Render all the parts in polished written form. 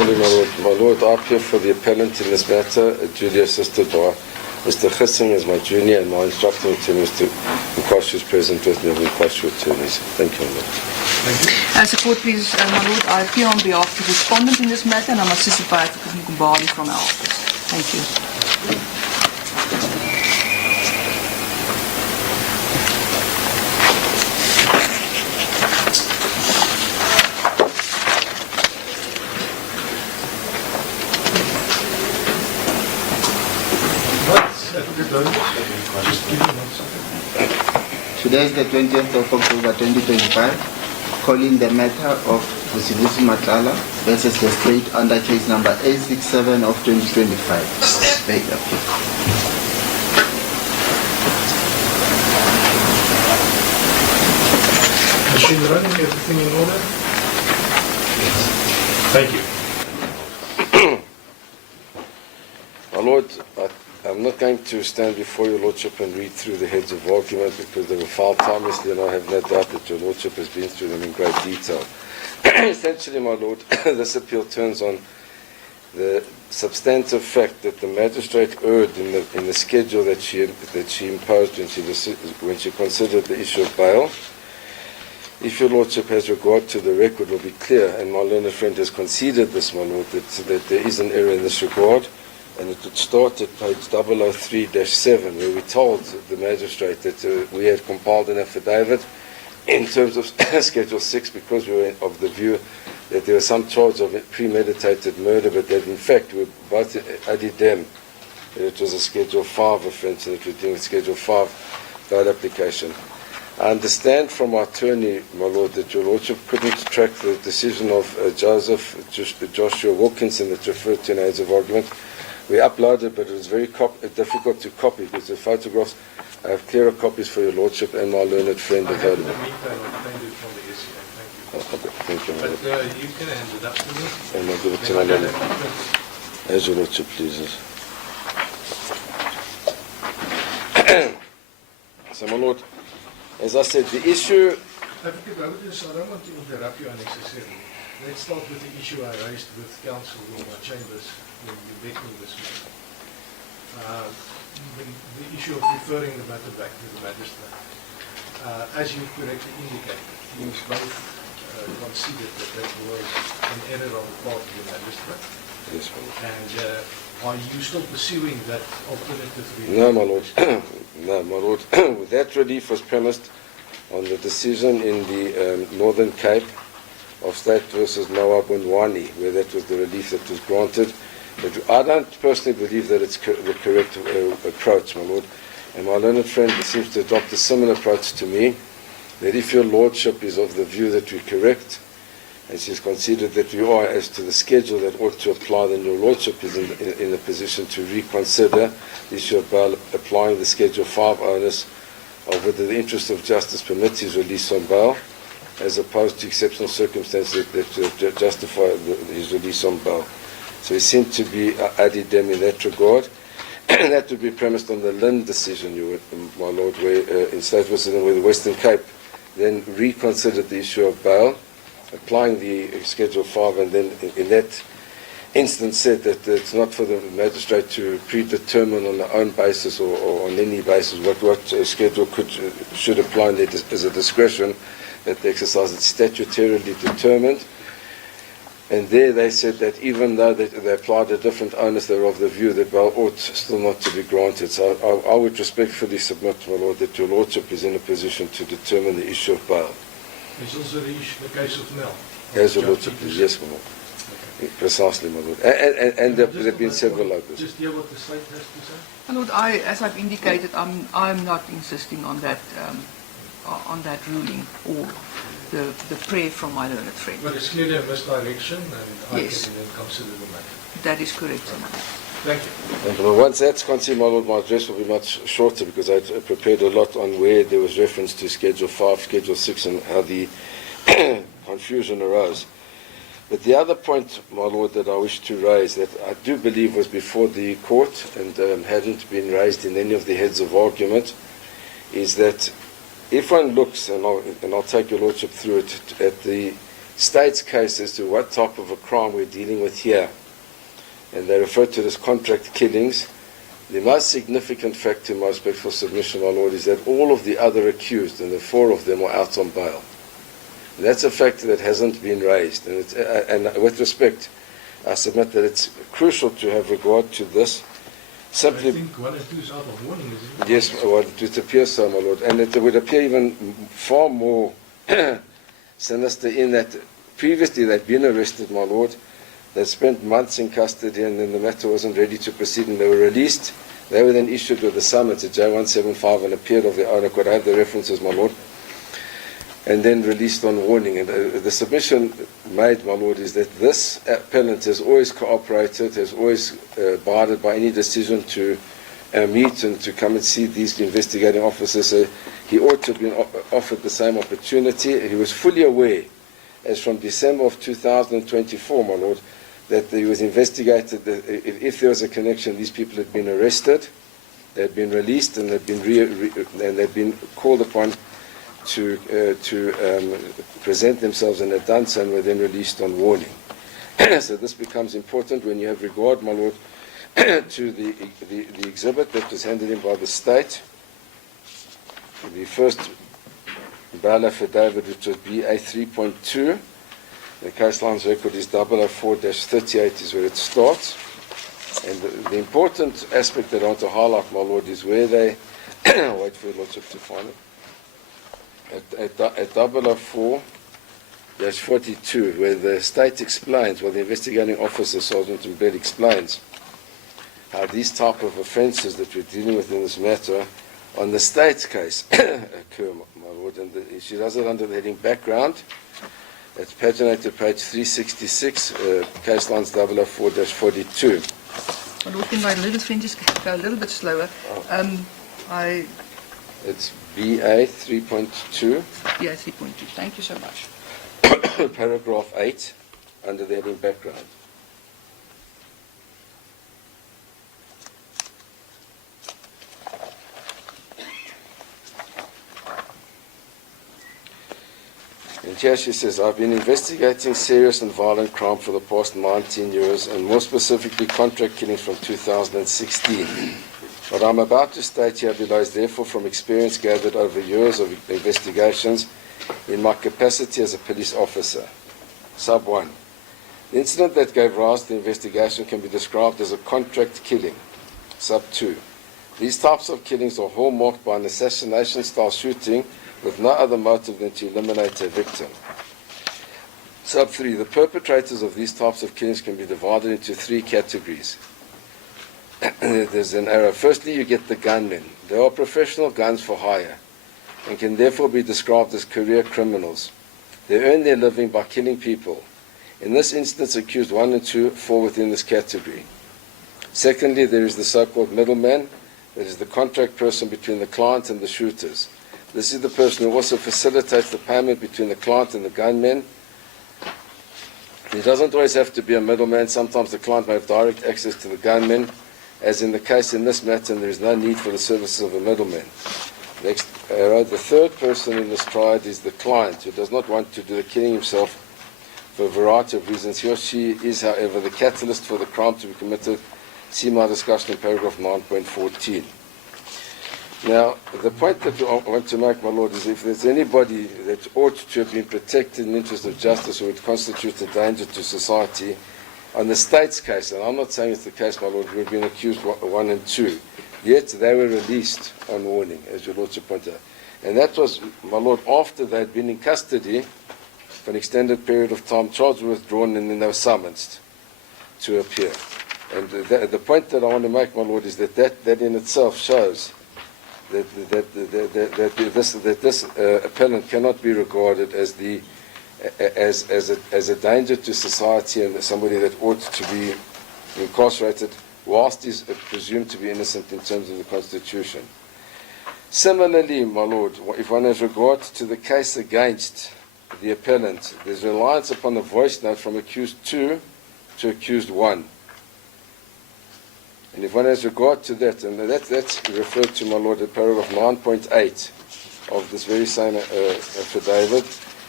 morning, my Lord. I appear for the appellant in this matter, duly assisted by Mr. Gissing as my junior, and my instructing attorney, Mr. Mukashu, is present with me, Mukashu attorneys. Thank you, my Lord. Thank you. As a court, please, my Lord, I appear on behalf of the respondent in this matter, and I'm assisted by Advocate Mkumbali from our office. Thank you. Today is the 20th of October 2025, calling the matter of Vusimuzi Matlala versus the state under case number 867 of 2025. Very happy. Machine running, everything in order? Thank you. My Lord, I'm not going to stand before your Lordship and read through the heads of argument because they were filed timelessly, and I have no doubt that your Lordship has been through them in great detail. Essentially, my Lord, this appeal turns on the substantive fact that the magistrate erred in the schedule that she imposed when she considered the issue of bail. If your Lordship has regard to the record, will be clear, and my learned friend has conceded this, my Lord, that there is an error in this regard. And it would start at page 003-7, where we told the magistrate that we had compiled an affidavit in terms of Schedule 6 because we were of the view that there was some charge of premeditated murder, but that in fact we both adidem that it was a Schedule 5 offence and that we were doing a Schedule 5 bail application. I understand from our attorney, my Lord, that your Lordship couldn't track the decision of Joshua Wilkinson that referred to in aids of argument. We uploaded, but it was very difficult to copy because the photographs, I have clearer copies for your Lordship and my learned friend available. I have in the meantime obtained it from the SCA. Thank you. Thank you, my Lord. But you can hand it up to me. And I'll give it to my learned. As your Lordship pleases. So, my Lord, as I said, the issue... Advocate Roberts, I don't want to interrupt you unnecessarily. Let's start with the issue I raised with counsel in my chambers when you met me this morning. The issue of referring the matter back to the magistrate. As you correctly indicated, you both considered that was an error on the part of the magistrate. Yes, my Lord. And are you still pursuing that alternative relief? No, my Lord. No, my Lord. That relief was premised on the decision in the Northern Cape of State versus Noah Bunwani, where that was the relief that was granted. But I don't personally believe that it's the correct approach, my Lord. And my learned friend seems to adopt a similar approach to me, that if your Lordship is of the view that we're correct, and she's considered that we are as to the schedule that ought to apply, then your Lordship is in a position to reconsider the issue of bail, applying the Schedule 5 onus of whether the interest of justice permits his release on bail, as opposed to exceptional circumstances that justify his release on bail. So he seemed to be adidem in that regard. And that would be premised on the Lynn decision, my Lord, where in State versus where the Western Cape then reconsidered the issue of bail, applying the Schedule 5, and then in that instance said that it's not for the magistrate to predetermine on their own basis or on any basis what schedule should apply as a discretion, that the exercise is statutorily determined. And there they said that even though they applied a different onus, they were of the view that bail ought still not to be granted. So I would respectfully submit, my Lord, that your Lordship is in a position to determine the issue of bail. There's also the case of Mel. As your Lordship is, yes, my Lord. Okay. Precisely, my Lord. And there have been several others. Just hear what the state has to say. My Lord, as I've indicated, I'm not insisting on that ruling or the prayer from my learned friend. But it's clearly a misdirection, and yes, I can then consider the matter. That is correct, sir. Thank you. Thank you. Once that's considered, my Lord, my address will be much shorter because I prepared a lot on where there was reference to Schedule 5, Schedule 6, and how the confusion arose. But the other point, my Lord, that I wish to raise, that I do believe was before the court and hadn't been raised in any of the heads of argument, is that if one looks, and I'll take your Lordship through it, at the state's case as to what type of a crime we're dealing with here, and they refer to it as contract killings, the most significant factor in my respectful submission, my Lord, is that all of the other accused, and the 4 of them, are out on bail. And that's a factor that hasn't been raised. And with respect, I submit that it's crucial to have regard to this. Simply, I think 1 and 2 is out of warning, isn't it? yes, well, it would appear so, my Lord. And it would appear even far more sinister in that previously they'd been arrested, my Lord. They spent months in custody, and then the matter wasn't ready to proceed, and they were released. They were then issued with a summons, a J175, and appeared of their own accord. I have the references, my Lord. And then released on warning. And the submission made, my Lord, is that this appellant has always cooperated, has always abided by any decision to meet and to come and see these investigating officers. So he ought to have been offered the same opportunity. He was fully aware, as from December of 2024, my Lord, that he was investigated, that if there was a connection, these people had been arrested, they had been released, and they'd been called upon to present themselves, and had done so, and were then released on warning. So this becomes important when you have regard, my Lord, to the exhibit that was handed in by the state. The first bail affidavit, which was BA 3.2. The case line's record is 004-38 is where it starts. And the important aspect that I want to highlight, my Lord, is where they wait for the Lordship to find it. At 004-42, where the state explains, well, the investigating officer, Sergeant Mbed, explains how these type of offences that we're dealing with in this matter on the state's case occur, my Lord. And she does it under the heading background. It's paginated page 366, case lines 004-42. Maar Lord, can my little friend just go a little bit slower? It's BA 3.2. Yeah, 3.2. Thank you so much. Paragraph 8, under the heading background. And here she says, I've been investigating serious and violent crime for the past 19 years, and more specifically contract killings from 2016. What I'm about to state here below is therefore from experience gathered over years of investigations in my capacity as a police officer. Sub 1. The incident that gave rise to the investigation can be described as a contract killing. Sub 2. These types of killings are hallmarked by an assassination-style shooting with no other motive than to eliminate a victim. Sub 3. The perpetrators of these types of killings can be divided into 3 categories. There's an arrow. Firstly, you get the gunmen. They are professional guns for hire and can therefore be described as career criminals. They earn their living by killing people. In this instance, accused 1 and 2 fall within this category. Secondly, there is the so-called middleman, that is the contract person between the client and the shooters. This is the person who also facilitates the payment between the client and the gunmen. He doesn't always have to be a middleman. Sometimes the client may have direct access to the gunmen, as in the case in this matter, and there is no need for the services of a middleman. Next arrow. The third person in this triad is the client, who does not want to do the killing himself for a variety of reasons. He or she is, however, the catalyst for the crime to be committed. See my discussion in paragraph 9.14. Now, the point that I want to make, my Lord, is if there's anybody that ought to have been protected in the interest of justice or would constitute a danger to society, on the state's case, and I'm not saying it's the case, my Lord, we've been accused 1 and 2, yet they were released on warning, as your Lordship pointed out. And that was, my Lord, after they'd been in custody for an extended period of time, charges were withdrawn, and then they were summoned to appear. And the point that I want to make, my Lord, is that in itself shows that this appellant cannot be regarded as a danger to society and somebody that ought to be incarcerated whilst he's presumed to be innocent in terms of the Constitution. Similarly, my Lord, if one has regard to the case against the appellant, there's reliance upon the voice note from accused 2 to accused 1. And if one has regard to that, and that's referred to, my Lord, in paragraph 9.8 of this very same affidavit,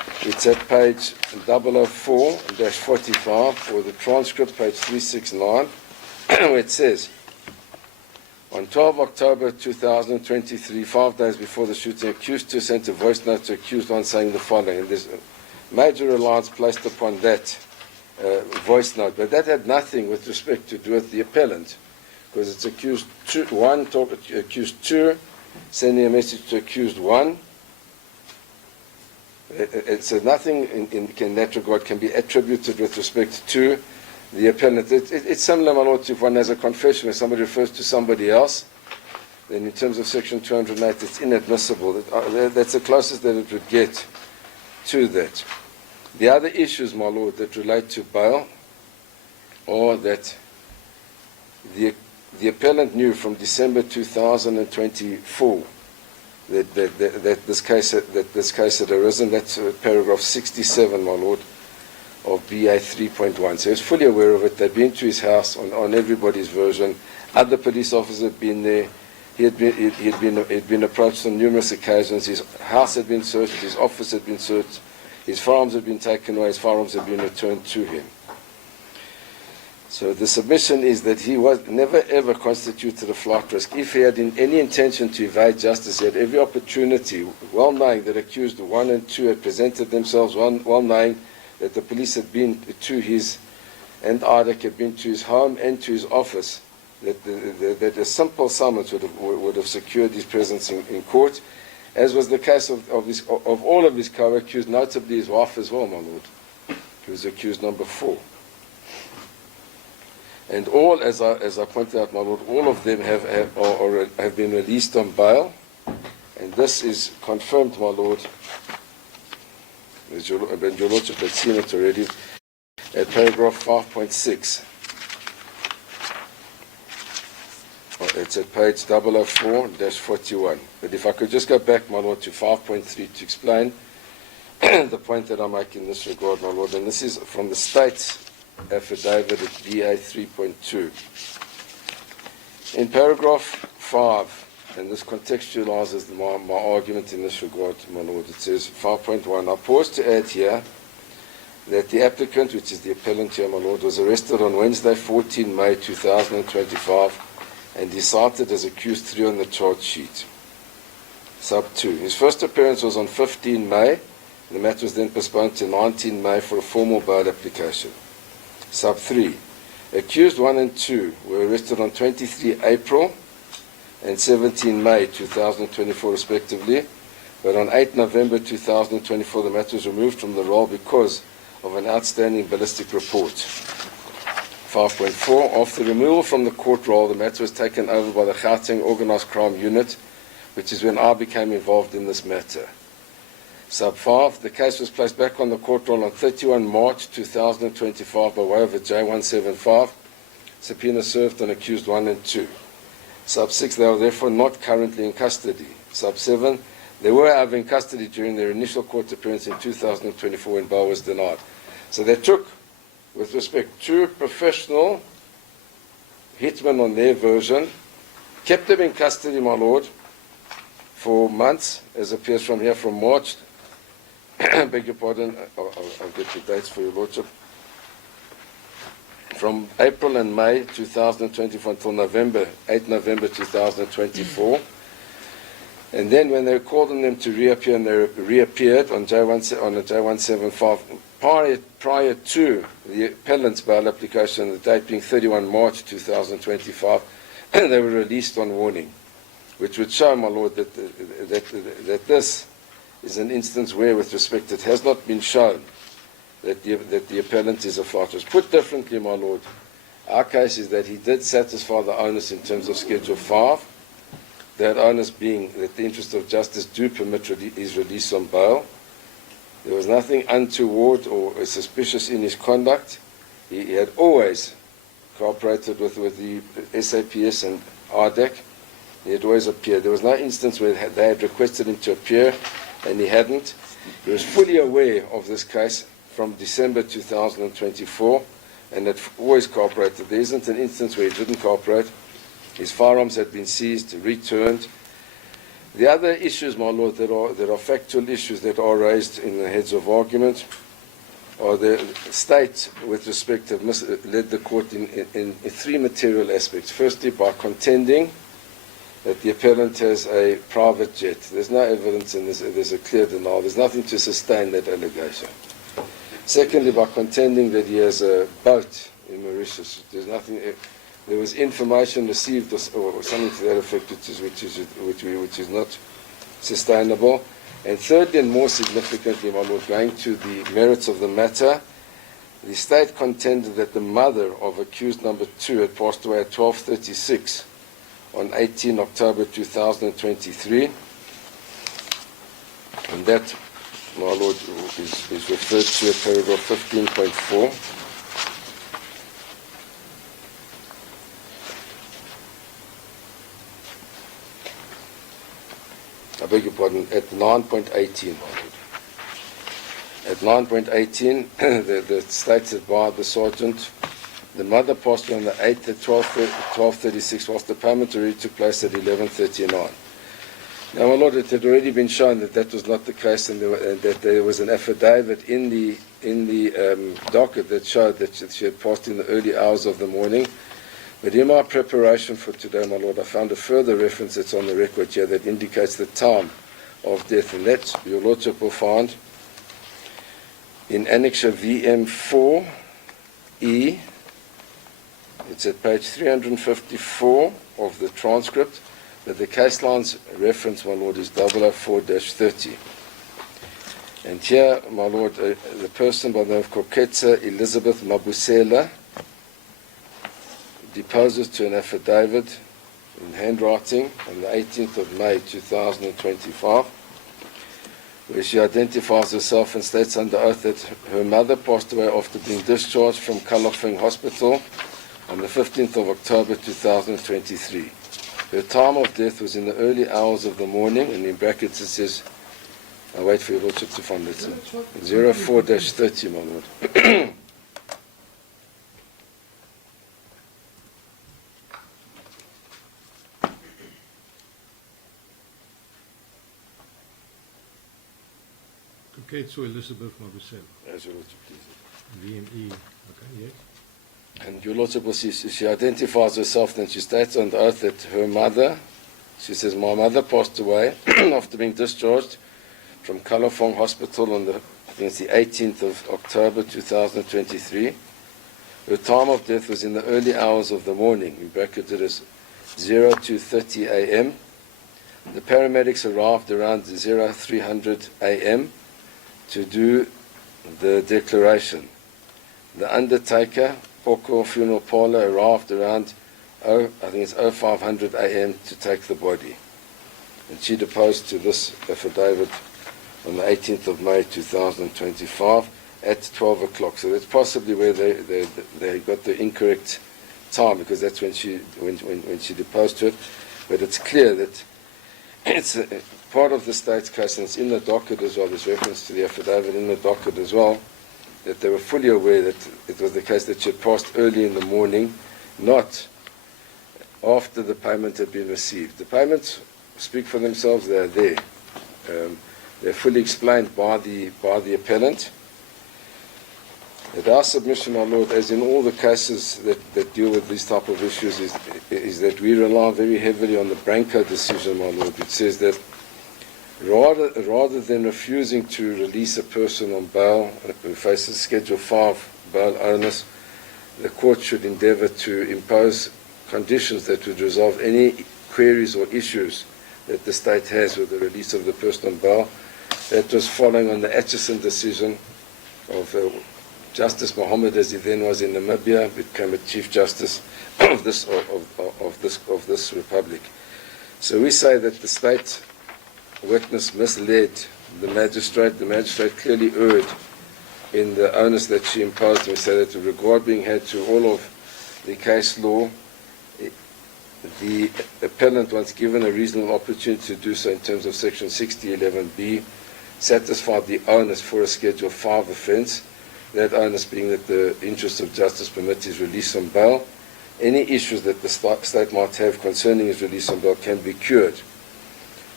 It's at page 004-45, or the transcript, page 369, where it says, on 12 October 2023, 5 days before the shooting, accused 2 sent a voice note to accused 1 saying the following. And there's major reliance placed upon that voice note, but that had nothing with respect to do with the appellant, because it's accused 2, accused 2, sending a message to accused 1. So nothing in that regard can be attributed with respect to the appellant. It's similar, my lord, to if one has a confession where somebody refers to somebody else, then in terms of section 208, it's inadmissible. That's the closest that it would get to that. The other issues, my lord, that relate to bail are that the appellant knew from December 2024 that this case had arisen. That's paragraph 67, my lord, of BA 3.1. So he was fully aware of it. They'd been to his house on everybody's version. Other police officers had been there. He'd been approached on numerous occasions. His house had been searched. His office had been searched. His firearms had been taken away. His firearms had been returned to him. So the submission is that he was never ever constituted a flight risk. If he had any intention to evade justice, he had every opportunity, well knowing that accused 1 and 2 had presented themselves, well knowing that the police had been to his, and IDAC had been to his home and to his office, that a simple summons would have secured his presence in court, as was the case of all of his co-accused, notably his wife as well, my lord, who was accused number 4. And all, as I pointed out, my lord, all of them have been released on bail, and this is confirmed, my lord, as your lordship has seen it already, at paragraph 5.6. It's at page 004-41. But if I could just go back, my lord, to 5.3 to explain the point that I make in this regard, my lord, and this is from the state's affidavit at BA 3.2. In paragraph 5, and this contextualizes my argument in this regard, my lord, it says 5.1, I pause to add here that the applicant, which is the appellant here, my lord, was arrested on Wednesday, 14 May 2025, and is cited as accused 3 on the charge sheet. Sub 2. His first appearance was on 15 May. The matter was then postponed to 19 May for a formal bail application. Sub 3. Accused 1 and 2 were arrested on 23 April and 17 May 2024 respectively, but on 8 November 2024 the matter was removed from the roll because of an outstanding ballistic report. 5.4. After removal from the court roll, the matter was taken over by the Gauteng Organised Crime Unit, which is when I became involved in this matter. Sub 5. The case was placed back on the court roll on 31 March 2025 by way of a J175. Subpoena served on accused 1 and 2. Sub 6. They are therefore not currently in custody. Sub 7. They were out in custody during their initial court appearance in 2024 when bail was denied. So they took, with respect to professional hitmen on their version, kept them in custody, my lord, for months, as appears from here, from March, beg your pardon, I'll get the dates for your lordship, from April and May 2024 until November, 8 November 2024. And then when they called on them to reappear, and they reappeared on a J175, prior to the appellant's bail application, the date being 31 March 2025, they were released on warning, which would show, my lord, that this is an instance where, with respect, it has not been shown that the appellant is a flight risk. Put differently, my lord, our case is that he did satisfy the onus in terms of Schedule 5, that onus being that the interest of justice do permit his release on bail. There was nothing untoward or suspicious in his conduct. He had always cooperated with the SAPS and RDAC. He had always appeared. There was no instance where they had requested him to appear and he hadn't. He was fully aware of this case from December 2024 and had always cooperated. There isn't an instance where he didn't cooperate. His firearms had been seized, returned. The other issues, my Lord, that are factual issues that are raised in the heads of argument are the state, with respect, have led the court in three material aspects. Firstly, by contending that the appellant has a private jet. There's no evidence in this, there's a clear denial. There's nothing to sustain that allegation. Secondly, by contending that he has a boat in Mauritius. There's nothing, there was information received or something to that effect which is not sustainable. And thirdly, and more significantly, my Lord, going to the merits of the matter, the state contended that the mother of accused number 2 had passed away at 12:36 on 18 October 2023. And that, my Lord, is referred to at paragraph 15.4. I beg your pardon, at 9.18. At 9.18, the stated by the sergeant, the mother passed away on the 8th at 12:36, whilst the payment already took place at 11:39. Now, my Lord, it had already been shown that that was not the case, and that there was an affidavit in the docket that showed that she had passed in the early hours of the morning. But in my preparation for today, my Lord, I found a further reference that's on the record here that indicates the time of death, and that your Lordship will find in Annexure VM4E. It's at page 354 of the transcript, but the case line's reference, my Lord, is 004-30. And here, my Lord, the person by the name of Koketsa Elizabeth Mabusela deposes to an affidavit in handwriting on the 18th of May 2025, where she identifies herself and states under oath that her mother passed away after being discharged from Kalafing Hospital on the 15th of October 2023. Her time of death was in the early hours of the morning, and in brackets it says, I'll wait for your Lordship to find it, 04-30, my Lord. Okay, so Elizabeth Mabusela, As your Lordship please. VME, okay, yes. And your Lordship will see, she identifies herself, and she states on the oath that her mother, she says, my mother passed away after being discharged from Kalafong Hospital on the, I think it's the 18th of October 2023. Her time of death was in the early hours of the morning, in brackets it is 02:30 a.m. The paramedics arrived around 0300 a.m. to do the declaration. The undertaker, Poko Funeral Parlour, arrived around, I think it's 0500 a.m. to take the body. And she deposed to this affidavit on the 18th of May 2025 at 12 o'clock. So that's possibly where they got the incorrect time, because that's when she deposed to it. But it's clear that it's part of the state's case, and it's in the docket as well. There's reference to the affidavit in the docket as well, that they were fully aware that it was the case that she had passed early in the morning, not after the payment had been received. The payments speak for themselves. They are there. They're fully explained by the appellant. At our submission, my Lord, as in all the cases that deal with these type of issues, is that we rely very heavily on the Branco decision, my Lord, which says that rather than refusing to release a person on bail who faces Schedule 5 bail onus, the court should endeavour to impose conditions that would resolve any queries or issues that the state has with the release of the person on bail. That was following on the Atchison decision of Justice Mohammed, as he then was in Namibia, became a Chief Justice of this republic. So we say that the state witness misled the magistrate. The magistrate clearly erred in the onus that she imposed. We say that with regard being had to all of the case law, the appellant, once given a reasonable opportunity to do so in terms of Section 6011B, satisfied the onus for a Schedule 5 offence, that onus being that the interest of justice permits his release on bail. Any issues that the state might have concerning his release on bail can be cured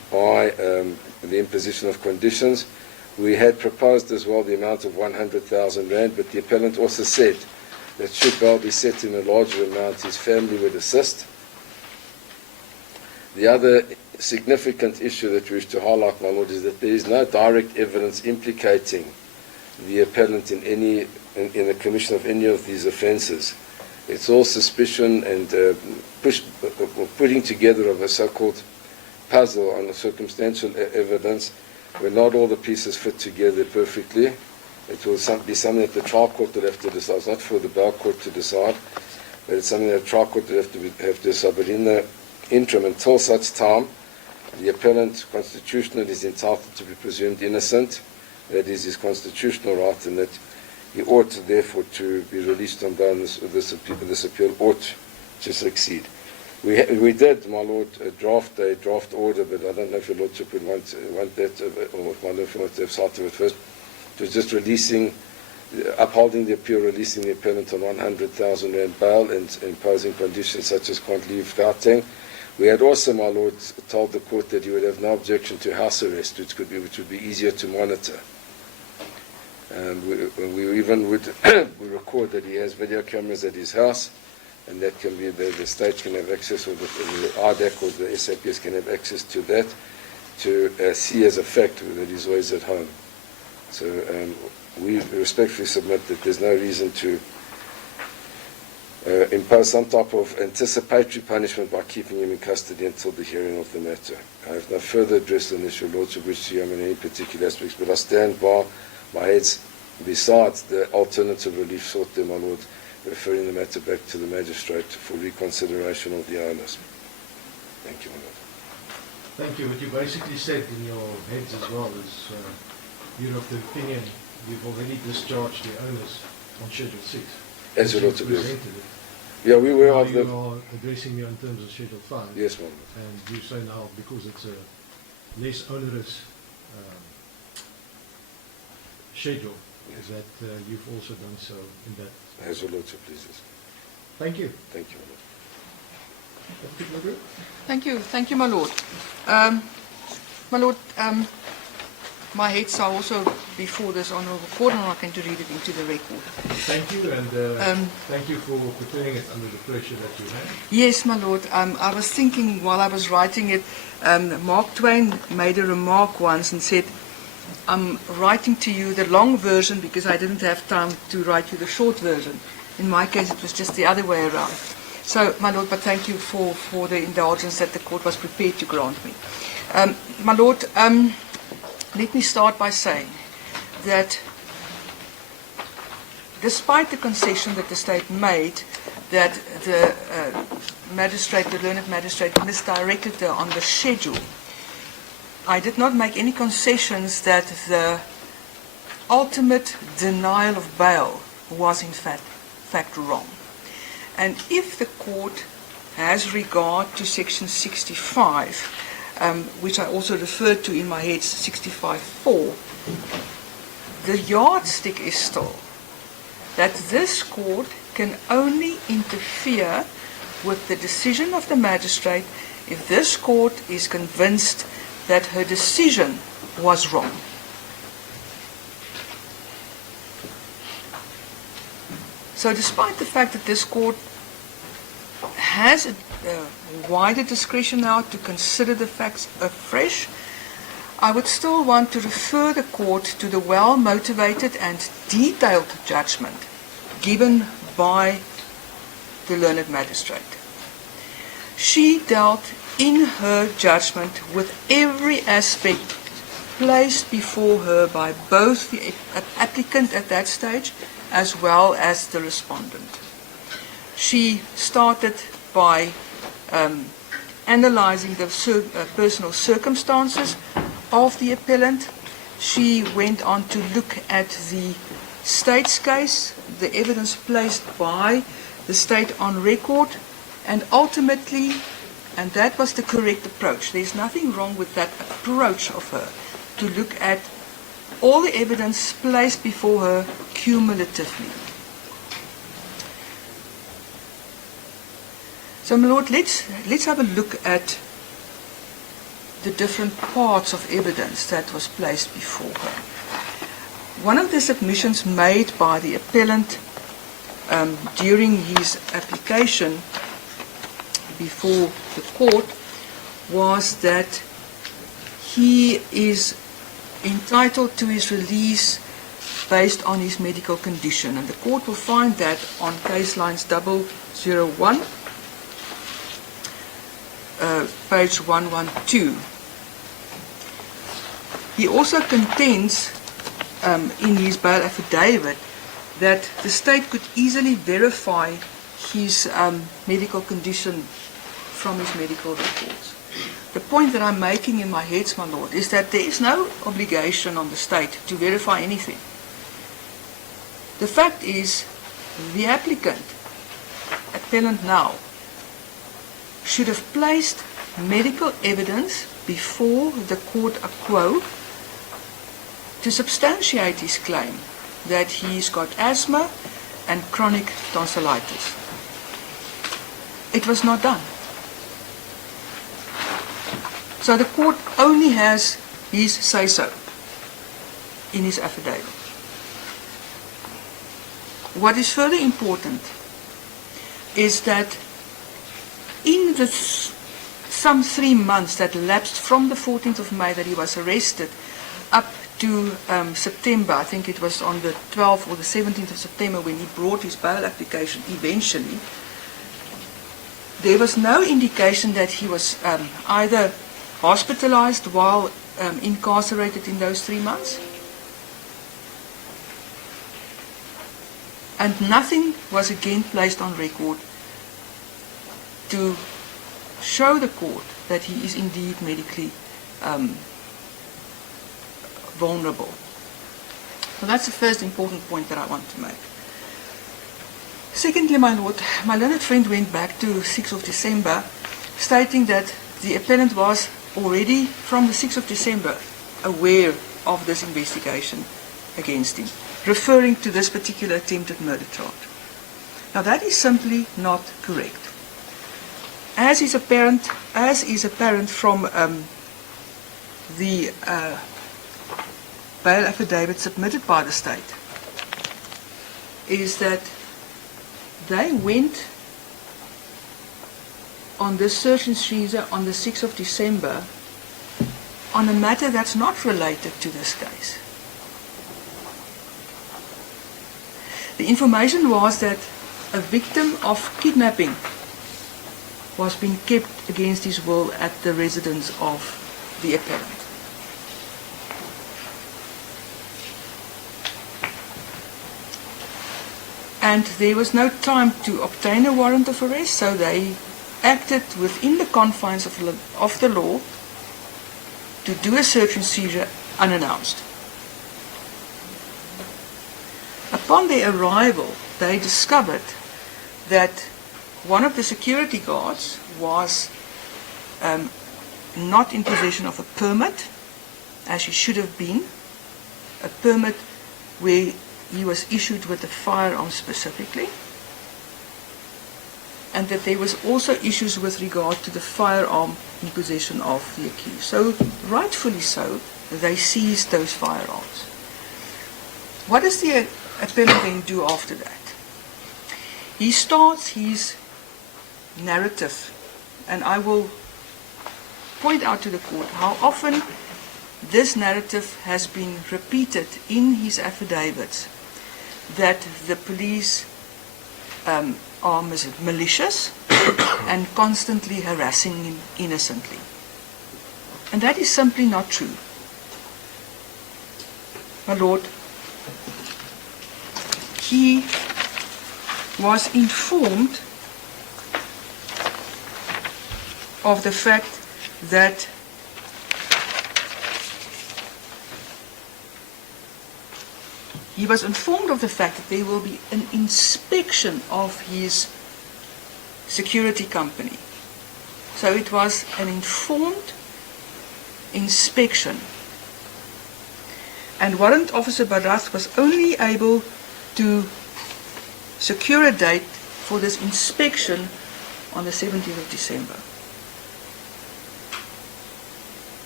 by the imposition of conditions. We had proposed as well the amount of 100,000 rand, but the appellant also said that should bail be set in a larger amount, his family would assist. The other significant issue that we wish to highlight, my lord, is that there is no direct evidence implicating the appellant in the commission of any of these offences. It's all suspicion and putting together of a so-called puzzle on the circumstantial evidence where not all the pieces fit together perfectly. It will be something that the trial court will have to decide. It's not for the bail court to decide, but it's something that the trial court will have to decide. But in the interim, until such time, the appellant constitutionally is entitled to be presumed innocent. That is his constitutional right, and that he ought therefore to be released on bail. This appeal ought to succeed. We did, my lord, draft a draft order, but I don't know if your lordship would want that, or if my lord wants to have sight of it first. It was just upholding the appeal, releasing the appellant on 100,000 rand bail, and imposing conditions such as can't leave Gauteng. We had also, my lord, told the court that he would have no objection to house arrest, which would be easier to monitor. We even would we record that he has video cameras at his house, and that can be the state can have access, or the RDAC or the SAPS can have access to that, to see as a fact that he's always at home. So we respectfully submit that there's no reason to impose some type of anticipatory punishment by keeping him in custody until the hearing of the matter. I have no further address on this, your lordship, wish to in any particular aspects, but I stand by my heads besides the alternative relief sought there, my lord, referring the matter back to the magistrate for reconsideration of the onus. Thank you, my lord. Thank you. What you basically said in your heads as well is you're of the opinion you've already discharged the onus on Schedule 6. As your lordship, yes. Presented it. Yeah, we were Now of the... you are addressing me in terms of Schedule 5. Yes, my lord. And you say now, because it's a less onerous schedule, is that you've also done so in that. As your lordship pleases. Thank you. Thank you, my lord. That particular group? Thank you, my lord. My lord, my heads are also before this honourable court, and I'm going to read it into the record. Thank you, and thank you for preparing it under the pressure that you had. Yes, my lord. I was thinking while I was writing it, Mark Twain made a remark once and said, I'm writing to you the long version because I didn't have time to write you the short version. In my case, it was just the other way around. So, my lord, but thank you for the indulgence that the court was prepared to grant me. My lord, let me start by saying that despite the concession that the state made that the magistrate, the learned magistrate, misdirected her on the schedule, I did not make any concessions that the ultimate denial of bail was in fact wrong. And if the court has regard to section 65, which I also referred to in my head, 65.4, the yardstick is still that this court can only interfere with the decision of the magistrate if this court is convinced that her decision was wrong. So despite the fact that this court has a wider discretion now to consider the facts afresh, I would still want to refer the court to the well-motivated and detailed judgment given by the learned magistrate. She dealt in her judgment with every aspect placed before her by both the applicant at that stage as well as the respondent. She started by analyzing the personal circumstances of the appellant. She went on to look at the state's case, the evidence placed by the state on record, and ultimately, and that was the correct approach, there's nothing wrong with that approach of her, to look at all the evidence placed before her cumulatively. So, my lord, let's have a look at the different parts of evidence that was placed before her. One of the submissions made by the appellant during his application before the court was that he is entitled to his release based on his medical condition, and the court will find that on case lines 001, page 112. He also contends in his bail affidavit that the state could easily verify his medical condition from his medical records. The point that I'm making in my head, my lord, is that there is no obligation on the state to verify anything. The fact is, the applicant, appellant now, should have placed medical evidence before the court a quo to substantiate his claim that he's got asthma and chronic tonsillitis. It was not done. So the court only has his say-so in his affidavit. What is further important is that in the some 3 months that elapsed from the 14th of May that he was arrested up to September, I think it was on the 12th or the 17th of September when he brought his bail application eventually, there was no indication that he was either hospitalized while incarcerated in those 3 months, and nothing was again placed on record to show the court that he is indeed medically vulnerable. So that's the first important point that I want to make. Secondly, my lord, my learned friend went back to 6th of December, stating that the appellant was already from the 6th of December aware of this investigation against him, referring to this particular attempted murder charge. Now that is simply not correct. As is apparent from the bail affidavit submitted by the state, is that they went on this search and seizure on the 6th of December on a matter that's not related to this case. The information was that a victim of kidnapping was being kept against his will at the residence of the appellant. And there was no time to obtain a warrant of arrest, so they acted within the confines of the law to do a search and seizure unannounced. Upon their arrival, they discovered that one of the security guards was not in possession of a permit, as he should have been, a permit where he was issued with a firearm specifically, and that there was also issues with regard to the firearm in possession of the accused. So, rightfully so, they seized those firearms. What does the appellant then do after that? He starts his narrative, and I will point out to the court how often this narrative has been repeated in his affidavits, that the police are malicious and constantly harassing him innocently. And that is simply not true. My lord, he was informed of the fact that there will be an inspection of his security company. So it was an informed inspection. And Warrant Officer Barath was only able to secure a date for this inspection on the 17th of December.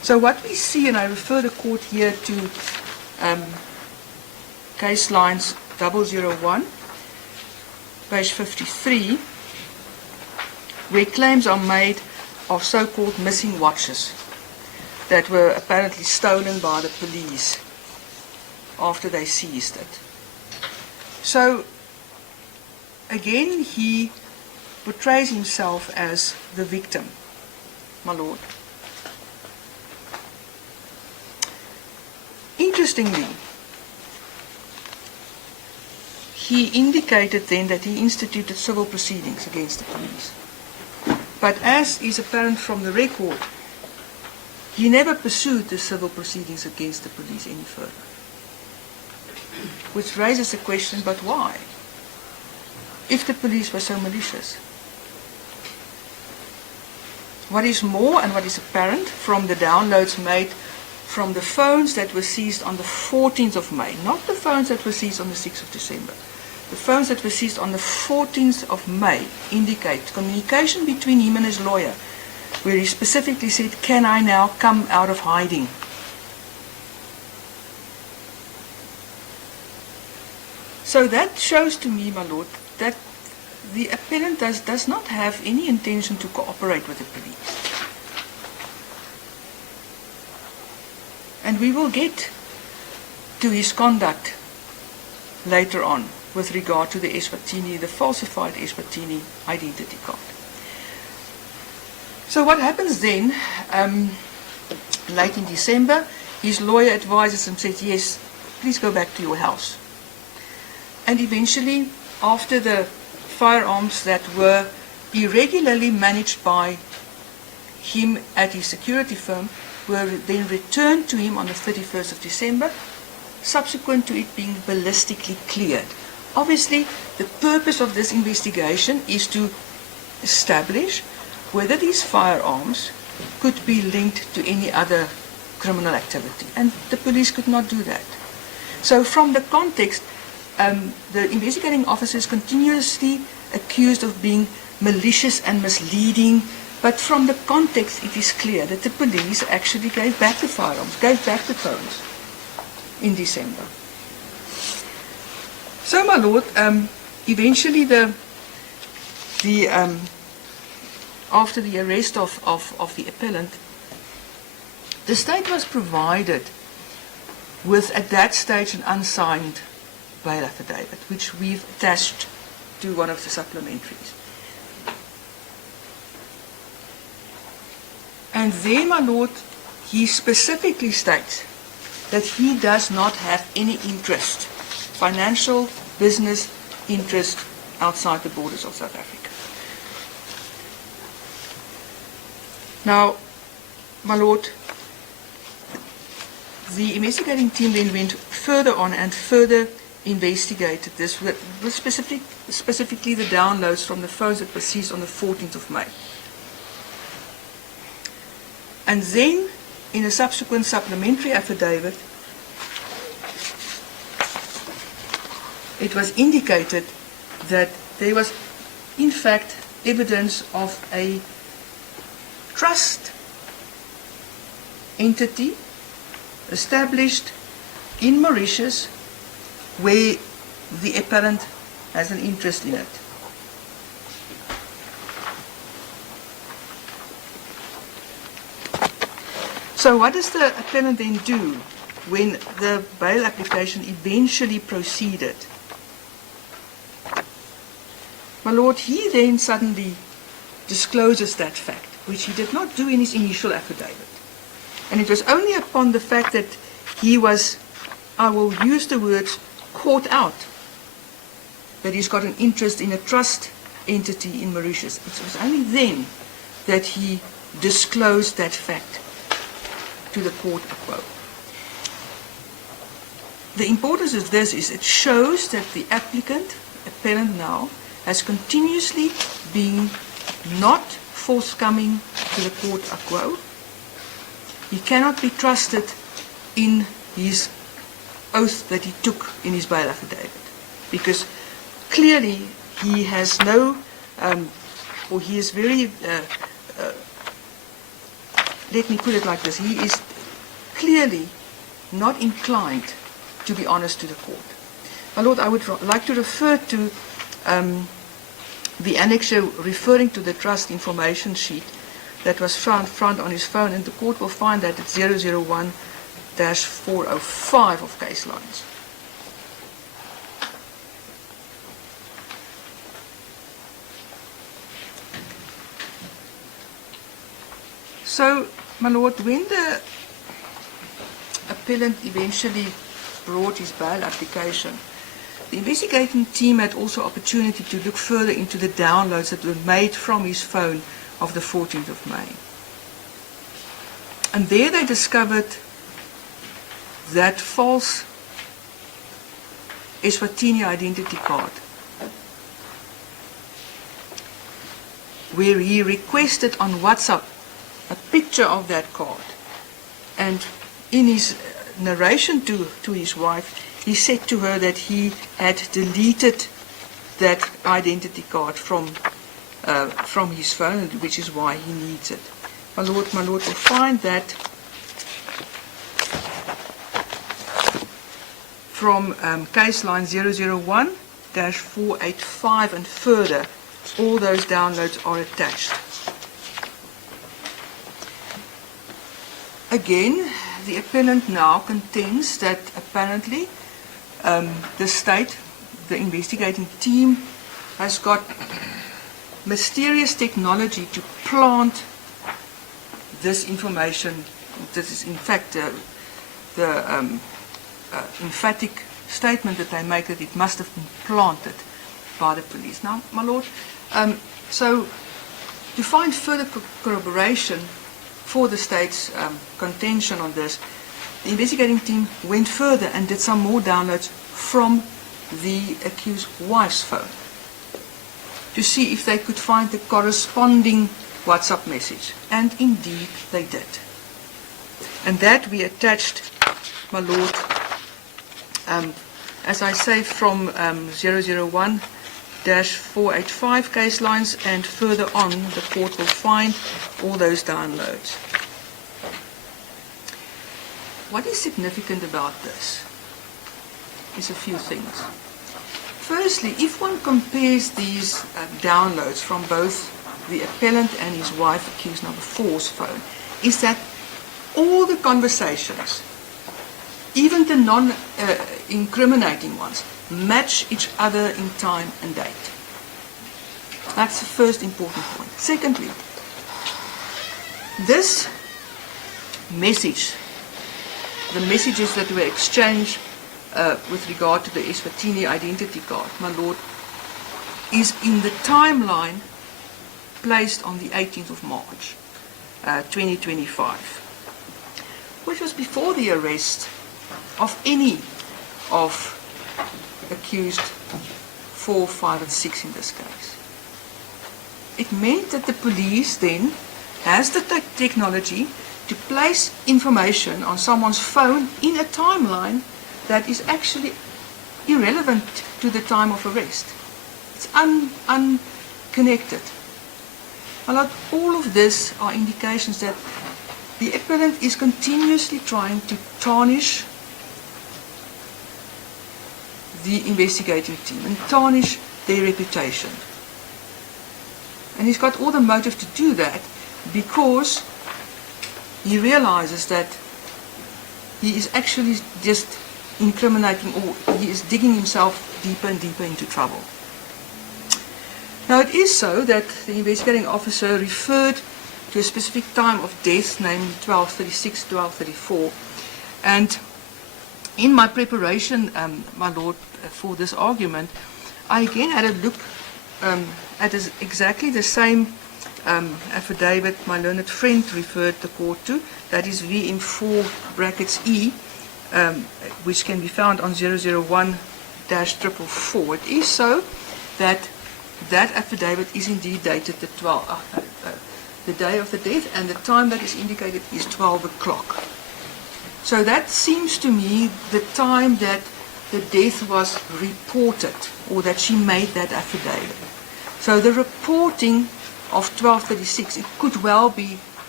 So what we see, and I refer the court here to case lines 001, page 53, where claims are made of so-called missing watches that were apparently stolen by the police after they seized it. So, again, he portrays himself as the victim, my lord. Interestingly, he indicated then that he instituted civil proceedings against the police. But as is apparent from the record, he never pursued the civil proceedings against the police any further. Which raises the question, but why? If the police were so malicious. What is more, and what is apparent from the downloads made from the phones that were seized on the 14th of May, not the phones that were seized on the 6th of December. The phones that were seized on the 14th of May indicate communication between him and his lawyer, where he specifically said, "Can I now come out of hiding?" So that shows to me, my lord, that the appellant does not have any intention to cooperate with the police. And we will get to his conduct later on with regard to the Eswatini, the falsified Eswatini identity card. So what happens then, late in December, his lawyer advises him, says, "Yes, please go back to your house." And eventually, after the firearms that were irregularly managed by him at his security firm were then returned to him on the 31st of December, subsequent to it being ballistically cleared. Obviously, the purpose of this investigation is to establish whether these firearms could be linked to any other criminal activity. And the police could not do that. So from the context, the investigating officers continuously accused of being malicious and misleading, but from the context it is clear that the police actually gave back the firearms, gave back the phones in December. So, my lord, eventually after the arrest of the appellant, the state was provided with, at that stage, an unsigned bail affidavit, which we've attached to one of the supplementaries. And there, my lord, he specifically states that he does not have any interest, financial, business interest, outside the borders of South Africa. Now, my lord, the investigating team then went further on and further investigated this with specifically the downloads from the phones that were seized on the 14th of May. And then, in a subsequent supplementary affidavit, it was indicated that there was, in fact, evidence of a trust entity established in Mauritius where the appellant has an interest in it. So what does the appellant then do when the bail application eventually proceeded? My lord, he then suddenly discloses that fact, which he did not do in his initial affidavit. And it was only upon the fact that he was, I will use the words, caught out, that he's got an interest in a trust entity in Mauritius. It was only then that he disclosed that fact to the court of quo. The importance of this is it shows that the appellant now, has continuously been not forthcoming to the court of quo. He cannot be trusted in his oath that he took in his bail affidavit, because clearly he has no, or he is very let me put it like this, he is clearly not inclined to be honest to the court. My Lord, I would like to refer to the annexure referring to the trust information sheet that was found on his phone, and the court will find that it's 001-405 of case lines. So, my Lord, when the appellant eventually brought his bail application, the investigating team had also opportunity to look further into the downloads that were made from his phone of the 14th of May. And there they discovered that false Eswatini identity card, where he requested on WhatsApp a picture of that card. And in his narration to his wife, he said to her that he had deleted that identity card from his phone, which is why he needs it. My Lord will find that from case line 001-485 and further, all those downloads are attached. Again, the appellant now contends that apparently the state, the investigating team, has got mysterious technology to plant this information. This is in fact the emphatic statement that they make, that it must have been planted by the police. Now, my Lord, so to find further corroboration for the state's contention on this, the investigating team went further and did some more downloads from the accused's wife's phone to see if they could find the corresponding WhatsApp message. And indeed they did. And that we attached, my Lord, as I say, from 001-485 case lines, and further on the court will find all those downloads. What is significant about this is a few things. Firstly, if one compares these downloads from both the appellant and his wife, accused number 4's phone, is that all the conversations, even the non-incriminating ones, match each other in time and date. That's the first important point. Secondly, this message, the messages that were exchanged with regard to the Eswatini identity card, my Lord, is in the timeline placed on the 18th of March, 2025, which was before the arrest of any of accused 4, 5, and 6 in this case. It meant that the police then has the technology to place information on someone's phone in a timeline that is actually irrelevant to the time of arrest. It's unconnected. All of this are indications that the appellant is continuously trying to tarnish the investigating team and tarnish their reputation. And he's got all the motive to do that because he realizes that he is actually just incriminating, or he is digging himself deeper and deeper into trouble. Now it is so that the investigating officer referred to a specific time of death, namely 12:36, 12:34, and in my preparation, my Lord, for this argument, I again had a look at exactly the same affidavit my learned friend referred the court to, that is VM4(E), which can be found on 001-444. It is so that that affidavit is indeed dated the day of the death, and the time that is indicated is 12 o'clock. So that seems to me the time that the death was reported, or that she made that affidavit. So the reporting of 12:36, it could well be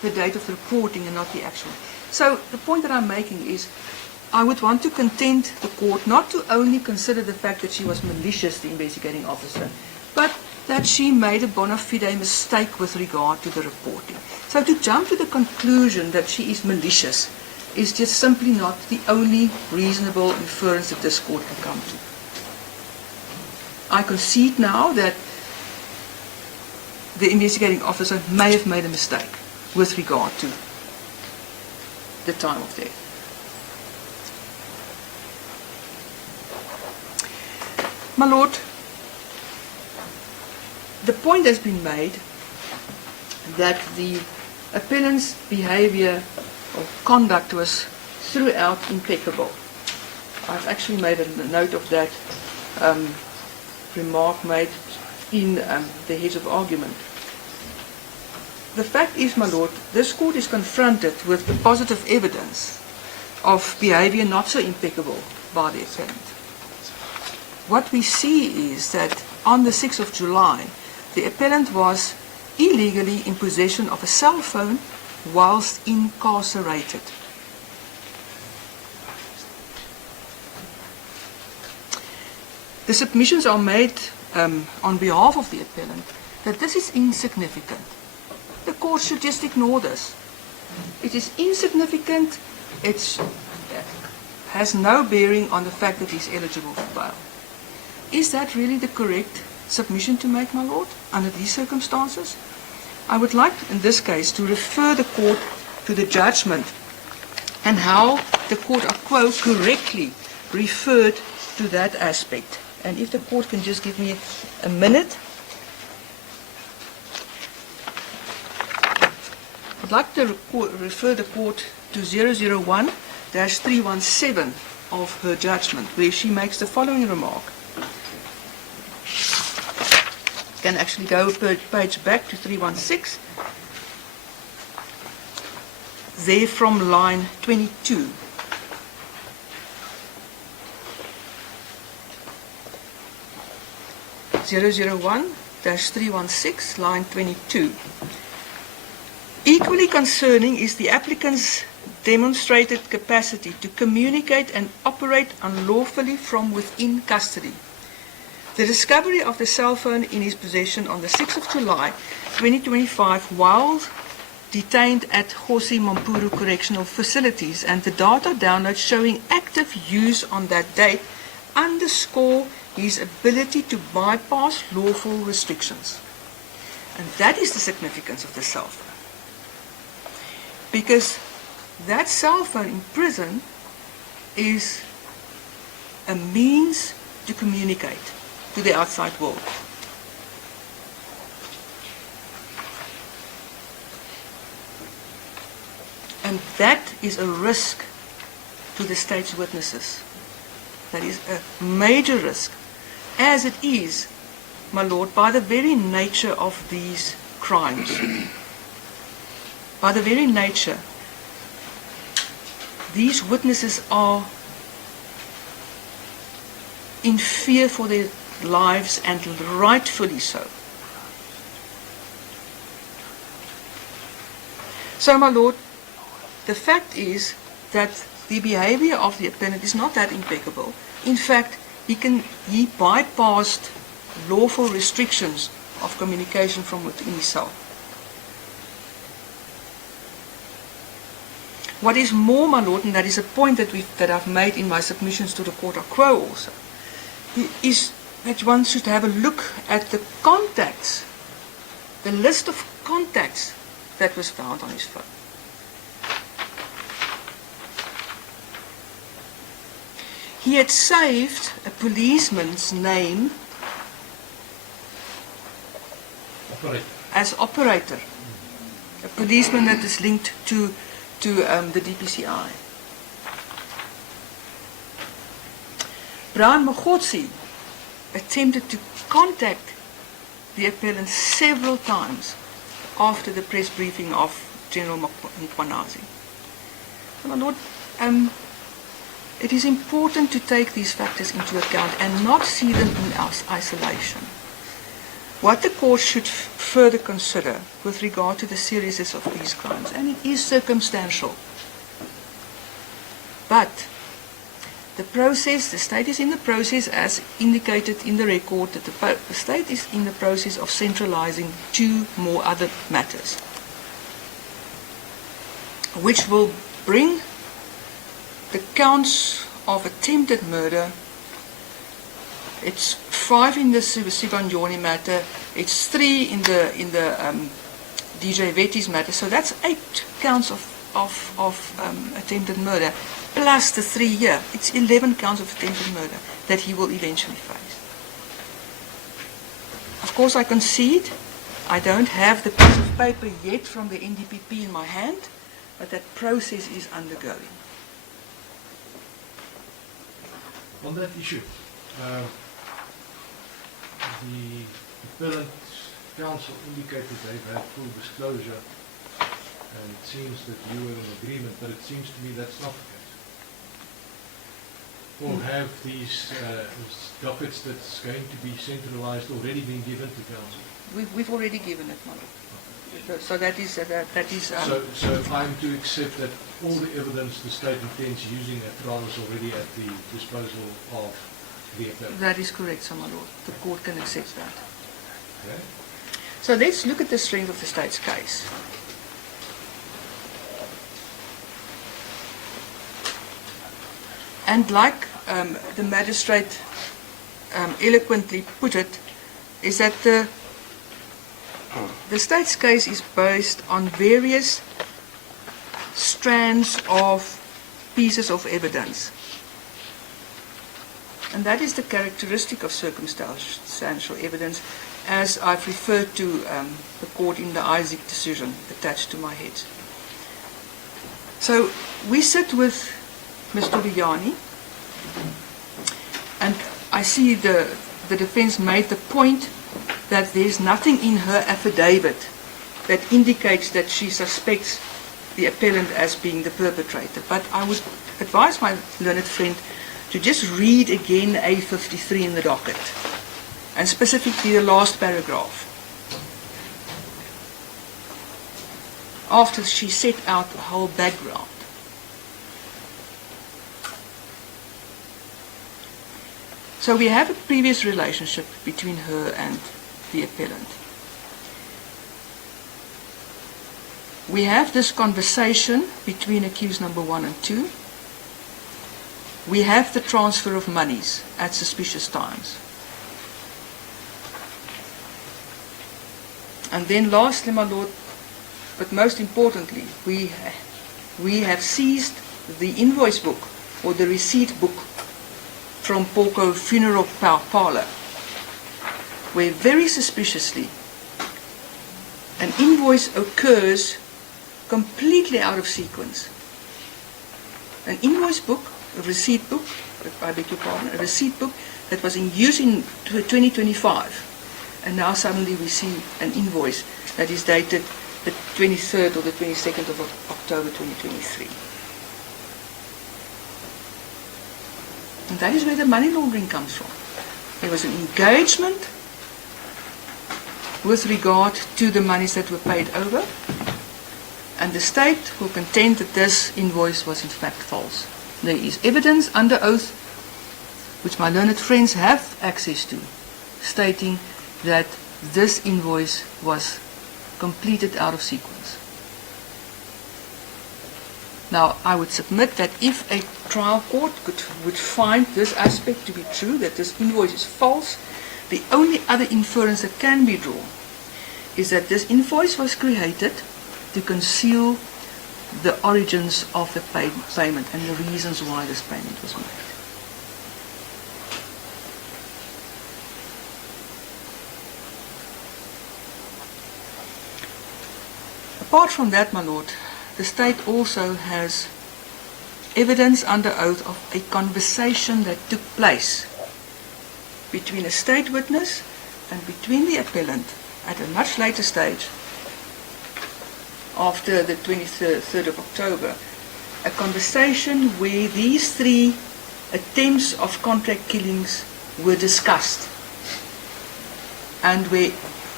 the date of the reporting and not the actual. So the point that I'm making is I would want to contend the court not to only consider the fact that she was malicious, the investigating officer, but that she made a bona fide mistake with regard to the reporting. So to jump to the conclusion that she is malicious is just simply not the only reasonable inference that this court can come to. I concede now that the investigating officer may have made a mistake with regard to the time of death. My Lord, the point has been made that the appellant's behavior or conduct was throughout impeccable. I've actually made a note of that remark made in the heads of argument. The fact is, my Lord, this court is confronted with the positive evidence of behavior not so impeccable by the appellant. What we see is that on the 6th of July, the appellant was illegally in possession of a cell phone whilst incarcerated. The submissions are made on behalf of the appellant that this is insignificant. The court should just ignore this. It is insignificant. It has no bearing on the fact that he's eligible for bail. Is that really the correct submission to make, my Lord, under these circumstances? I would like, in this case, to refer the court to the judgment and how the court of quo correctly referred to that aspect. And if the court can just give me a minute. I'd like to refer the court to 001-317 of her judgment, where she makes the following remark. You can actually go a page back to 316. There from line 22. (001-316), line 22. Equally concerning is the applicant's demonstrated capacity to communicate and operate unlawfully from within custody. The discovery of the cell phone in his possession on the 6th of July 2025 while detained at Hosi Mampuru Correctional Facilities and the data download showing active use on that date underscore his ability to bypass lawful restrictions. And that is the significance of the cell phone. Because that cell phone in prison is a means to communicate to the outside world. And that is a risk to the state's witnesses. That is a major risk, as it is, my Lord, by the very nature of these crimes. By the very nature, these witnesses are in fear for their lives, and rightfully so. So, my Lord, the fact is that the behavior of the appellant is not that impeccable. In fact, he bypassed lawful restrictions of communication from within his cell. What is more, my Lord, and that is a point that I've made in my submissions to the Court of Quo also, is that one should have a look at the contacts, the list of contacts that was found on his phone. He had saved a policeman's name as operator, a policeman that is linked to the DPCI. Brian Mogotsi attempted to contact the appellant several times after the press briefing of General Mkhwanazi. My Lord, it is important to take these factors into account and not see them in isolation. What the court should further consider with regard to the seriousness of these crimes, and it is circumstantial. But the process, the state is in the process, as indicated in the record, that the state is in the process of centralizing 2 more other matters, which will bring the counts of attempted murder. It's 5 in the Sibanjoni matter, it's 3 in the DJ Vetti's matter, so that's 8 counts of attempted murder, plus the 3 year. It's 11 counts of attempted murder that he will eventually face. Of course, I concede I don't have the piece of paper yet from the NDPP in my hand, but that process is undergoing. On that issue, the appellant counsel indicated they've had full disclosure, and it seems that you were in agreement, but it seems to me that's not the case. Or have these dockets that's going to be centralized already been given to counsel? We've already given it, Mother. So that is So I'm to accept that all the evidence the state intends using at trial is already at the disposal of the appellant. That is correct, Sir, my Lord. The court can accept that. Okay? So let's look at the strength of the state's case. And like the magistrate eloquently put it, is that the state's case is based on various strands of pieces of evidence. And that is the characteristic of circumstantial evidence, as I've referred to the court in the Isaac decision attached to my head. So we sit with Mr. Vijani, and I see the defense made the point that there's nothing in her affidavit that indicates that she suspects the appellant as being the perpetrator. But I would advise my learned friend to just read again A53 in the docket, and specifically the last paragraph, after she set out the whole background. So we have a previous relationship between her and the appellant. We have this conversation between accused number 1 and 2. We have the transfer of monies at suspicious times. And then lastly, my Lord, but most importantly, we have seized the invoice book or the receipt book from Porco Funeral Parlor, where very suspiciously an invoice occurs completely out of sequence. An invoice book, a receipt book, I beg your pardon, a receipt book that was in use in 2025, and now suddenly we see an invoice that is dated the 23rd or the 22nd of October 2023. And that is where the money laundering comes from. There was an engagement with regard to the monies that were paid over, and the state will contend that this invoice was in fact false. There is evidence under oath, which my learned friends have access to, stating that this invoice was completed out of sequence. Now, I would submit that if a trial court would find this aspect to be true, that this invoice is false, the only other inference that can be drawn is that this invoice was created to conceal the origins of the payment and the reasons why this payment was made. Apart from that, my Lord, the state also has evidence under oath of a conversation that took place between a state witness and between the appellant at a much later stage, after the 23rd of October, a conversation where these 3 attempts of contract killings were discussed, and where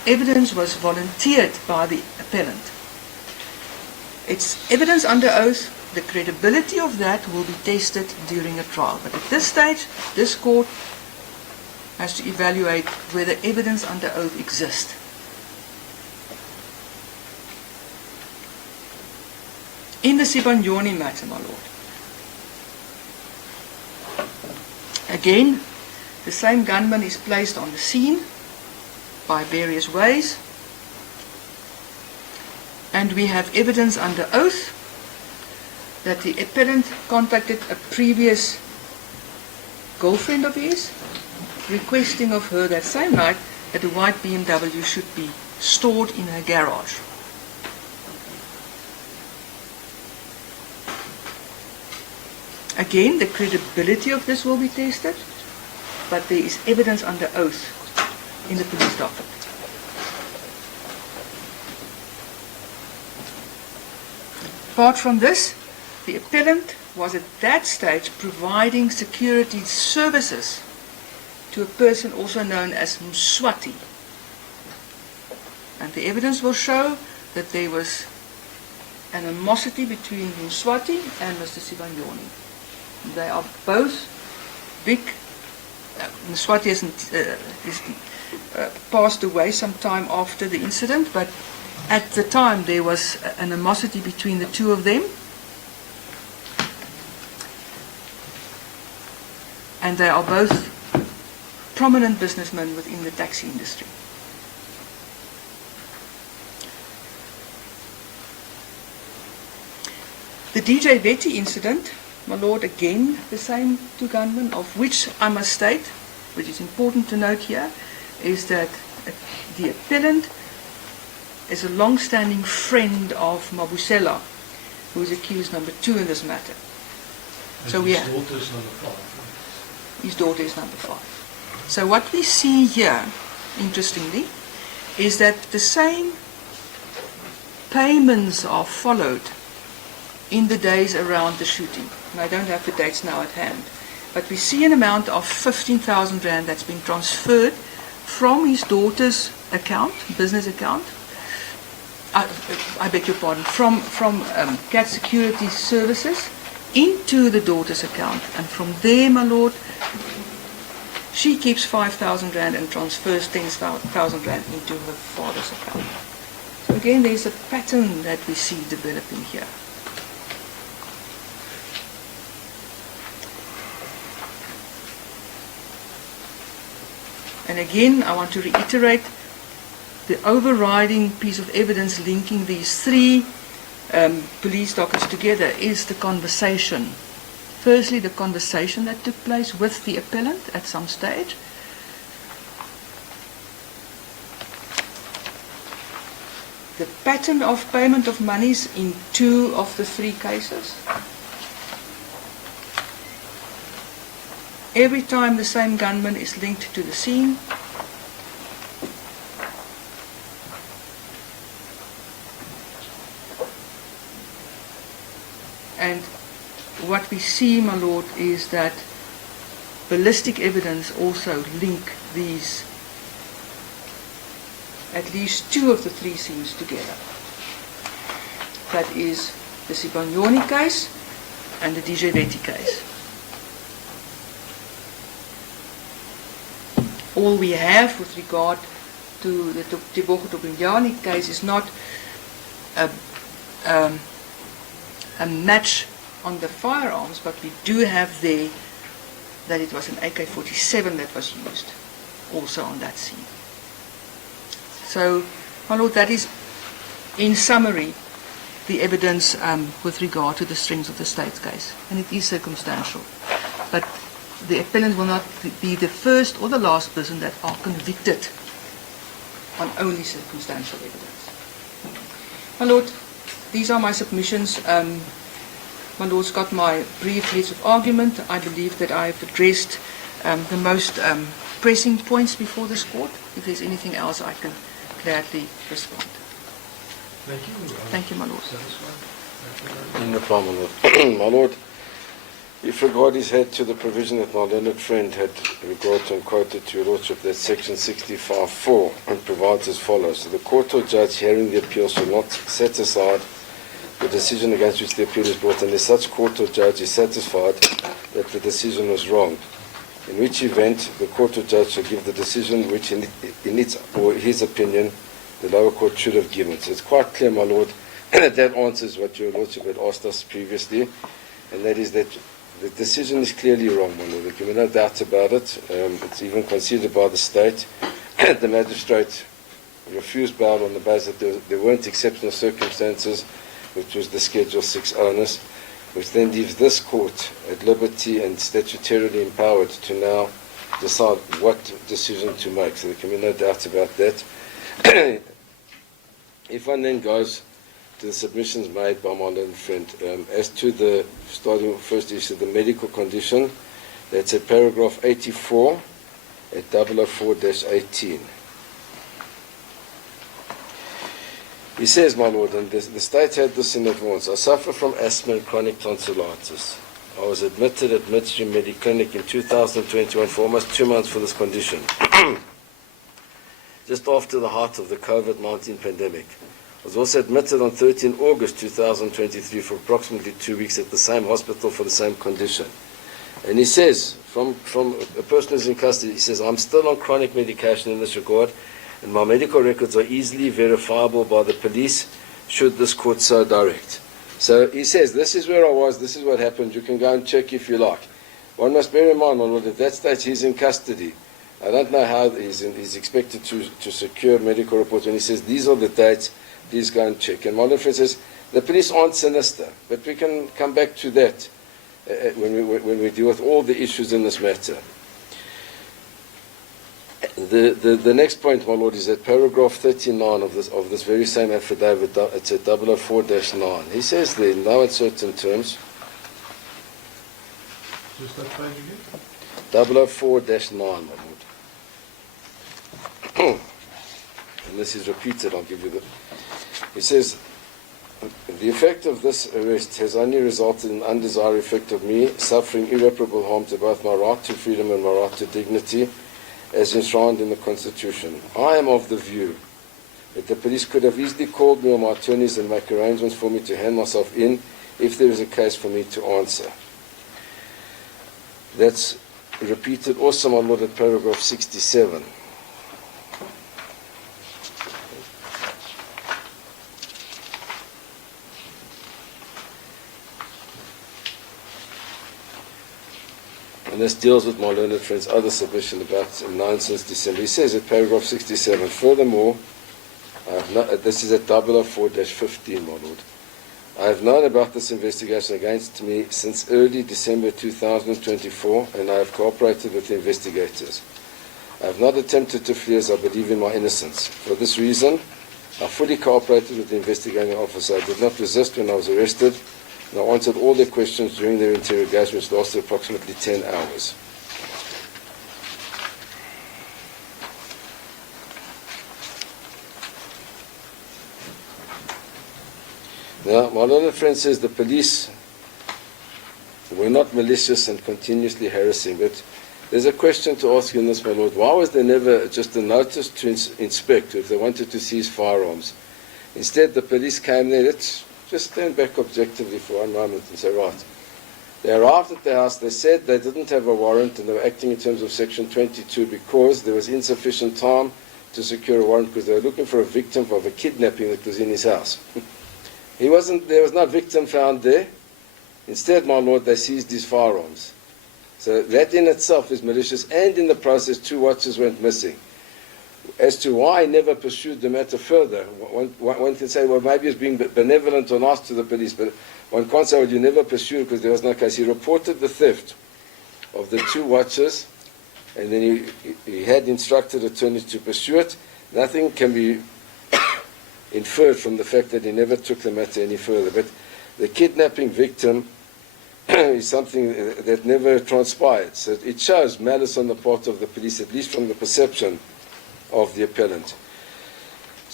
evidence was volunteered by the appellant. It's evidence under oath. The credibility of that will be tested during a trial. But at this stage, this court has to evaluate whether evidence under oath exists. In the Sibanyoni matter, my lord, again, the same gunman is placed on the scene by various ways, and we have evidence under oath that the appellant contacted a previous girlfriend of his, requesting of her that same night that a white BMW should be stored in her garage. Again, the credibility of this will be tested, but there is evidence under oath in the police docket. Apart from this, the appellant was at that stage providing security services to a person also known as Mswati. And the evidence will show that there was animosity between Mswati and Mr. Sibanyoni. They are both big. Mswati is passed away some time after the incident, but at the time there was animosity between the two of them. And they are both prominent businessmen within the taxi industry. The DJ Betty incident, my lord, again the same two gunmen, of which I must state, which is important to note here, is that the appellant is a long-standing friend of Mabusela, who is accused number 2 in this matter. And so his daughter is number 5. His daughter is number 5. So what we see here, interestingly, is that the same payments are followed in the days around the shooting. And I don't have the dates now at hand. But we see an amount of 15,000 rand that's been transferred from his daughter's account, business account. I beg your pardon, from Cat Security Services into the daughter's account. And from there, my lord, she keeps 5,000 rand and transfers 10,000 rand into her father's account. So again, there's a pattern that we see developing here. And again, I want to reiterate, the overriding piece of evidence linking these three police dockets together is the conversation. Firstly, the conversation that took place with the appellant at some stage. The pattern of payment of monies in 2 of the 3 cases. Every time the same gunman is linked to the scene. And what we see, my lord, is that ballistic evidence also link these, at least 2 of the 3 scenes together. That is the Sibanyoni case and the DJ Betty case. All we have with regard to the Tebogo Tobinyani case is not a match on the firearms, but we do have there that it was an AK-47 that was used also on that scene. So, my lord, that is, in summary, the evidence with regard to the strings of the state's case, and it is circumstantial. But the appellant will not be the first or the last person that are convicted on only circumstantial evidence. My lord, these are my submissions. My lord's got my brief heads of argument. I believe that I have addressed the most pressing points before this court. If there's anything else, I can gladly respond. Thank you. Thank you, my lord. Satisfied? Thank you very much. No problem. My lord, If regard is had to the provision that my learned friend had regard to and quoted to your lordship, that section 65(4) and provides as follows: so the court or judge hearing the appeal shall not set aside the decision against which the appeal is brought unless such court or judge is satisfied that the decision was wrong, in which event the court or judge shall give the decision which in its or his opinion the lower court should have given. So it's quite clear, my lord, that answers what your lordship had asked us previously, and that is that the decision is clearly wrong, my lord. There can be no doubt about it. It's even conceded by the state. The magistrate refused bail on the basis that there weren't exceptional circumstances, which was the Schedule 6 onus, which then leaves this court at liberty and statutorily empowered to now decide what decision to make. So there can be no doubt about that. If one then goes to the submissions made by my learned friend, as to the starting first issue, the medical condition, that's at paragraph 84 at 004-18. He says, my lord, and the state had this in advance: I suffer from asthma and chronic tonsillitis. I was admitted at Midstream Mediclinic in 2021 for almost 2 months for this condition, just after the height of the COVID-19 pandemic. I was also admitted on 13 August 2023 for approximately 2 weeks at the same hospital for the same condition. And he says, from a person who's in custody, he says, I'm still on chronic medication in this regard, and my medical records are easily verifiable by the police, should this court so direct. So he says, this is where I was, this is what happened, you can go and check if you like. One must bear in mind, my lord, at that stage he's in custody. I don't know how he's expected to secure medical reports when he says, these are the dates, please go and check. And my lord friend says, the police aren't sinister, but we can come back to that when we deal with all the issues in this matter. The next point, my lord, is that paragraph 39 of this very same affidavit. It's at 004-9. He says there, in no uncertain terms, Just that page again? 004-9, my lord. And this is repeated, I'll give you the... He says, the effect of this arrest has only resulted in undesired effect of me suffering irreparable harm to both my right to freedom and my right to dignity, as enshrined in the Constitution. I am of the view that the police could have easily called me or my attorneys and make arrangements for me to hand myself in if there is a case for me to answer. That's repeated also, my lord, at paragraph 67. And this deals with my learned friend's other submission about known since December. He says at paragraph 67, furthermore, this is at 004-15, my lord. I have known about this investigation against me since early December 2024, and I have cooperated with the investigators. I have not attempted to flee as I believe in my innocence. For this reason, I fully cooperated with the investigating officer. I did not resist when I was arrested, and I answered all their questions during their interrogation, which lasted approximately 10 hours. Now, my learned friend says the police were not malicious and continuously harassing, but there's a question to ask in this, my lord. Why was there never just a notice to inspect if they wanted to seize firearms? Instead, the police came there. Let's just stand back objectively for one moment and say, right, they arrived at the house, they said they didn't have a warrant and they were acting in terms of section 22 because there was insufficient time to secure a warrant because they were looking for a victim of a kidnapping that was in his house. There was no victim found there. Instead, my lord, they seized his firearms. So that in itself is malicious, and in the process 2 watches went missing. As to why I never pursued the matter further, one can say, well, maybe it's being benevolent or nice to the police, but one can't say, well, you never pursued because there was no case. He reported the theft of the 2 watches, and then he had instructed attorneys to pursue it. Nothing can be inferred from the fact that he never took the matter any further. But the kidnapping victim is something that never transpired. So it shows malice on the part of the police, at least from the perception of the appellant.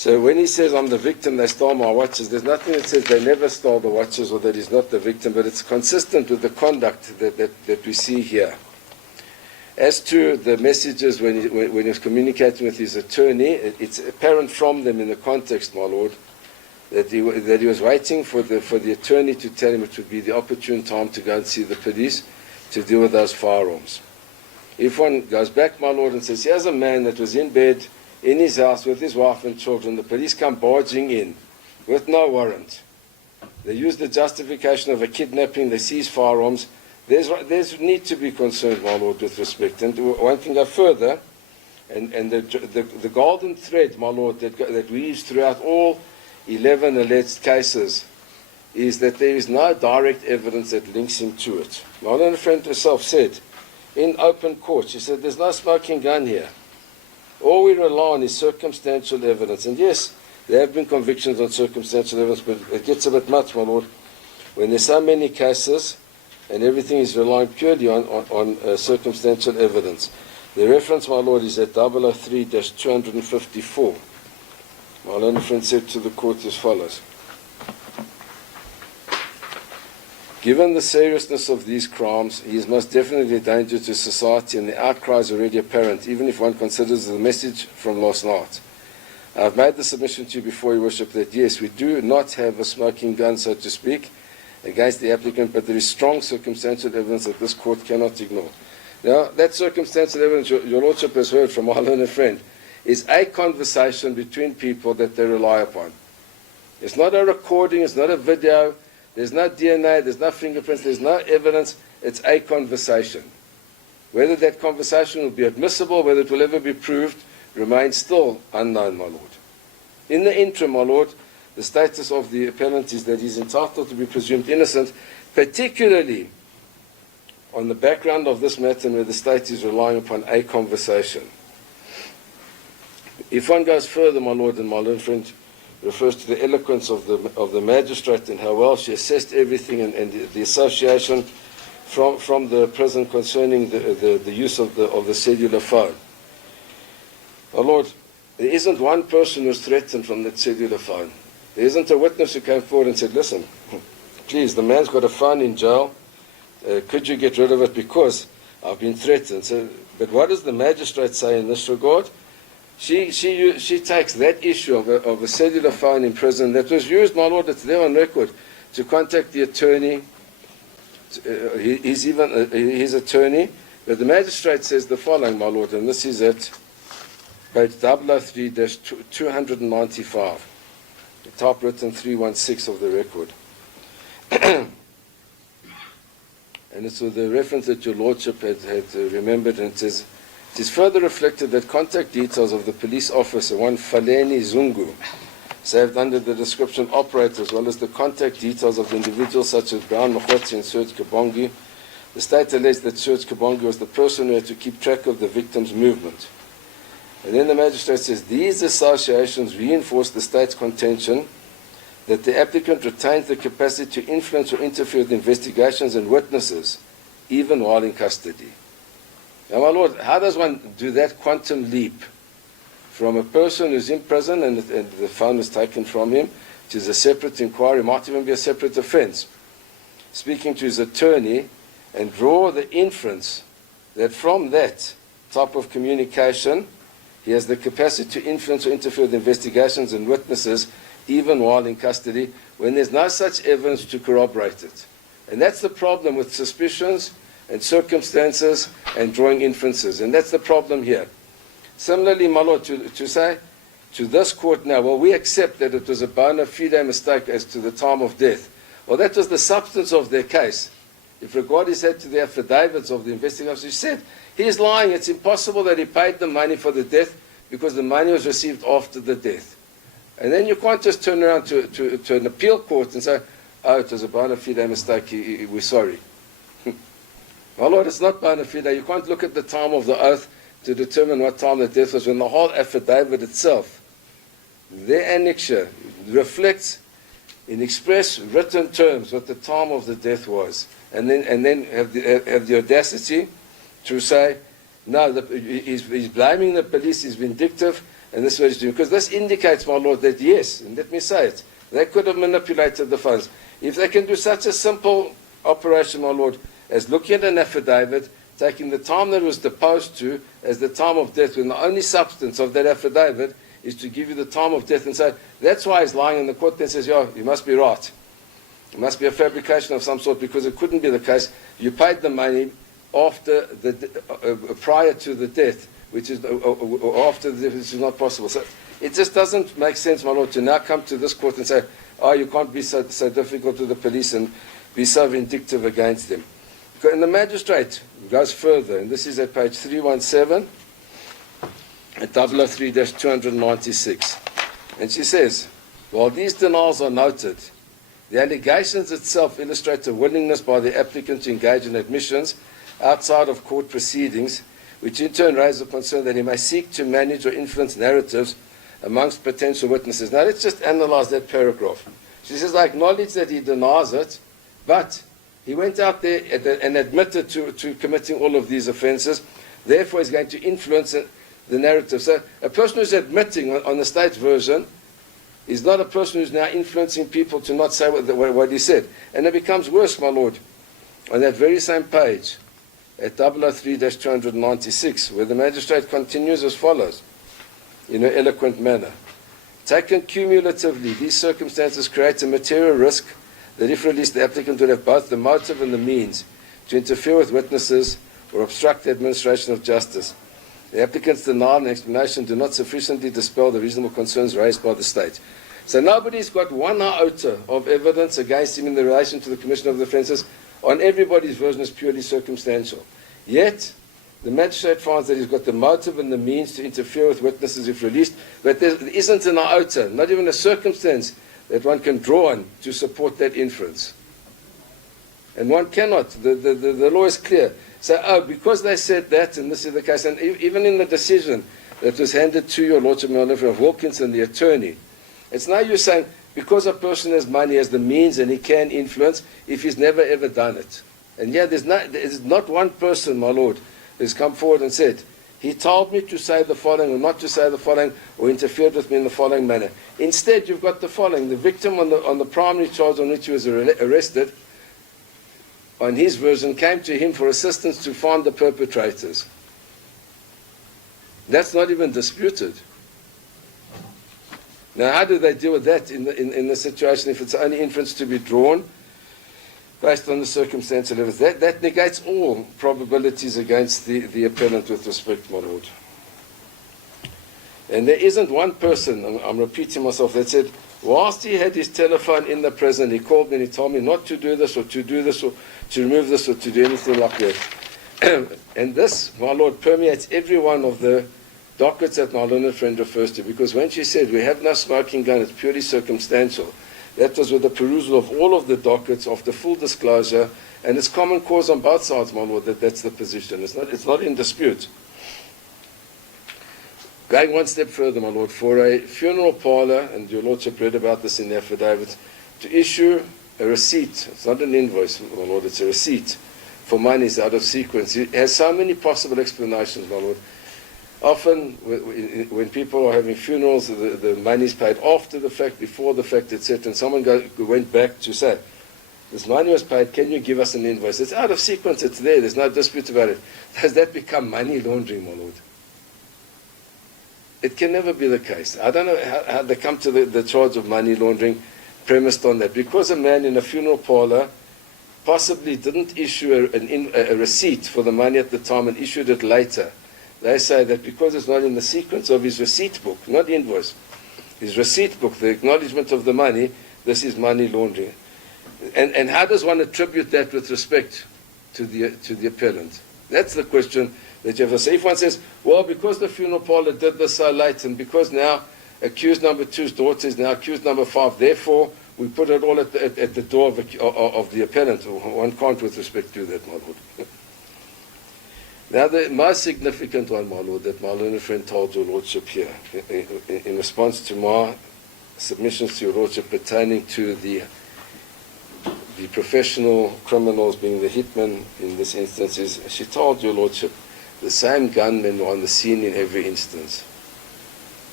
So when he says, I'm the victim, they stole my watches, there's nothing that says they never stole the watches or that he's not the victim, but it's consistent with the conduct that we see here. As to the messages when he was communicating with his attorney, it's apparent from them in the context, my lord, that he was waiting for the attorney to tell him it would be the opportune time to go and see the police to deal with those firearms. If one goes back, my lord, and says, here's a man that was in bed in his house with his wife and children, the police come barging in with no warrant. They use the justification of a kidnapping, they seize firearms. There's need to be concerned, my lord, with respect. And one can go further, and the golden thread, my lord, that weaves throughout all 11 alleged cases is that there is no direct evidence that links him to it. My own friend herself said, in open court, she said, there's no smoking gun here. All we rely on is circumstantial evidence. And yes, there have been convictions on circumstantial evidence, but it gets a bit much, my lord, when there's so many cases and everything is relying purely on circumstantial evidence. The reference, my lord, is at 003-254. My learned friend said to the court as follows. Given the seriousness of these crimes, he is most definitely a danger to society, and the outcry is already apparent, even if one considers the message from last night. I have made the submission to you before, Your Worship, that yes, we do not have a smoking gun, so to speak, against the applicant, but there is strong circumstantial evidence that this court cannot ignore. Now, that circumstantial evidence, Your Lordship has heard from our learned friend, is a conversation between people that they rely upon. It's not a recording, it's not a video, there's no DNA, there's no fingerprints, there's no evidence, it's a conversation. Whether that conversation will be admissible, whether it will ever be proved, remains still unknown, my lord. In the interim, my lord, the status of the appellant is that he's entitled to be presumed innocent, particularly on the background of this matter where the state is relying upon a conversation. If one goes further, my lord, and my learned friend refers to the eloquence of the magistrate and how well she assessed everything and the association from the prison concerning the use of the cellular phone. My lord, there isn't one person who's threatened from that cellular phone. There isn't a witness who came forward and said, listen, please, the man's got a phone in jail. Could you get rid of it because I've been threatened? So, but what does the magistrate say in this regard? She takes that issue of a cellular phone in prison that was used, my lord, it's there on record, to contact the attorney, his attorney. But the magistrate says the following, my lord, and this is at page 003-295, typewritten 316 of the record. And it's with the reference that your lordship had remembered, and it says, it is further reflected that contact details of the police officer, one Faleni Zungu, saved under the description operator, as well as the contact details of the individuals such as Brown Mokhotsi and Serge Kabongi. The state alleged that Serge Kabongi was the person who had to keep track of the victim's movement. And then the magistrate says, these associations reinforce the state's contention that the applicant retains the capacity to influence or interfere with investigations and witnesses, even while in custody. Now, my lord, how does one do that quantum leap from a person who's in prison and the phone is taken from him, which is a separate inquiry, might even be a separate offense, speaking to his attorney, and draw the inference that from that type of communication, he has the capacity to influence or interfere with investigations and witnesses, even while in custody, when there's no such evidence to corroborate it. And that's the problem with suspicions and circumstances and drawing inferences. And that's the problem here. Similarly, my lord, to say to this court now, well, we accept that it was a bona fide mistake as to the time of death. Well, that was the substance of their case. If regard is had to the affidavits of the investigators, he said, he's lying. It's impossible that he paid the money for the death because the money was received after the death. And then you can't just turn around to an appeal court and say, oh, it was a bona fide mistake, we're sorry. My lord, it's not bona fide. You can't look at the time of the oath to determine what time the death was, when the whole affidavit itself, their annexure, reflects in express written terms what the time of the death was. And then have the audacity to say, no, he's blaming the police, he's vindictive, and this is what he's doing. Because this indicates, my Lord, that yes, and let me say it, they could have manipulated the funds. If they can do such a simple operation, my Lord, as looking at an affidavit, taking the time that it was deposed to as the time of death, when the only substance of that affidavit is to give you the time of death, and say, that's why he's lying in the court, then says, yeah, you must be right. It must be a fabrication of some sort, because it couldn't be the case. You paid the money after prior to the death, which is after the death, which is not possible. So it just doesn't make sense, my Lord, to now come to this court and say, oh, you can't be so difficult with the police and be so vindictive against them. And the magistrate goes further, and this is at page 317 at 003-296. And she says, while these denials are noted, the allegations itself illustrate a willingness by the applicant to engage in admissions outside of court proceedings, which in turn raise the concern that he may seek to manage or influence narratives amongst potential witnesses. Now let's just analyze that paragraph. She says, I acknowledge that he denies it, but he went out there and admitted to committing all of these offences. Therefore, he's going to influence the narrative. So a person who's admitting on the state version is not a person who's now influencing people to not say what he said. And it becomes worse, my Lord, on that very same page at 003-296, where the magistrate continues as follows, in an eloquent manner. Taken cumulatively, these circumstances create a material risk that if released, the applicant would have both the motive and the means to interfere with witnesses or obstruct the administration of justice. The applicant's denial and explanation do not sufficiently dispel the reasonable concerns raised by the state. So nobody's got one iota of evidence against him in the relation to the commission of the offences. On everybody's version is purely circumstantial. Yet, the magistrate finds that he's got the motive and the means to interfere with witnesses if released, but there isn't an iota, not even a circumstance that one can draw on to support that inference. And one cannot. The law is clear. So, because they said that, and this is the case, and even in the decision that was handed to your Lordship of Wilkinson, the attorney, it's now you're saying, because a person has money, has the means, and he can influence, if he's never ever done it. And yeah, there's not one person, my Lord, who's come forward and said, he told me to say the following or not to say the following or interfered with me in the following manner. Instead, you've got the following. The victim on the primary charge on which he was arrested, on his version, came to him for assistance to find the perpetrators. That's not even disputed. Now, how do they deal with that in the situation if it's only inference to be drawn based on the circumstantial evidence? That negates all probabilities against the appellant with respect, my Lord. And there isn't one person, I'm repeating myself, that said, whilst he had his telephone in the prison, he called me and he told me not to do this or to do this or to remove this or to do anything like that. And this, my Lord, permeates every one of the dockets that my learned friend refers to, because when she said, we have no smoking gun, it's purely circumstantial, that was with the perusal of all of the dockets, of the full disclosure, and it's common cause on both sides, my Lord, that's the position. It's not in dispute. Going one step further, my Lord, for a funeral parlour, and your Lordship read about this in the affidavit, to issue a receipt, it's not an invoice, my Lord, it's a receipt for monies out of sequence. It has so many possible explanations, my Lord. Often, when people are having funerals, the money is paid after the fact, before the fact, etc. And someone went back to say, this money was paid, can you give us an invoice? It's out of sequence, it's there's no dispute about it. Does that become money laundering, my Lord? It can never be the case. I don't know how they come to the charge of money laundering premised on that. Because a man in a funeral parlour possibly didn't issue a receipt for the money at the time and issued it later, they say that because it's not in the sequence of his receipt book, not invoice, his receipt book, the acknowledgement of the money, this is money laundering. And how does one attribute that with respect to the appellant? That's the question that you have to say. If one says, well, because the funeral parlour did this so late, and because now accused number 2's daughter is now accused number 5, therefore we put it all at the door of the appellant. One can't with respect to that, my Lord. Now, the most significant one, my Lord, that my learned friend told your Lordship here, in response to my submissions to your Lordship pertaining to the professional criminals being the hitmen in this instance, is she told your Lordship the same gunmen were on the scene in every instance.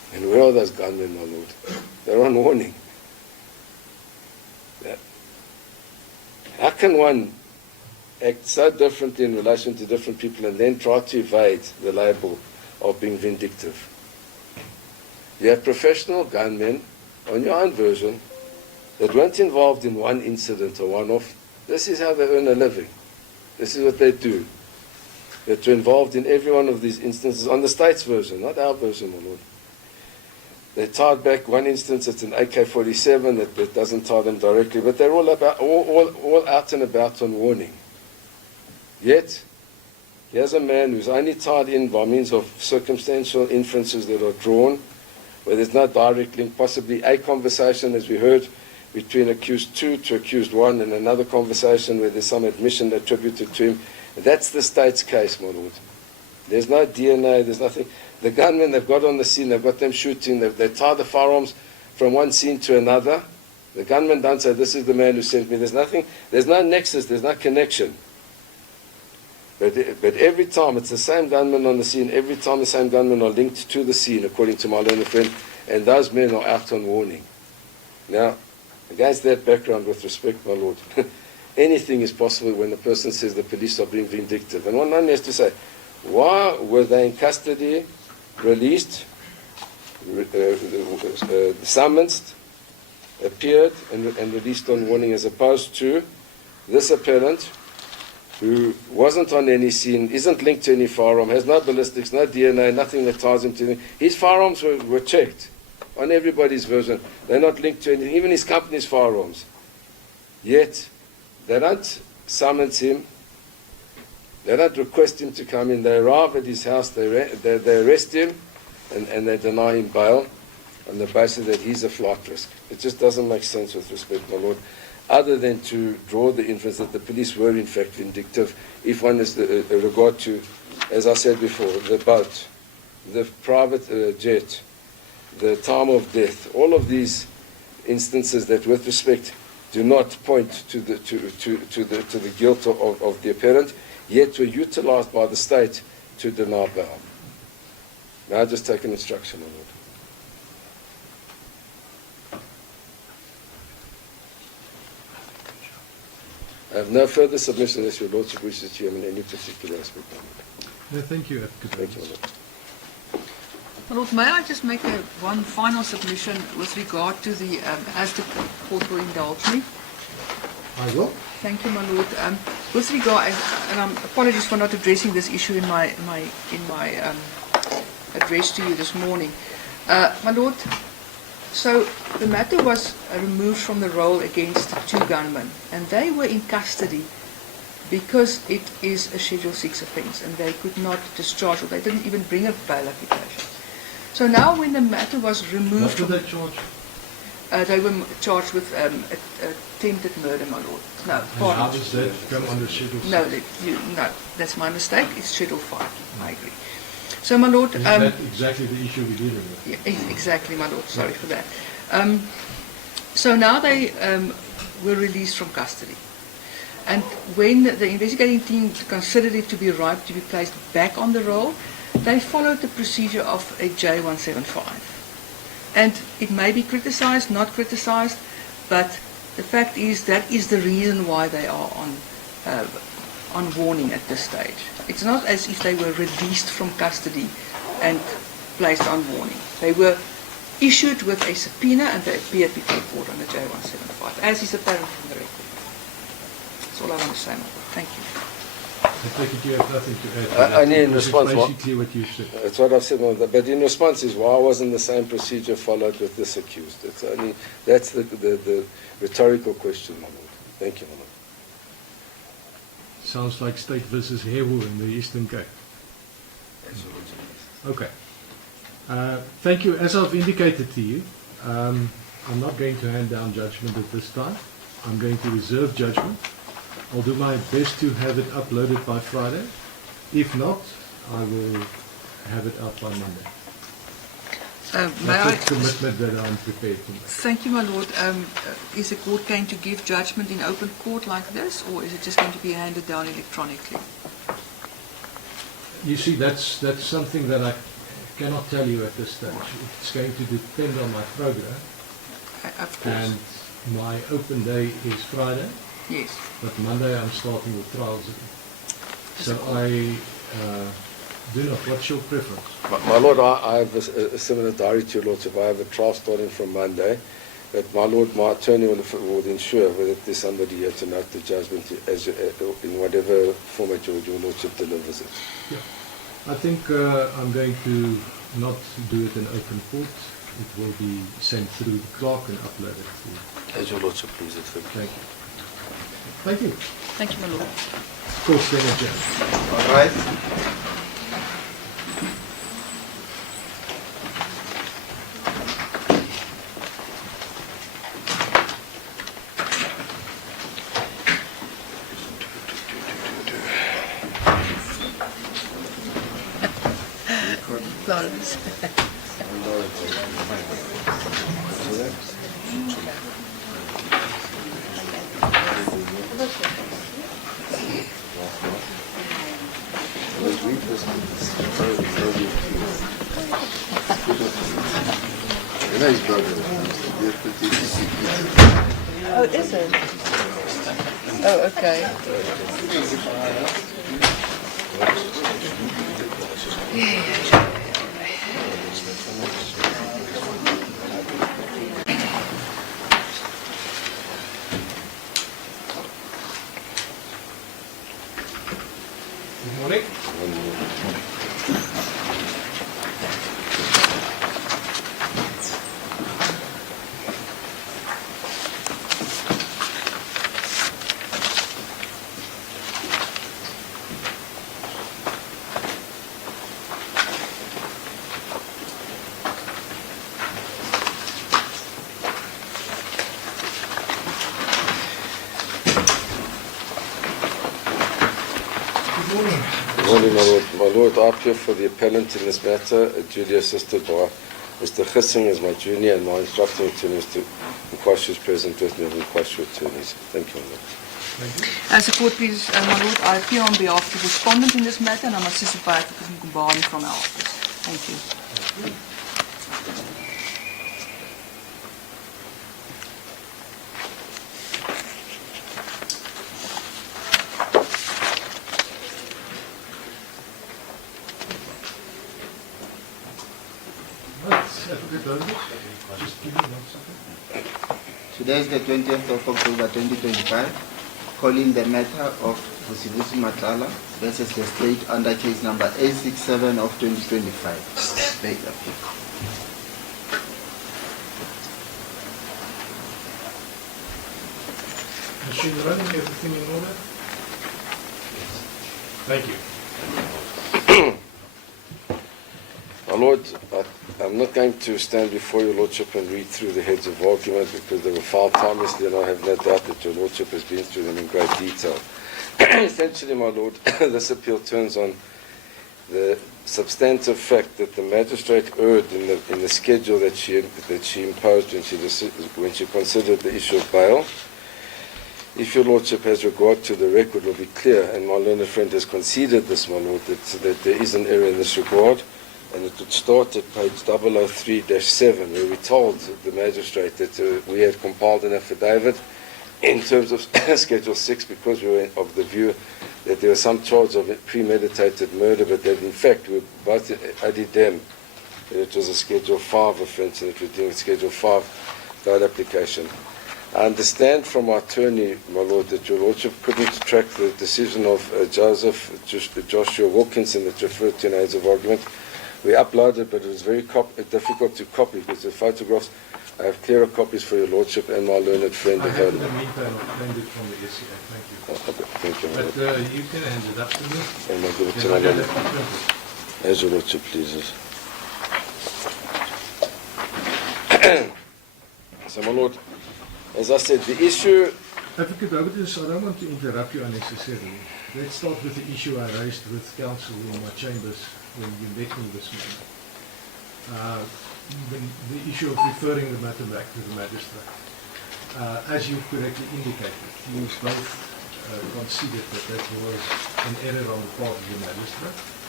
And where are those gunmen, my lord? They're on warning. How can one act so differently in relation to different people and then try to evade the label of being vindictive? You have professional gunmen on your own version that weren't involved in one incident or one-off. This is how they earn a living. This is what they do. That were involved in every one of these instances on the state's version, not our version, my lord. They tied back one instance, it's an AK-47 that doesn't tie them directly, but they're all out and about on warning. Yet, here's a man who's only tied in by means of circumstantial inferences that are drawn, where there's no direct link, possibly a conversation, as we heard, between accused 2 to accused 1, and another conversation where there's some admission attributed to him. That's the state's case, my lord. There's no DNA, there's nothing. The gunmen they've got on the scene, they've got them shooting, they tie the firearms from one scene to another. The gunmen don't say, this is the man who sent me. There's nothing, there's no nexus, there's no connection. But every time it's the same gunmen on the scene, every time the same gunmen are linked to the scene, according to my learned friend, and those men are out on warning. Now, against that background, with respect, my lord, anything is possible when a person says the police are being vindictive. And one has to say, why were they in custody, released, summoned, appeared, and released on warning, as opposed to this appellant who wasn't on any scene, isn't linked to any firearm, has no ballistics, no DNA, nothing that ties him to anything. His firearms were checked on everybody's version. They're not linked to anything, even his company's firearms. Yet, they don't summons him, they don't request him to come in, they arrive at his house, they arrest him, and they deny him bail on the basis that he's a flight risk. It just doesn't make sense, with respect, my lord, other than to draw the inference that the police were in fact vindictive, if one is regard to, as I said before, the boat, the private jet, the time of death, all of these instances that, with respect, do not point to the guilt of the appellant, yet were utilized by the state to deny bail. Now just take an instruction, my lord. I have no further submission unless your lordship wishes to in any particular aspect. No, thank you, Advocate. Thank you, my lord. My lord, may I just make one final submission with regard to the, as the court will indulge me? I will. Thank you, my lord. With regard, and apologies for not addressing this issue in my address to you this morning. My lord, so the matter was removed from the roll against 2 gunmen, and they were in custody because it is a Schedule 6 offence, and they could not discharge, or they didn't even bring a bail application. So now when the matter was removed... What were they charged? They were charged with attempted murder, my lord. No, And how does that come under Schedule 6? No, that's my mistake. It's Schedule 5. I agree. So, my lord... Is that exactly the issue we're dealing with? Yeah, exactly, my lord. Sorry for that. So now they were released from custody. And when the investigating team considered it to be ripe to be placed back on the roll, they followed the procedure of a J175. And it may be criticized, not criticized, but the fact is that is the reason why they are on warning at this stage. It's not as if they were released from custody and placed on warning. They were issued with a subpoena and they appeared before court on the J175, as is apparent from the record. That's all I want to say, my lord. Thank you. I take it you have nothing to add. Only in response. Basically what you said. That's what I've said, but in response is why wasn't the same procedure followed with this accused? That's the rhetorical question, my lord. Thank you, my lord. Sounds like State versus Hewu in the Eastern Cape. Okay. Thank you. As I've indicated to you, I'm not going to hand down judgment at this time. I'm going to reserve judgment. I'll do my best to have it uploaded by Friday. If not, I will have it out by Monday. That's a commitment that I'm prepared to make. Thank you, my lord. Is the court going to give judgment in open court like this, or is it just going to be handed down electronically? You see, that's something that I cannot tell you at this stage. It's going to depend on my program, Of course. and my open day is Friday, Yes. but Monday I'm starting with trials. So I do not. What's your preference? My Lord, I have a similar diary to your Lordship. I have a trial starting from Monday, but my Lord, my attorney will ensure whether there's somebody here to note the judgment in whatever format your Lordship delivers it. Yeah. I think I'm going to not do it in open court. It will be sent through the clerk and uploaded. As your Lordship pleases. Thank you. Thank you. Thank you, my lord. Court then adjourned. All right. Florence. Oh, is it? Oh, okay. Good morning. Good morning, my Lord. My Lord, I appear for the appellant in this matter, duly assisted by Mr. Gissing as my junior, and my instructing attorney, Mr. Mkwashu, is present with me, and Mkwashu attorneys. Thank you, my Lord. Thank you. As the court please, my lord, I appear on behalf of the respondent in this matter, and I'm assisted by Advocate Mkumbani from our office. Thank you. Just give me 1 second. Today is the 20th of October 2025. Calling the matter of Vusimuzi Matlala versus the state under case number 867 of 2025. Beg your pardon. Machine running, everything in order? Thank you. My Lord, I'm not going to stand before your Lordship and read through the heads of argument because they were filed timelessly, and I have no doubt that your Lordship has been through them in great detail. Essentially, my Lord, this appeal turns on the substantive fact that the magistrate erred in the schedule that she imposed when she considered the issue of bail. If your Lordship has regard to the record, will be clear, and my learned friend has conceded this, my Lord, that there is an error in this regard, and it would start at page 003-7, where we told the magistrate that we had compiled an affidavit in terms of Schedule 6 because we were of the view that there was some charge of premeditated murder, but that in fact we were both adidem, and it was a Schedule 5 offence, and it was doing Schedule 5 bail application. I understand from my attorney, my Lord, that your Lordship couldn't track the decision of Joshua Wilkinson that referred to in aids of argument. We uploaded, but it was very difficult to copy because the photographs, I have clearer copies for your Lordship and my learned friend. I have in the meantime obtained it from the SCA. Thank you. Thank you, my Lord. But you can hand it up to me. And I'll give it to Then my I get Lord. it printed. As your Lordship pleases. So, my Lord, as I said, the issue... Advocate Roberts, I don't want to interrupt you unnecessarily. Let's start with the issue I raised with counsel in my chambers when you met me this morning. The issue of referring the matter back to the magistrate. As you correctly indicated, you both conceded that that was an error on the part of the magistrate.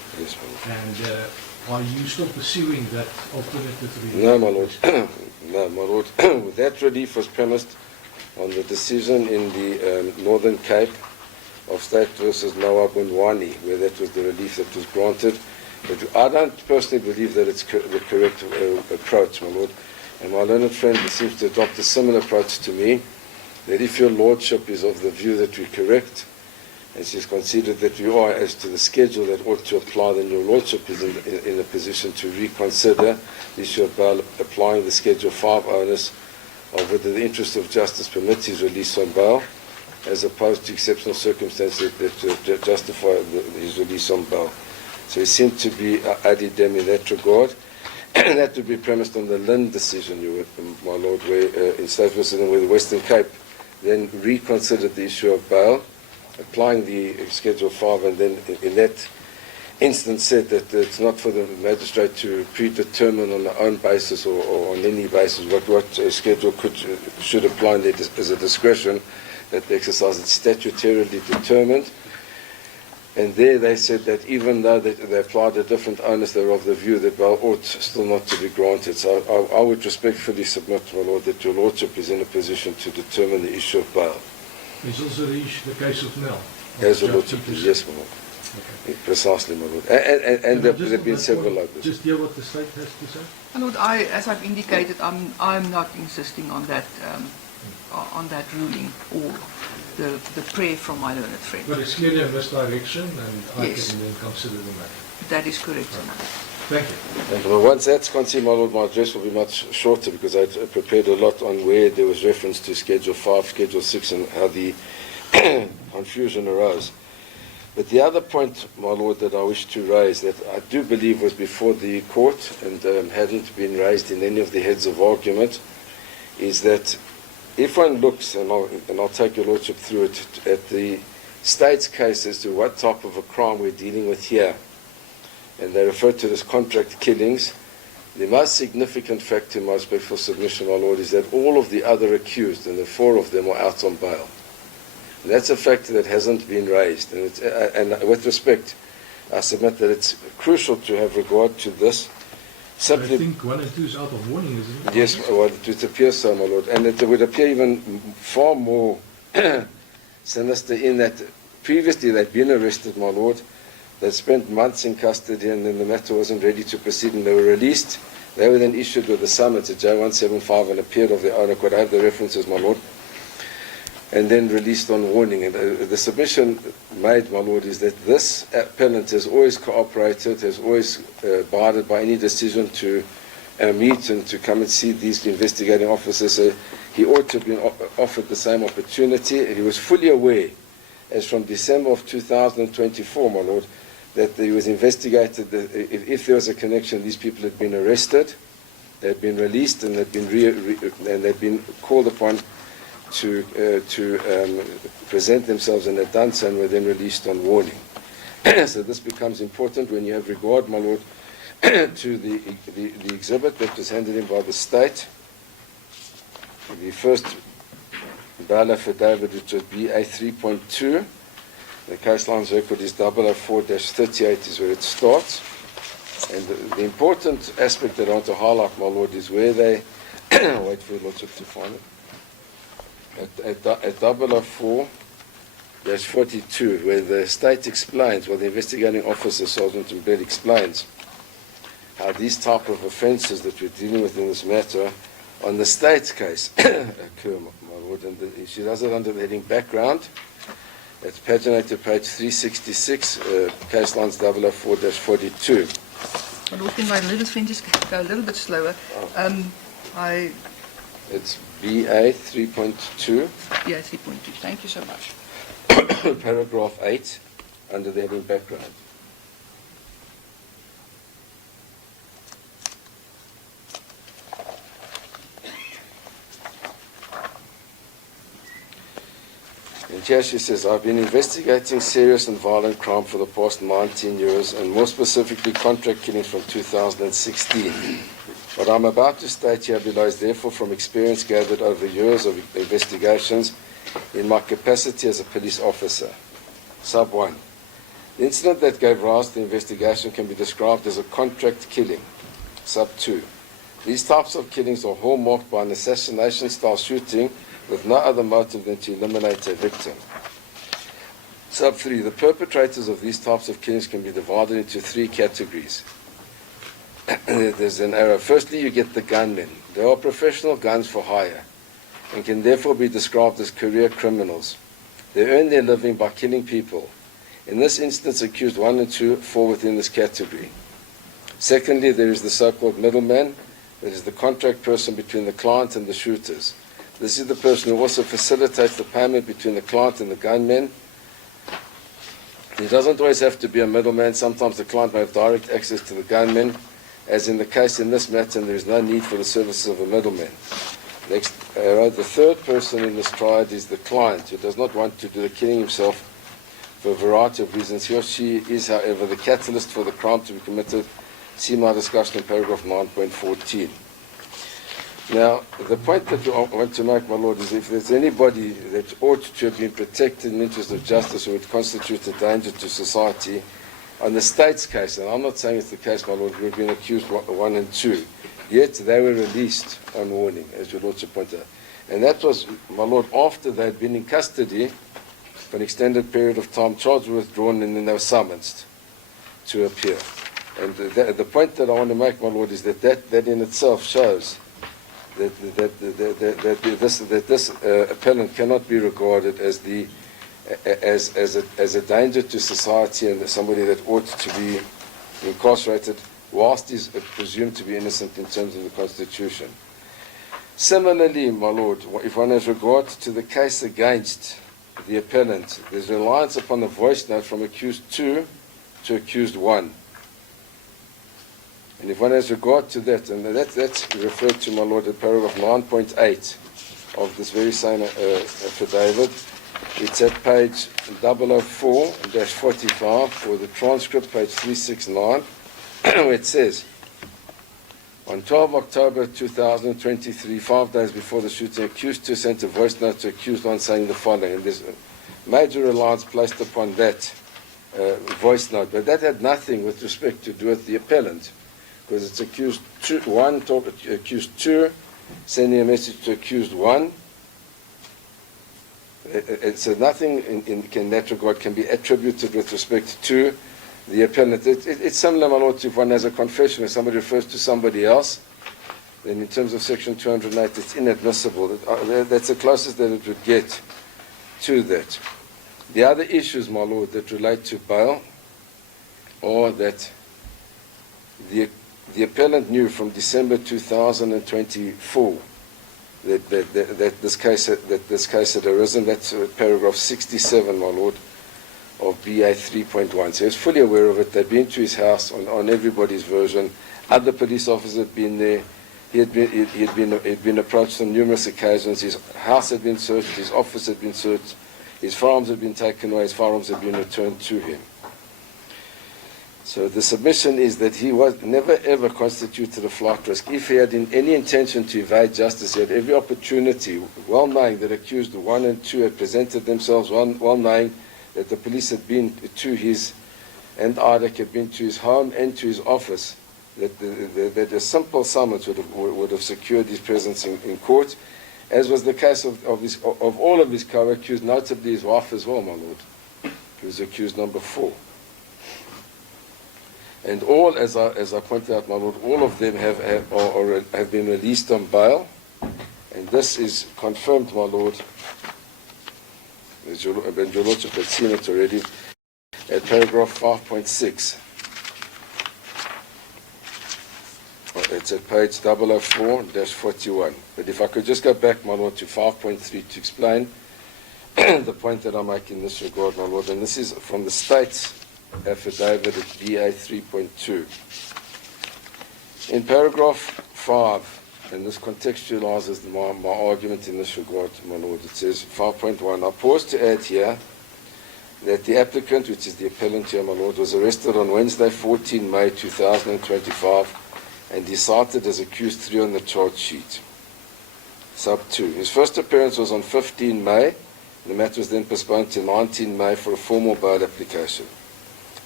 Yes, my lord. And are you still pursuing that alternative relief? No, my lord. No, my lord. That relief was premised on the decision in the Northern Cape of State versus Noah Bundwani, where that was the relief that was granted. But I don't personally believe that it's the correct approach, my lord. And my learned friend seems to adopt a similar approach to me, that if your lordship is of the view that we're correct, and she's considered that we are as to the schedule that ought to apply, then your lordship is in a position to reconsider the issue about applying the Schedule 5 onus of whether the interest of justice permits his release on bail, as opposed to exceptional circumstances that justify his release on bail. So he seemed to be added them in that regard. And that would be premised on the Lynn decision, my lord, where in State versus where the Western Cape then reconsidered the issue of bail, applying the Schedule 5, and then in that instance said that it's not for the magistrate to predetermine on their own basis or on any basis what schedule should apply as a discretion, that the exercise is statutorily determined. And there they said that even though they applied a different onus, they were of the view that bail ought still not to be granted. So I would respectfully submit, my lord, that your lordship is in a position to determine the issue of bail. There's also the case of Nell. As the lordship is, yes, my lord. Okay. Precisely, my lord. And there have been several others. Just hear what the state has to say. My lord, as I've indicated, I'm not insisting on that ruling or the prayer from my learned friend. But it's clearly a misdirection, and I Yes. can then consider the matter. That is correct, Your Honor. Thank you. And once that's conceived, my lord, my address will be much shorter because I prepared a lot on where there was reference to Schedule 5, Schedule 6, and how the confusion arose. But the other point, my lord, that I wish to raise, that I do believe was before the court and hadn't been raised in any of the heads of argument, is that if one looks, and I'll take your lordship through it, at the state's case as to what type of a crime we're dealing with here, and they refer to it as contract killings, the most significant fact in my respectful submission, my lord, is that all of the other accused, and the 4 of them, are out on bail. And that's a fact that hasn't been raised. And with respect, I submit that it's crucial to have regard to this. Simply, I think 1 and 2 is out of warning, isn't it? Yes, well, it appears so, my lord. And it would appear even far more sinister in that previously they'd been arrested, my lord. They spent months in custody, and then the matter wasn't ready to proceed, and they were released. They were then issued with a summons, a J175, and appeared of their own accord. I have the references, my lord. And then released on warning. And the submission made, my lord, is that this appellant has always cooperated, has always abided by any decision to meet and to come and see these investigating officers. So he ought to have been offered the same opportunity. And he was fully aware, as from December of 2024, my lord, that he was investigated, if there was a connection, these people had been arrested, they had been released, and they'd been called upon to present themselves, and had done so, and were then released on warning. So this becomes important when you have regard, my lord, to the exhibit that was handed in by the state. The first bail affidavit, which was BA 3.2. The case line's record is 004-38 is where it starts. And the important aspect that I want to highlight, my lord, is where they wait for your lordship to find it. At 004-42, where the state explains, the investigating officer, Sergeant Mbele, explains how these type of offences that we're dealing with in this matter on the state's case occur, my lord. And she does it under the heading background. It's paginated page 366, case lines 004-42. But looking my little friend just go a little bit slower. It's BA 3.2. Yeah, 3.2. Thank you so much. Paragraph 8, under the heading background. And here she says, I've been investigating serious and violent crime for the past 19 years, and more specifically contract killings from 2016. What I'm about to state here below is therefore from experience gathered over years of investigations in my capacity as a police officer. Sub 1. The incident that gave rise to the investigation can be described as a contract killing. Sub 2. These types of killings are hallmarked by an assassination-style shooting with no other motive than to eliminate a victim. Sub 3. The perpetrators of these types of killings can be divided into 3 categories. There's an arrow. Firstly, you get the gunmen. They are professional guns for hire and can therefore be described as career criminals. They earn their living by killing people. In this instance, accused 1 and 2 fall within this category. Secondly, there is the so-called middleman, that is the contract person between the client and the shooters. This is the person who also facilitates the payment between the client and the gunman. He doesn't always have to be a middleman. Sometimes the client may have direct access to the gunman, as in the case in this matter, and there is no need for the services of a middleman. Next arrow, the third person in this triad is the client, who does not want to do the killing himself for a variety of reasons. He or she is, however, the catalyst for the crime to be committed. See my discussion in paragraph 9.14. Now, the point that I want to make, my Lord, is if there's anybody that ought to have been protected in the interest of justice or would constitute a danger to society, on the state's case, and I'm not saying it's the case, my Lord, we've been accused 1 and 2, yet they were released on warning, as your Lordship pointed out. And that was, my Lord, after they had been in custody for an extended period of time, charges were withdrawn, and then they were summoned to appear. And the point that I want to make, my Lord, is that in itself shows that this appellant cannot be regarded as a danger to society and somebody that ought to be incarcerated whilst is presumed to be innocent in terms of the Constitution. Similarly, my Lord, if one has regard to the case against the appellant, there's reliance upon the voice note from accused 2 to accused 1. And if one has regard to that, and that's referred to, my Lord, in paragraph 9.8 of this very same affidavit, it's at page 004-45 for the transcript, page 369, where it says, on 12 October 2023, 5 days before the shooting, accused 2 sent a voice note to accused 1 saying the following, and there's major reliance placed upon that voice note, but that had nothing with respect to do with the appellant, because it's accused 2, accused 2, sending a message to accused 1. So nothing in that regard can be attributed with respect to the appellant. It's similar, my Lord, to if one has a confession where somebody refers to somebody else, then in terms of section 208, it's inadmissible. That's the closest that it would get to that. The other issues, my Lord, that relate to bail are that the appellant knew from December 2024 that this case had arisen. That's paragraph 67, my Lord, of BA 3.1. So he was fully aware of it. They'd been to his house on everybody's version. Other police officers had been there. He'd been approached on numerous occasions. His house had been searched. His office had been searched. His firearms had been taken away. His firearms had been returned to him. So the submission is that he was never ever constituted a flight risk. If he had any intention to evade justice, he had every opportunity, well knowing that accused 1 and 2 had presented themselves, well knowing that the police had been to his, and IDAC had been to his home and to his office, that a simple summons would have secured his presence in court, as was the case of all of his co-accused, notably his wife as well, my Lord, who was accused number 4. And all, as I pointed out, my Lord, all of them have been released on bail, and this is confirmed, my Lord, as your Lordship had seen it already, at paragraph 5.6. It's at page 004-41. But if I could just go back, my Lord, to 5.3 to explain the point that I make in this regard, my Lord, and this is from the state's affidavit at BA 3.2. In paragraph 5, and this contextualizes my argument in this regard, my Lord, it says 5.1, I pause to add here that the applicant, which is the appellant here, my Lord, was arrested on Wednesday, 14 May 2025, and he cited as accused 3 on the charge sheet. Sub 2. His first appearance was on 15 May. The matter was then postponed to 19 May for a formal bail application.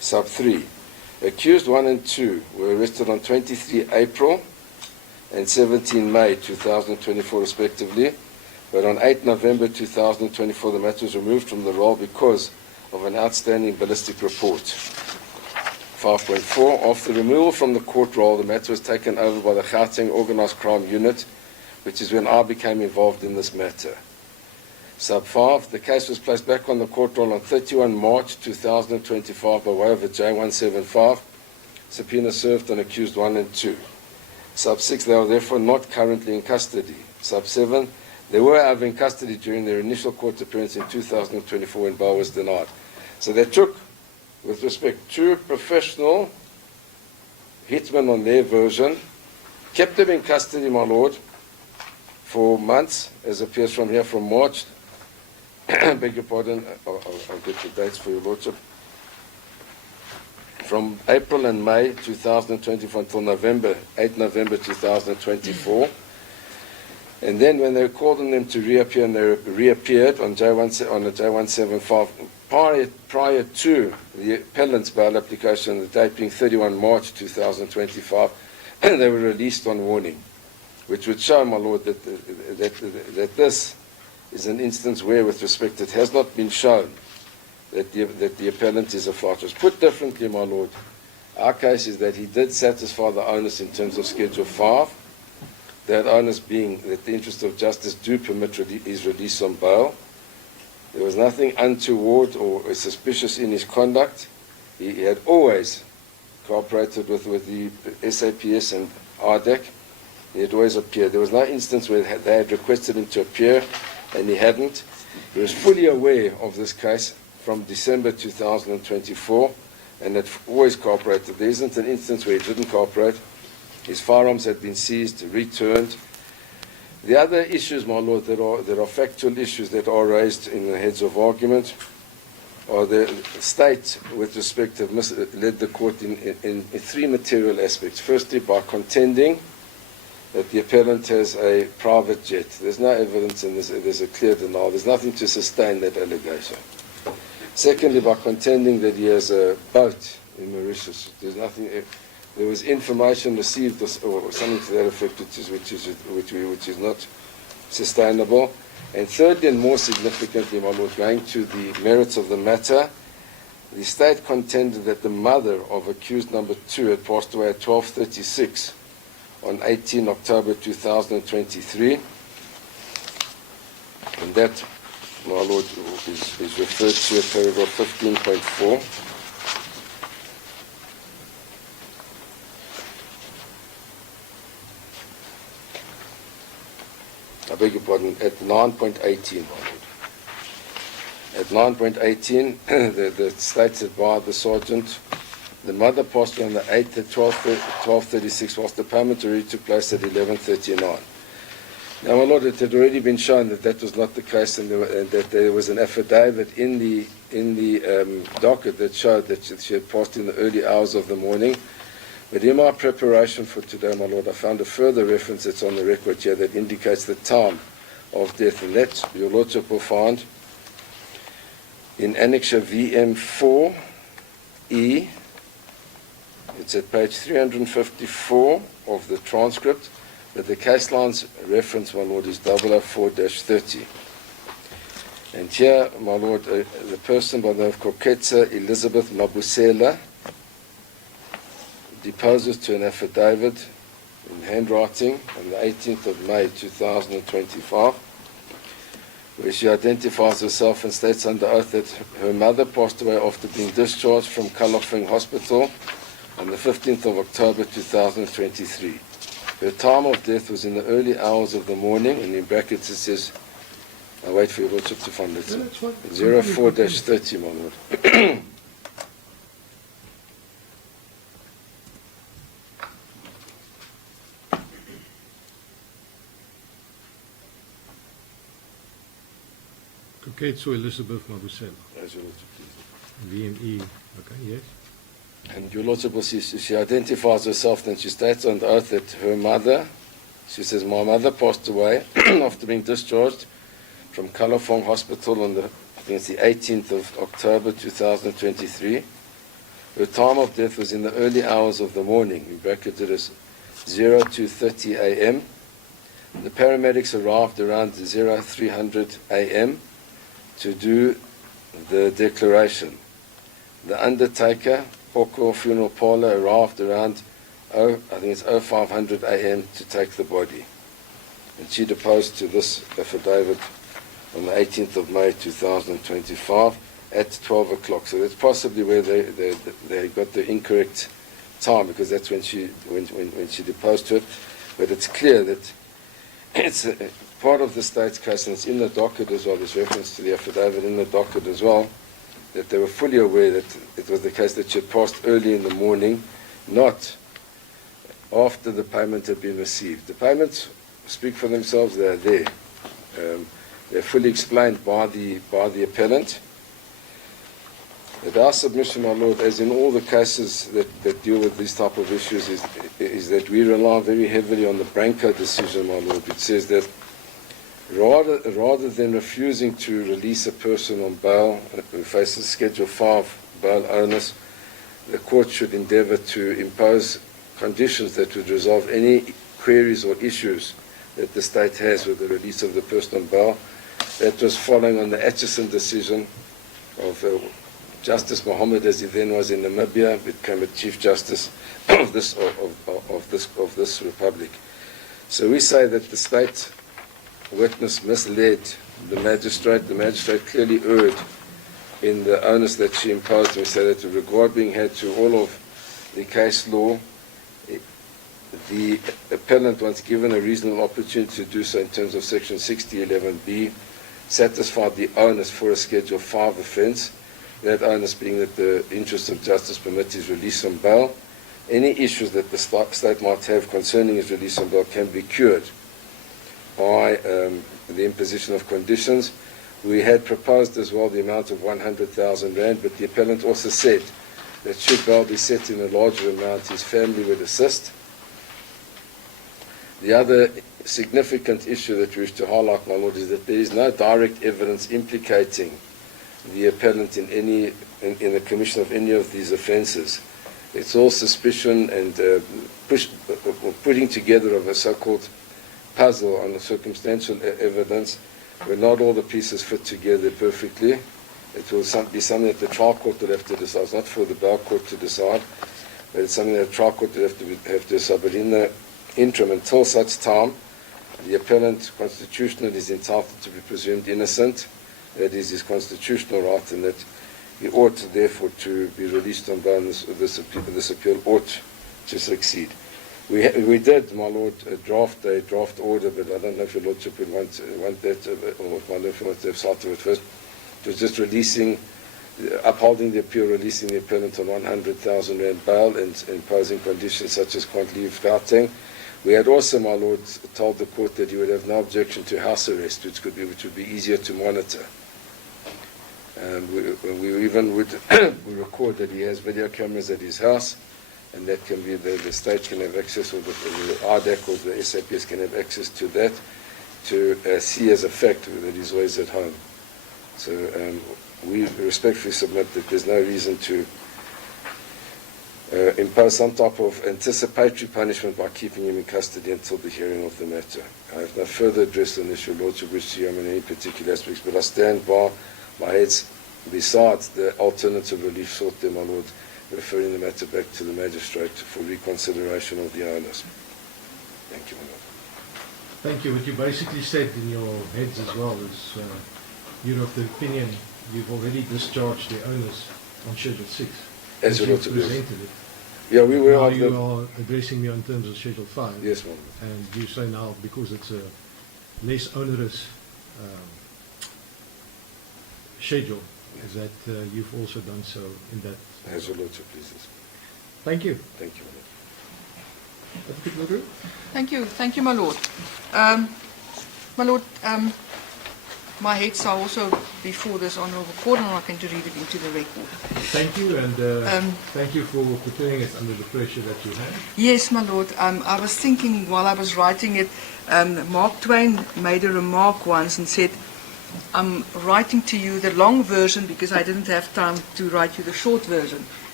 Sub 3. Accused 1 and 2 were arrested on 23 April and 17 May 2024 respectively, but on 8 November 2024 the matter was removed from the roll because of an outstanding ballistic report. 5.4. After removal from the court roll, the matter was taken over by the Gauteng Organised Crime Unit, which is when I became involved in this matter. Sub 5. The case was placed back on the court roll on 31 March 2025 by way of a J175, subpoena served on accused 1 and 2. Sub 6. They are therefore not currently in custody. Sub 7. They were out in custody during their initial court appearance in 2024 when bail was denied. So they took, with respect to professional hitmen on their version, kept them in custody, my lord, for months, as appears from here, from March, beg your pardon, I'll get the dates for your lordship, from April and May 2024 until November, 8 November 2024. And then when they called on them to reappear, and they reappeared on a J175, prior to the appellant's bail application, the date being 31 March 2025, they were released on warning, which would show, my lord, that this is an instance where, with respect, it has not been shown that the appellant is a flightless. Put differently, my lord, our case is that he did satisfy the onus in terms of Schedule 5, that onus being that the interest of justice do permit his release on bail. There was nothing untoward or suspicious in his conduct. He had always cooperated with the SAPS and RDEC. He had always appeared. There was no instance where they had requested him to appear and he hadn't. He was fully aware of this case from December 2024 and had always cooperated. There isn't an instance where he didn't cooperate. His firearms had been seized, returned. The other issues, my lord, that are factual issues that are raised in the heads of argument are the state, with respect, have led the court in three material aspects. Firstly, by contending that the appellant has a private jet. There's no evidence and there's a clear denial. There's nothing to sustain that allegation. Secondly, by contending that he has a boat in Mauritius. There's nothing. There was information received or something to that effect, which is not sustainable. And thirdly, and more significantly, my lord, going to the merits of the matter, the state contended that the mother of accused number 2 had passed away at 12:36 on 18 October 2023, and that, my lord, is referred to at paragraph 15.4. I beg your pardon, at 9.18, at 9.18, the stated by the sergeant, the mother passed on the 8th at 12:36, whilst the payment already took place at 11:39. Now, my lord, it had already been shown that that was not the case, and that there was an affidavit in the docket that showed that she had passed in the early hours of the morning. But in my preparation for today, my lord, I found a further reference that's on the record here that indicates the time of death, and that your lordship will find in Annexure VM4E. It's at page 354 of the transcript, but the case line's reference, my lord, is 004-30. And here, my lord, the person by the name of Koketsa Elizabeth Mabusela deposes to an affidavit in handwriting on the 18th of May 2025, where she identifies herself and states under oath that her mother passed away after being discharged from Kalafing Hospital on the 15th of October 2023. Her time of death was in the early hours of the morning, and in brackets it says, I'll wait for your lordship to find it. 04-30, my lord. Koketso Elizabeth Mabusela. As your lordship, please. VME. Okay, yes. And your lordship will see, she identifies herself and she states on the oath that her mother, she says, my mother passed away after being discharged from Kalafong Hospital on the, I think it's the 18th of October 2023, Her time of death was in the early hours of the morning, in bracketed as 02:30 a.m. The paramedics arrived around 0300 a.m. to do the declaration. The undertaker, Poko Funeral Parlour, arrived around 0500 a.m. to take the body. And she deposed to this affidavit on the 18th of May 2025 at 12 o'clock. So that's possibly where they got the incorrect time, because that's when she deposed to it. But it's clear that it's part of the state's case, and it's in the docket as well. There's reference to the affidavit in the docket as well, that they were fully aware that it was the case that she had passed early in the morning, not after the payment had been received. The payments speak for themselves. They are there. They're fully explained by the appellant. At our submission, my Lord, as in all the cases that deal with these type of issues, is that we rely very heavily on the Branco decision, my Lord, which says that rather than refusing to release a person on bail who faces Schedule 5 bail onus, the court should endeavour to impose conditions that would resolve any queries or issues that the state has with the release of the person on bail. That was following on the Atchison decision of Justice Mohammed, as he then was in Namibia, became a Chief Justice of this republic. So we say that the state witness misled the magistrate. The magistrate clearly erred in the onus that she imposed. And we say that with regard being had to all of the case law, the appellant, once given a reasonable opportunity to do so in terms of Section 6011B, satisfied the onus for a Schedule 5 offence, that onus being that the interest of justice permits his release on bail. Any issues that the state might have concerning his release on bail can be cured by the imposition of conditions. We had proposed as well the amount of 100,000 rand, but the appellant also said that should bail be set in a larger amount, his family would assist. The other significant issue that we wish to highlight, my Lord, is that there is no direct evidence implicating the appellant in the commission of any of these offences. It's all suspicion and putting together of a so-called puzzle on the circumstantial evidence, where not all the pieces fit together perfectly. It will be something that the trial court will have to decide. It's not for the bail court to decide, but it's something that the trial court will have to decide. But in the interim, until such time, the appellant constitutionally is entitled to be presumed innocent. That is his constitutional right, and that he ought therefore to be released on bail, and this appeal ought to succeed. We did, my Lord, draft a draft order, but I don't know if your Lordship would want that, or wonder if you want to have sight of it first. It was just upholding the appeal, releasing the appellant on 100,000 rand bail, and imposing conditions such as can't leave Gauteng. We had also, my Lord, told the court that he would have no objection to house arrest, which would be easier to monitor. We even would we record that he has video cameras at his house, and that can be the state can have access, or the RDAC or the SAPS can have access to that, to see as a fact that he's always at home. So we respectfully submit that there's no reason to impose some type of anticipatory punishment by keeping him in custody until the hearing of the matter. I have no further address on this, your Lordship, wish to in any particular aspects, but I stand by my heads besides the alternative relief sought there, my Lord, referring the matter back to the magistrate for reconsideration of the onus. Thank you, my Lord. Thank you. What you basically said in your heads as well is you're of the opinion you've already discharged the onus on Schedule 6. As your Lordship presented it. Yeah, we were now on you are addressing me in terms of Schedule 5. Yes, ma'am. And you say now, because it's a less onerous schedule, is that you've also done so in that. As your Lordship pleases. Thank you. Thank you, my Lord. Advocate Mulgrew? Thank you, my Lord. My Lord, my heads are also before this honourable court, and I can read it into the record. Thank you, and thank you for putting it under the pressure that you had. Yes, my Lord. I was thinking while I was writing it, Mark Twain made a remark once and said, I'm writing to you the long version because I didn't have time to write you the short version.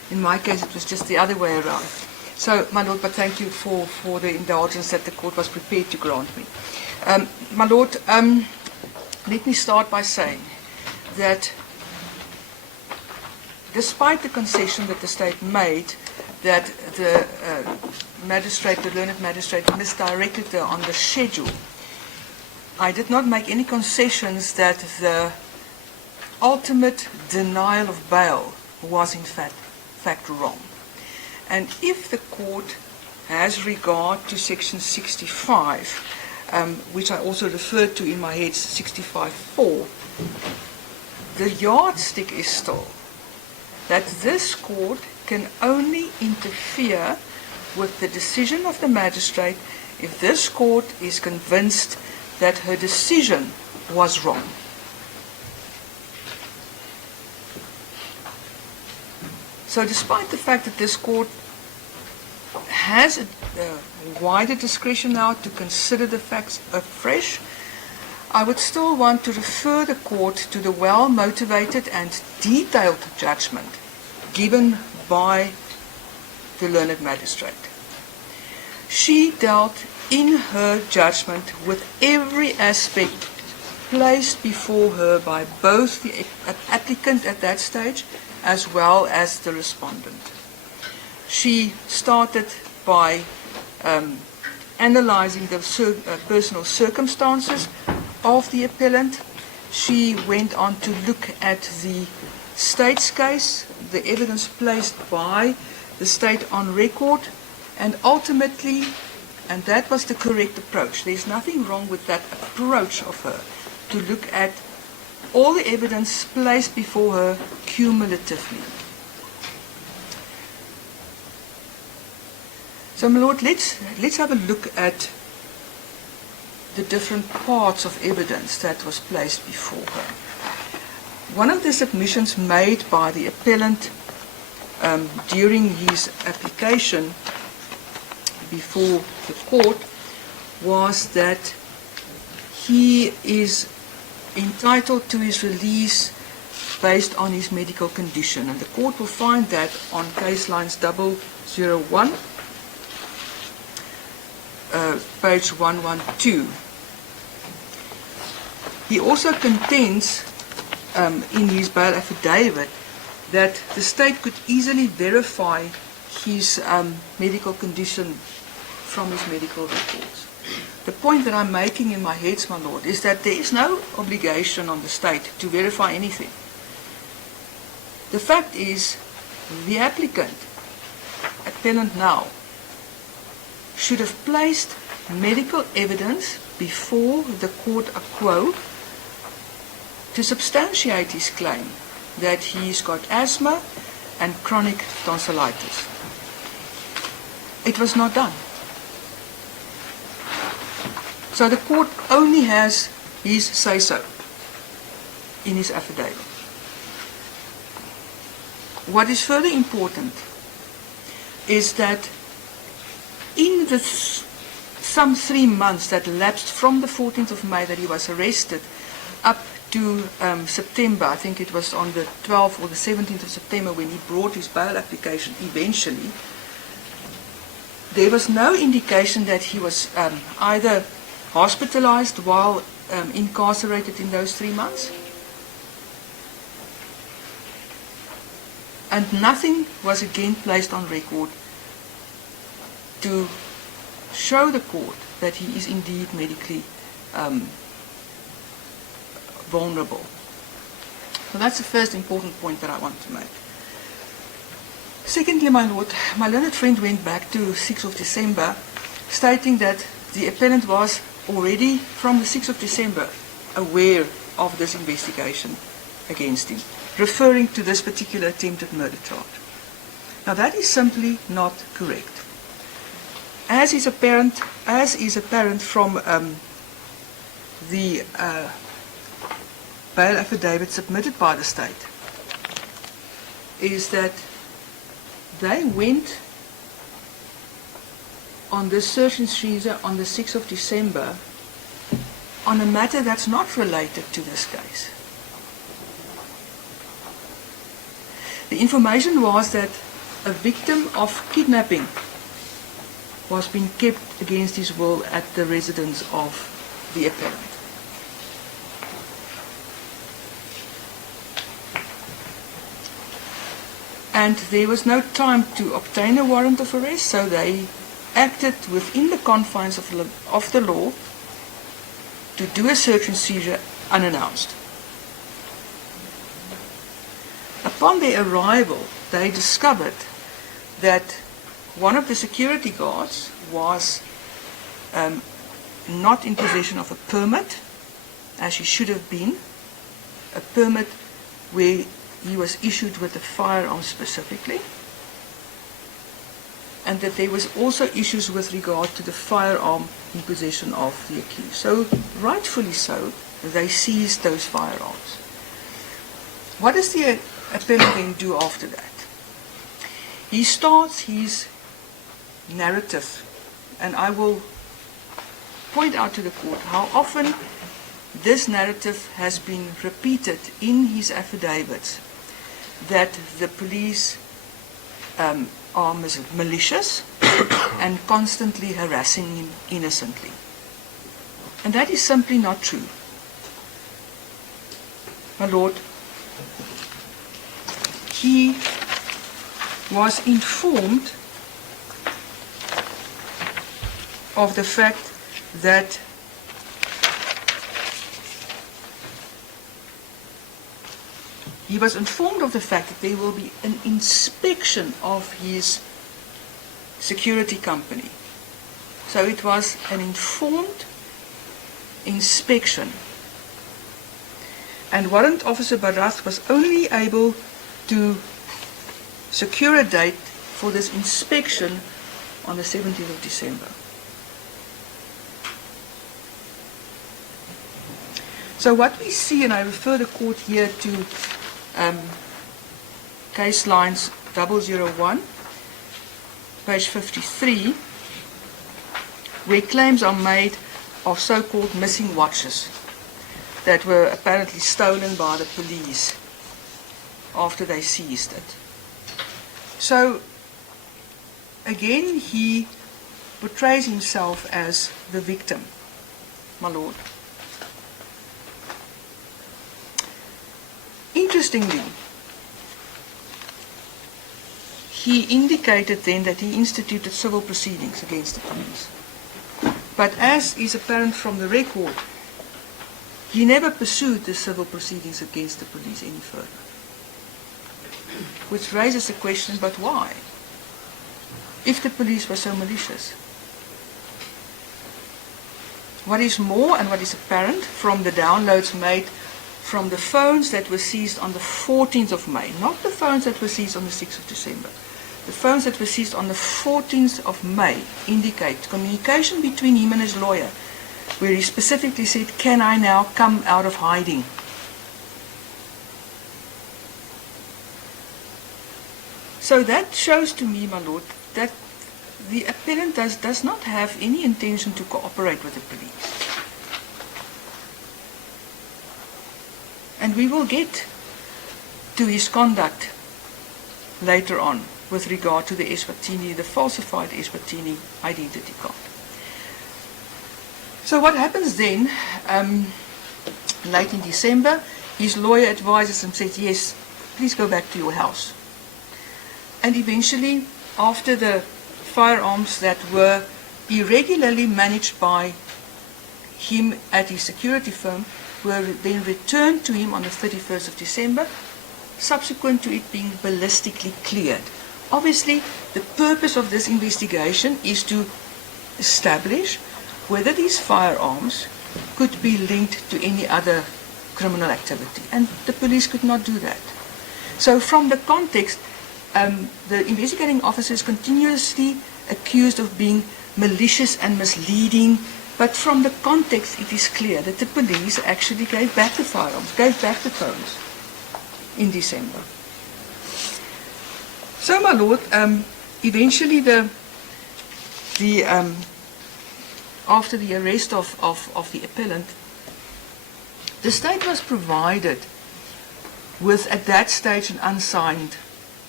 In my case, it was just the other way around. So, my Lord, but thank you for the indulgence that the court was prepared to grant me. My Lord, let me start by saying that despite the concession that the state made that the learned magistrate misdirected her on the schedule, I did not make any concessions that the ultimate denial of bail was in fact wrong. And if the court has regard to section 65, which I also referred to in my head, 65.4, the yardstick is still that this court can only interfere with the decision of the magistrate if this court is convinced that her decision was wrong. So despite the fact that this court has a wider discretion now to consider the facts afresh, I would still want to refer the court to the well-motivated and detailed judgment given by the learned magistrate. She dealt in her judgment with every aspect placed before her by both the applicant at that stage as well as the respondent. She started by analyzing the personal circumstances of the appellant. She went on to look at the state's case, the evidence placed by the state on record, and ultimately, and that was the correct approach, there's nothing wrong with that approach of her, to look at all the evidence placed before her cumulatively. So, my Lord, let's have a look at the different parts of evidence that was placed before her. One of the submissions made by the appellant during his application before the court was that he is entitled to his release based on his medical condition, and the court will find that on case lines 001, page 112. He also contends in his bail affidavit that the state could easily verify his medical condition from his medical records. The point that I'm making in my head, my Lord, is that there is no obligation on the state to verify anything. The fact is, the applicant, appellant now, should have placed medical evidence before the court a quo to substantiate his claim that he's got asthma and chronic tonsillitis. It was not done. So the court only has his say-so in his affidavit. What is further important is that in the some 3 months that elapsed from the 14th of May that he was arrested up to September, I think it was on the 12th or the 17th of September when he brought his bail application eventually, there was no indication that he was either hospitalized while incarcerated in those 3 months, and nothing was again placed on record to show the court that he is indeed medically vulnerable. So that's the first important point that I want to make. Secondly, my Lord, my learned friend went back to 6th of December, stating that the appellant was already from the 6th of December aware of this investigation against him, referring to this particular attempted murder charge. Now that is simply not correct. As is apparent from the bail affidavit submitted by the state, is that they went on this search and seizure on the 6th of December on a matter that's not related to this case. The information was that a victim of kidnapping was being kept against his will at the residence of the appellant. And there was no time to obtain a warrant of arrest, so they acted within the confines of the law to do a search and seizure unannounced. Upon their arrival, they discovered that one of the security guards was not in possession of a permit, as he should have been, a permit where he was issued with a firearm specifically, and that there was also issues with regard to the firearm in possession of the accused. So, rightfully so, they seized those firearms. What does the appellant then do after that? He starts his narrative, and I will point out to the court how often this narrative has been repeated in his affidavits, that the police are malicious and constantly harassing him innocently. And that is simply not true. My Lord, he was informed of the fact that there will be an inspection of his security company. So it was an informed inspection. And Warrant Officer Barath was only able to secure a date for this inspection on the 17th of December. So what we see, and I refer the court here to case lines 001, page 53, where claims are made of so-called missing watches that were apparently stolen by the police after they seized it. So, again, he portrays himself as the victim, my Lord. Interestingly, he indicated then that he instituted civil proceedings against the police. But as is apparent from the record, he never pursued the civil proceedings against the police any further. Which raises the question, but why? If the police were so malicious. What is more, and what is apparent from the downloads made from the phones that were seized on the 14th of May, not the phones that were seized on the 6th of December. The phones that were seized on the 14th of May indicate communication between him and his lawyer, where he specifically said, "Can I now come out of hiding?" So that shows to me, my Lord, that the appellant does not have any intention to cooperate with the police. And we will get to his conduct later on with regard to the Eswatini, the falsified Eswatini identity card. So what happens then, late in December, his lawyer advises him, says, "Yes, please go back to your house." And eventually, after the firearms that were irregularly managed by him at his security firm were then returned to him on the 31st of December, subsequent to it being ballistically cleared. Obviously, the purpose of this investigation is to establish whether these firearms could be linked to any other criminal activity. And the police could not do that. So from the context, the investigating officer is continuously accused of being malicious and misleading, but from the context it is clear that the police actually gave back the firearms, gave back the phones in December. So, my Lord, eventually after the arrest of the appellant, the state was provided with, at that stage, an unsigned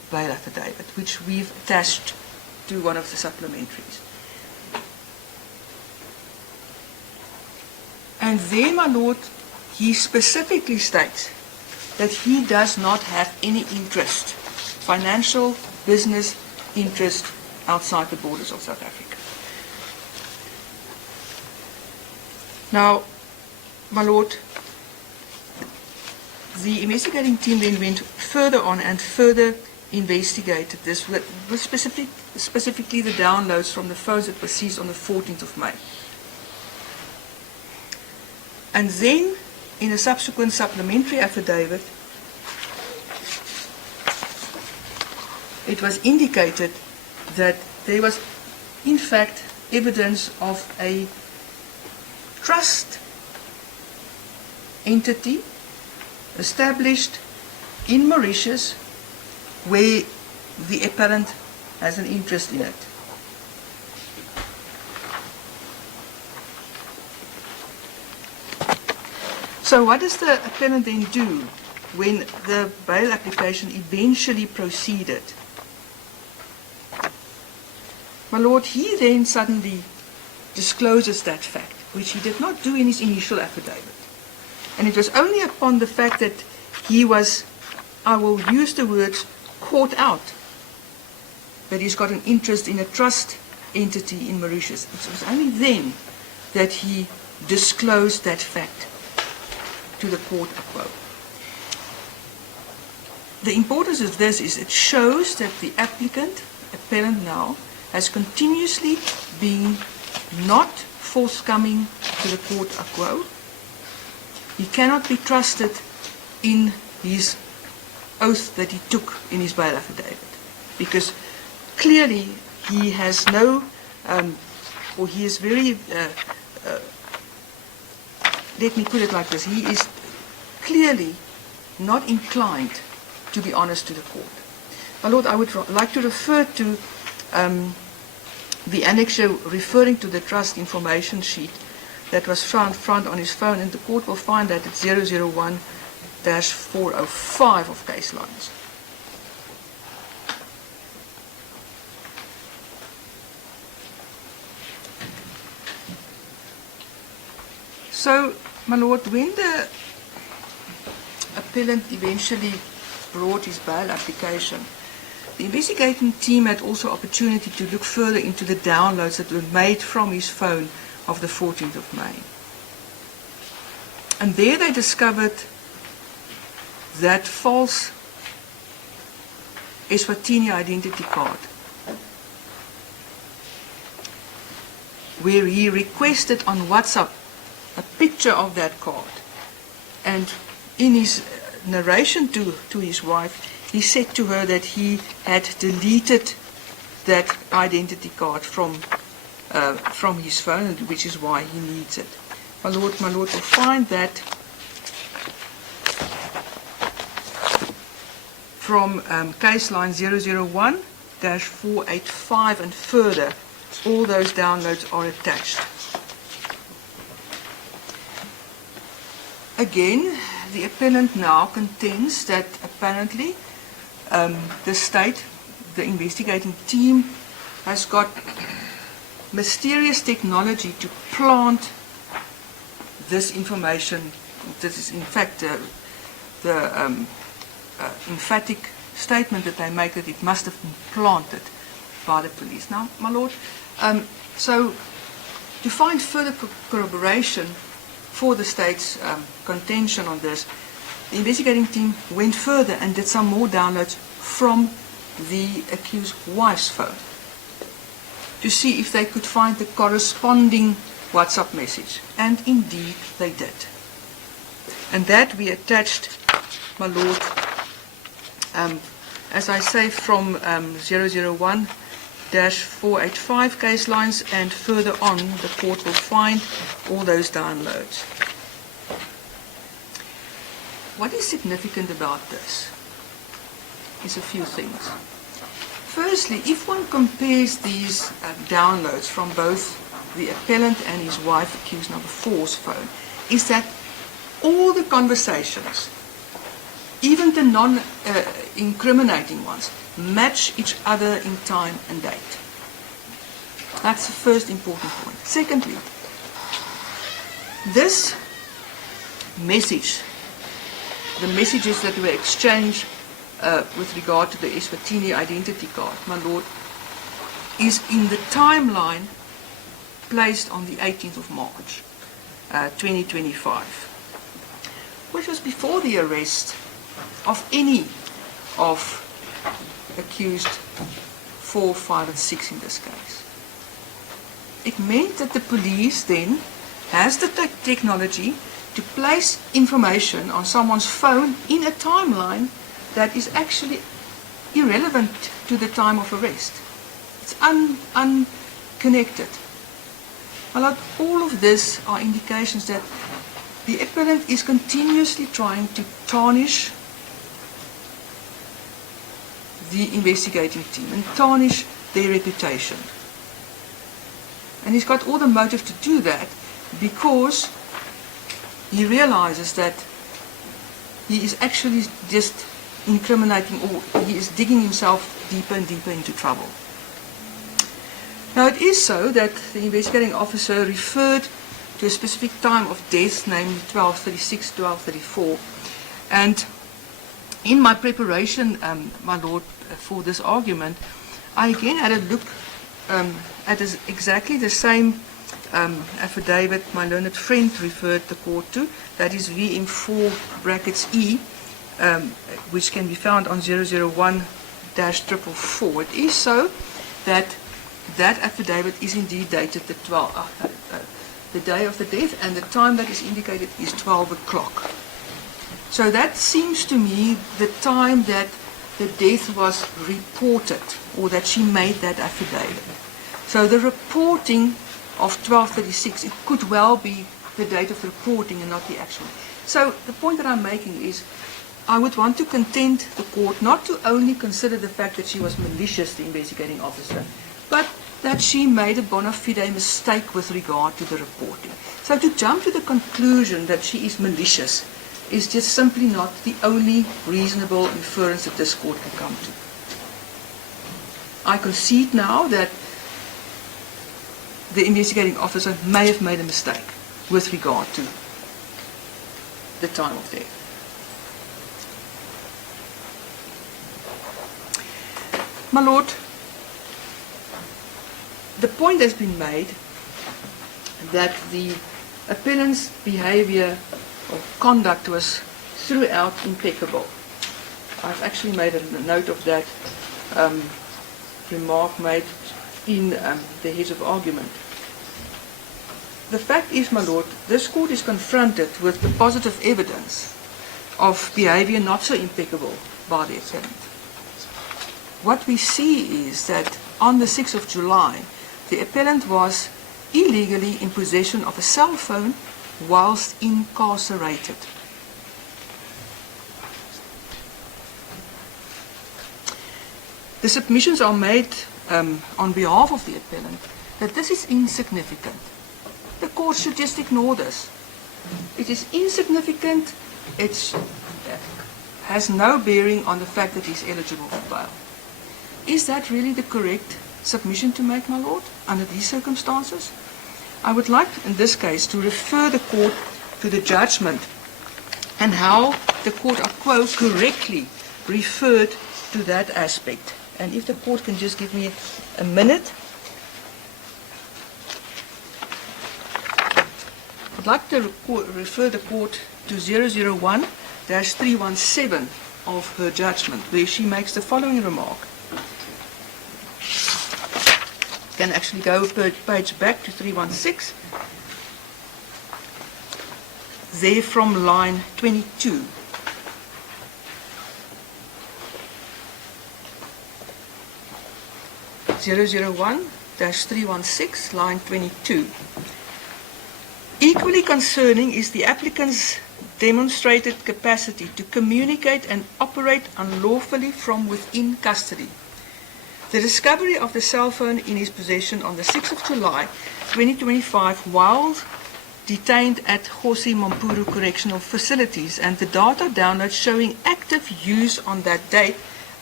bail affidavit, which we've attached to one of the supplementaries. And there, my lord, he specifically states that he does not have any interest, financial, business interest, outside the borders of South Africa. Now, my lord, the investigating team then went further on and further investigated this with specifically the downloads from the phones that were seized on the 14th of May. And then, in a subsequent supplementary affidavit, it was indicated that there was, in fact, evidence of a trust entity established in Mauritius where the appellant has an interest in it. So what does the appellant then do when the bail application eventually proceeded? My lord, he then suddenly discloses that fact, which he did not do in his initial affidavit. And it was only upon the fact that he was, I will use the words, caught out, that he's got an interest in a trust entity in Mauritius. It was only then that he disclosed that fact to the court of quo. The importance of this is it shows that the appellant now, has continuously been not forthcoming to the court of quo. He cannot be trusted in his oath that he took in his bail affidavit, because clearly he has no, or he is very, let me put it like this, he is clearly not inclined to be honest to the court. My lord, I would like to refer to the annexure referring to the trust information sheet that was found on his phone, and the court will find that it's 001-405 of case lines. So, my lord, when the appellant eventually brought his bail application, the investigating team had also opportunity to look further into the downloads that were made from his phone of the 14th of May. And there they discovered that false Eswatini identity card, where he requested on WhatsApp a picture of that card. And in his narration to his wife, he said to her that he had deleted that identity card from his phone, which is why he needs it. My lord will find that from case line 001-485 and further, all those downloads are attached. Again, the appellant now contends that apparently the state, the investigating team, has got mysterious technology to plant this information. This is in fact the emphatic statement that they make, that it must have been planted by the police. Now, my lord, so to find further corroboration for the state's contention on this, the investigating team went further and did some more downloads from the accused's wife's phone to see if they could find the corresponding WhatsApp message. And indeed they did. And that we attached, my lord, as I say, from 001-485 case lines, and further on the court will find all those downloads. What is significant about this is a few things. Firstly, if one compares these downloads from both the appellant and his wife, accused number 4's phone, is that all the conversations, even the non-incriminating ones, match each other in time and date. That's the first important point. Secondly, this message, the messages that were exchanged with regard to the Eswatini identity card, my lord, is in the timeline placed on the 18th of March, 2025, which was before the arrest of any of accused 4, 5, and 6 in this case. It meant that the police then has the technology to place information on someone's phone in a timeline that is actually irrelevant to the time of arrest. It's unconnected. Well, all of this are indications that the appellant is continuously trying to tarnish the investigating team and tarnish their reputation. And he's got all the motive to do that because he realizes that he is actually just incriminating, or he is digging himself deeper and deeper into trouble. Now it is so that the investigating officer referred to a specific time of death, namely 12:36, 12:34, and in my preparation, my lord, for this argument, I again had a look at exactly the same affidavit my learned friend referred the court to, that is VM4 brackets E, which can be found on 001-444. It is so that that affidavit is indeed dated the day of the death, and the time that is indicated is 12 o'clock. So that seems to me the time that the death was reported, or that she made that affidavit. So the reporting of 12:36, it could well be the date of the reporting and not the actual. So the point that I'm making is, I would want to contend the court not to only consider the fact that she was malicious, the investigating officer, but that she made a bona fide mistake with regard to the reporting. So to jump to the conclusion that she is malicious is just simply not the only reasonable inference that this court can come to. I concede now that the investigating officer may have made a mistake with regard to the time of death. My lord, the point has been made that the appellant's behavior or conduct was throughout impeccable. I've actually made a note of that remark made in the heads of argument. The fact is, my lord, this court is confronted with the positive evidence of behavior not so impeccable by the appellant. What we see is that on the 6th of July, the appellant was illegally in possession of a cell phone whilst incarcerated. The submissions are made on behalf of the appellant that this is insignificant. The court should just ignore this. It is insignificant. It has no bearing on the fact that he's eligible for bail. Is that really the correct submission to make, my lord, under these circumstances? I would like, in this case, to refer the court to the judgment and how the court, I quote, correctly referred to that aspect. And if the court can just give me a minute. I'd like to refer the court to 001-317 of her judgment, where she makes the following remark. You can actually go per page back to 316. There from line 22. (001-316), line 22. Equally concerning is the applicant's demonstrated capacity to communicate and operate unlawfully from within custody. The discovery of the cell phone in his possession on the 6th of July 2025 while detained at Khosi Mampuru Correctional Facilities, and the data download showing active use on that date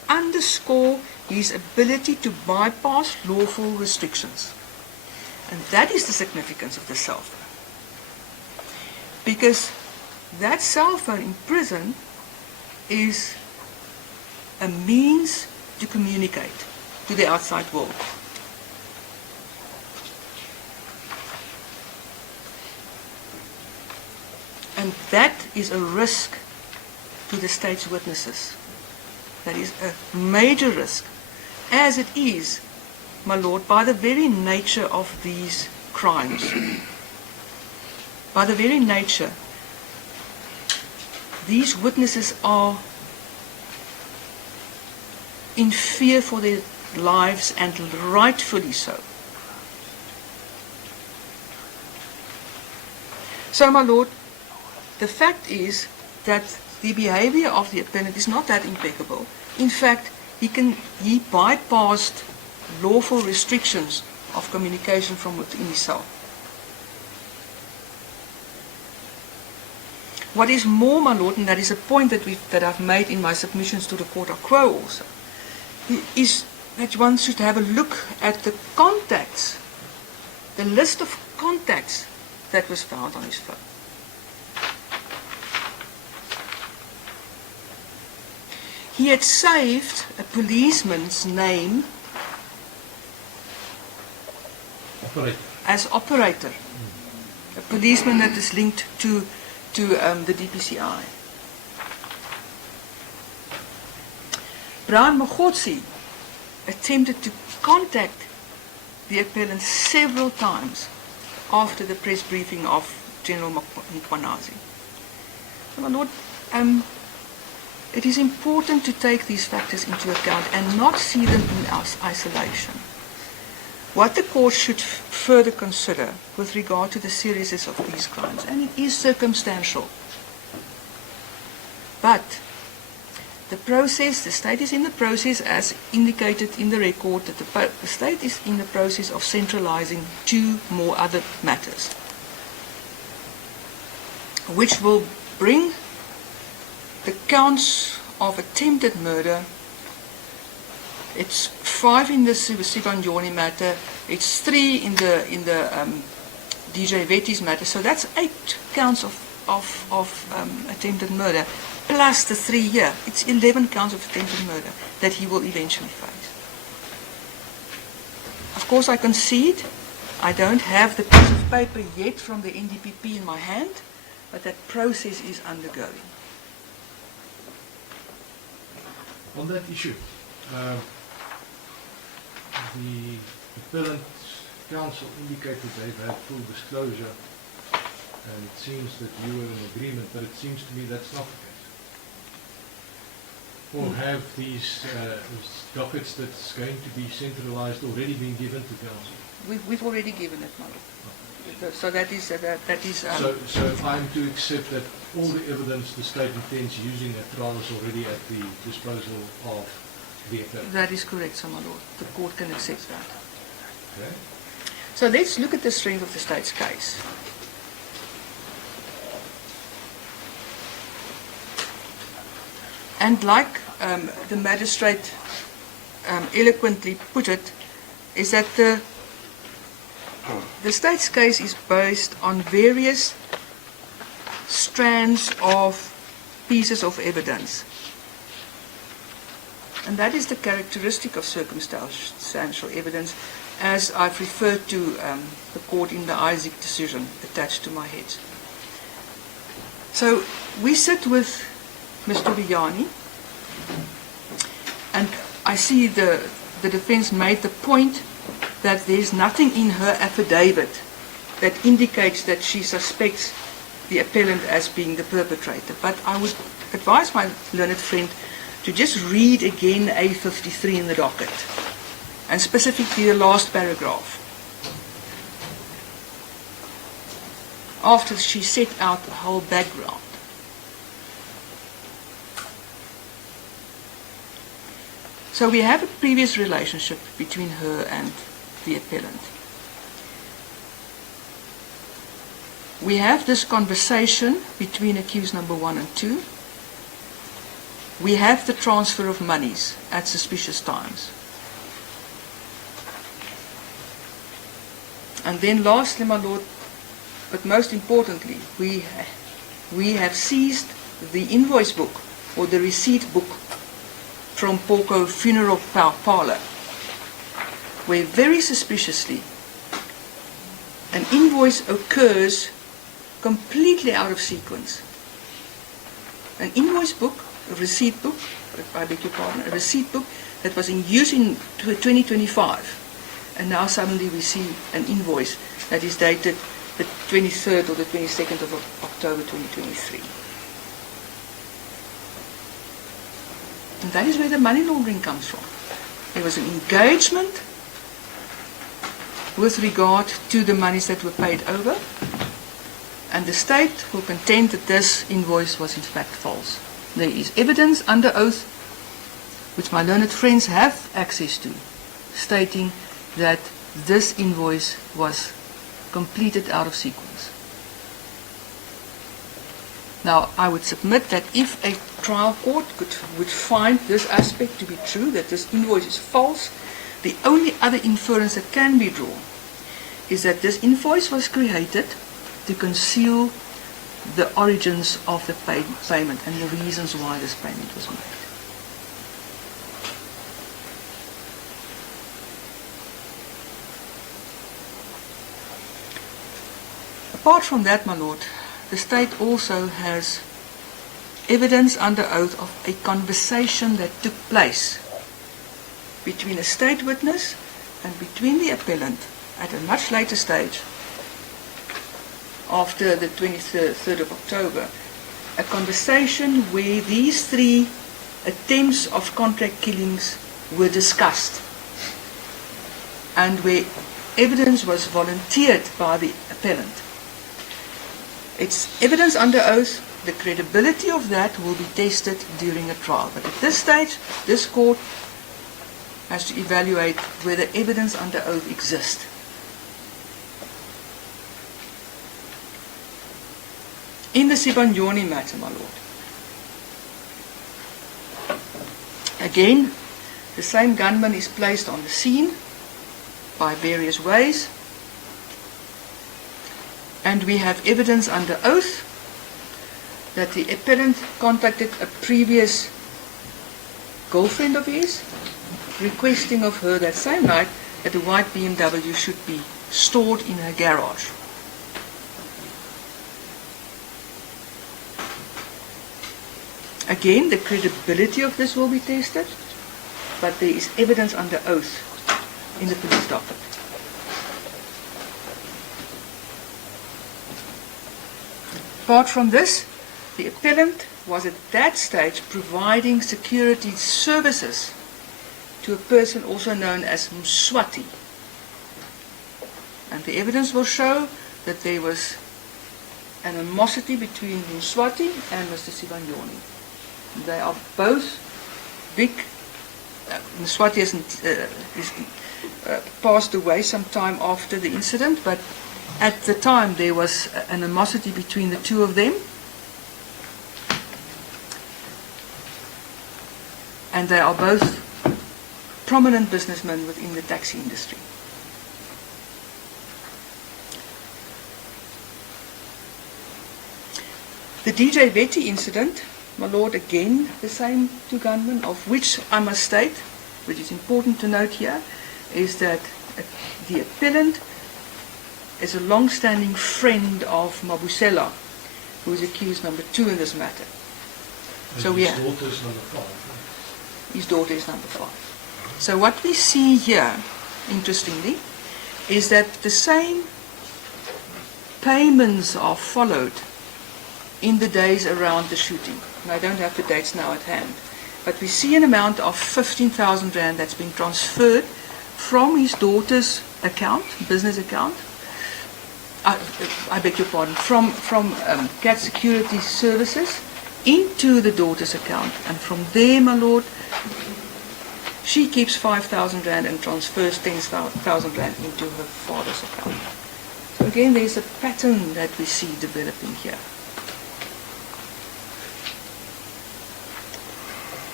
underscore his ability to bypass lawful restrictions. And that is the significance of the cell phone. Because that cell phone in prison is a means to communicate to the outside world. And that is a risk to the state's witnesses. That is a major risk, as it is, my Lord, by the very nature of these crimes. By the very nature, these witnesses are in fear for their lives, and rightfully so. So, my Lord, the fact is that the behavior of the appellant is not that impeccable. In fact, he bypassed lawful restrictions of communication from within his cell. What is more, my Lord, and that is a point that I've made in my submissions to the Court of Quo also, is that one should have a look at the contacts, the list of contacts that was found on his phone. He had saved a policeman's name as operator, a policeman that is linked to the DPCI. Brian Mogotsi attempted to contact the appellant several times after the press briefing of General Mkhwanazi. So, my Lord, it is important to take these factors into account and not see them in isolation. What the court should further consider with regard to the seriousness of these crimes, and it is circumstantial, but the process, the state is in the process, as indicated in the record, that the state is in the process of centralizing 2 more other matters, which will bring the counts of attempted murder. It's 5 in the Sibanjoni matter, it's 3 in the DJ Vetti's matter, so that's 8 counts of attempted murder, plus the 3 here. It's 11 counts of attempted murder that he will eventually face. Of course, I concede, I don't have the piece of paper yet from the NDPP in my hand, but that process is undergoing. On that issue, the appellant's counsel indicated they've had full disclosure, and it seems that you were in agreement, but it seems to me that's not the case. Or have these dockets that's going to be centralized already been given to counsel? We've already given it, my Lord. So that is. So I'm to accept that all the evidence the state intends using at trial is already at the disposal of the appellant. That is correct, so my Lord. The court can accept that. Okay. So let's look at the strength of the state's case. And like the magistrate eloquently put it, is that the state's case is based on various strands of pieces of evidence. And that is the characteristic of circumstantial evidence, as I've referred to the court in the Isaac decision attached to my head. So we sit with Mr. Vijani, and I see the defense made the point that there's nothing in her affidavit that indicates that she suspects the appellant as being the perpetrator. But I would advise my learned friend to just read again A53 in the docket, and specifically the last paragraph, after she set out the whole background. So we have a previous relationship between her and the appellant. We have this conversation between accused number 1 and 2. we have the transfer of monies at suspicious times. And then lastly, my lord, but most importantly, we have seized the invoice book or the receipt book from Porco Funeral Parlour, where very suspiciously an invoice occurs completely out of sequence. An invoice book, a receipt book, I beg your pardon, a receipt book that was in use in 2025, and now suddenly we see an invoice that is dated the 23rd or the 22nd of October 2023. And that is where the money laundering comes from. There was an engagement with regard to the monies that were paid over, and the state will contend that this invoice was in fact false. There is evidence under oath, which my learned friends have access to, stating that this invoice was completed out of sequence. Now, I would submit that if a trial court would find this aspect to be true, that this invoice is false, the only other inference that can be drawn is that this invoice was created to conceal the origins of the payment and the reasons why this payment was made. Apart from that, my lord, the state also has evidence under oath of a conversation that took place between a state witness and between the appellant at a much later stage, after the 23rd of October, a conversation where these three attempts of contract killings were discussed and where evidence was volunteered by the appellant. It's evidence under oath. The credibility of that will be tested during a trial. But at this stage, this court has to evaluate whether evidence under oath exists. In the Sibanyoni matter, my lord, again, the same gunman is placed on the scene by various ways, and we have evidence under oath that the appellant contacted a previous girlfriend of his, requesting of her that same night that the white BMW should be stored in her garage. Again, the credibility of this will be tested, but there is evidence under oath in the police docket. Apart from this, the appellant was at that stage providing security services to a person also known as Mswati. And the evidence will show that there was animosity between Mswati and Mr. Sibanyoni. They are both big. Mswati passed away some time after the incident, but at the time there was animosity between the two of them. And they are both prominent businessmen within the taxi industry. The DJ Betty incident, my lord, again the same two gunmen, of which I must state, which is important to note here, is that the appellant is a long-standing friend of Mabusela, who is accused number 2 in this matter. And so his daughter is number 5. Right? His daughter is number 5. So what we see here, interestingly, is that the same payments are followed in the days around the shooting. And I don't have the dates now at hand, but we see an amount of 15,000 rand that's been transferred from his daughter's account, business account, I beg your pardon, from Cat Security Services into the daughter's account. And from there, my lord, she keeps 5,000 rand and transfers 10,000 rand into her father's account. So again, there's a pattern that we see developing here.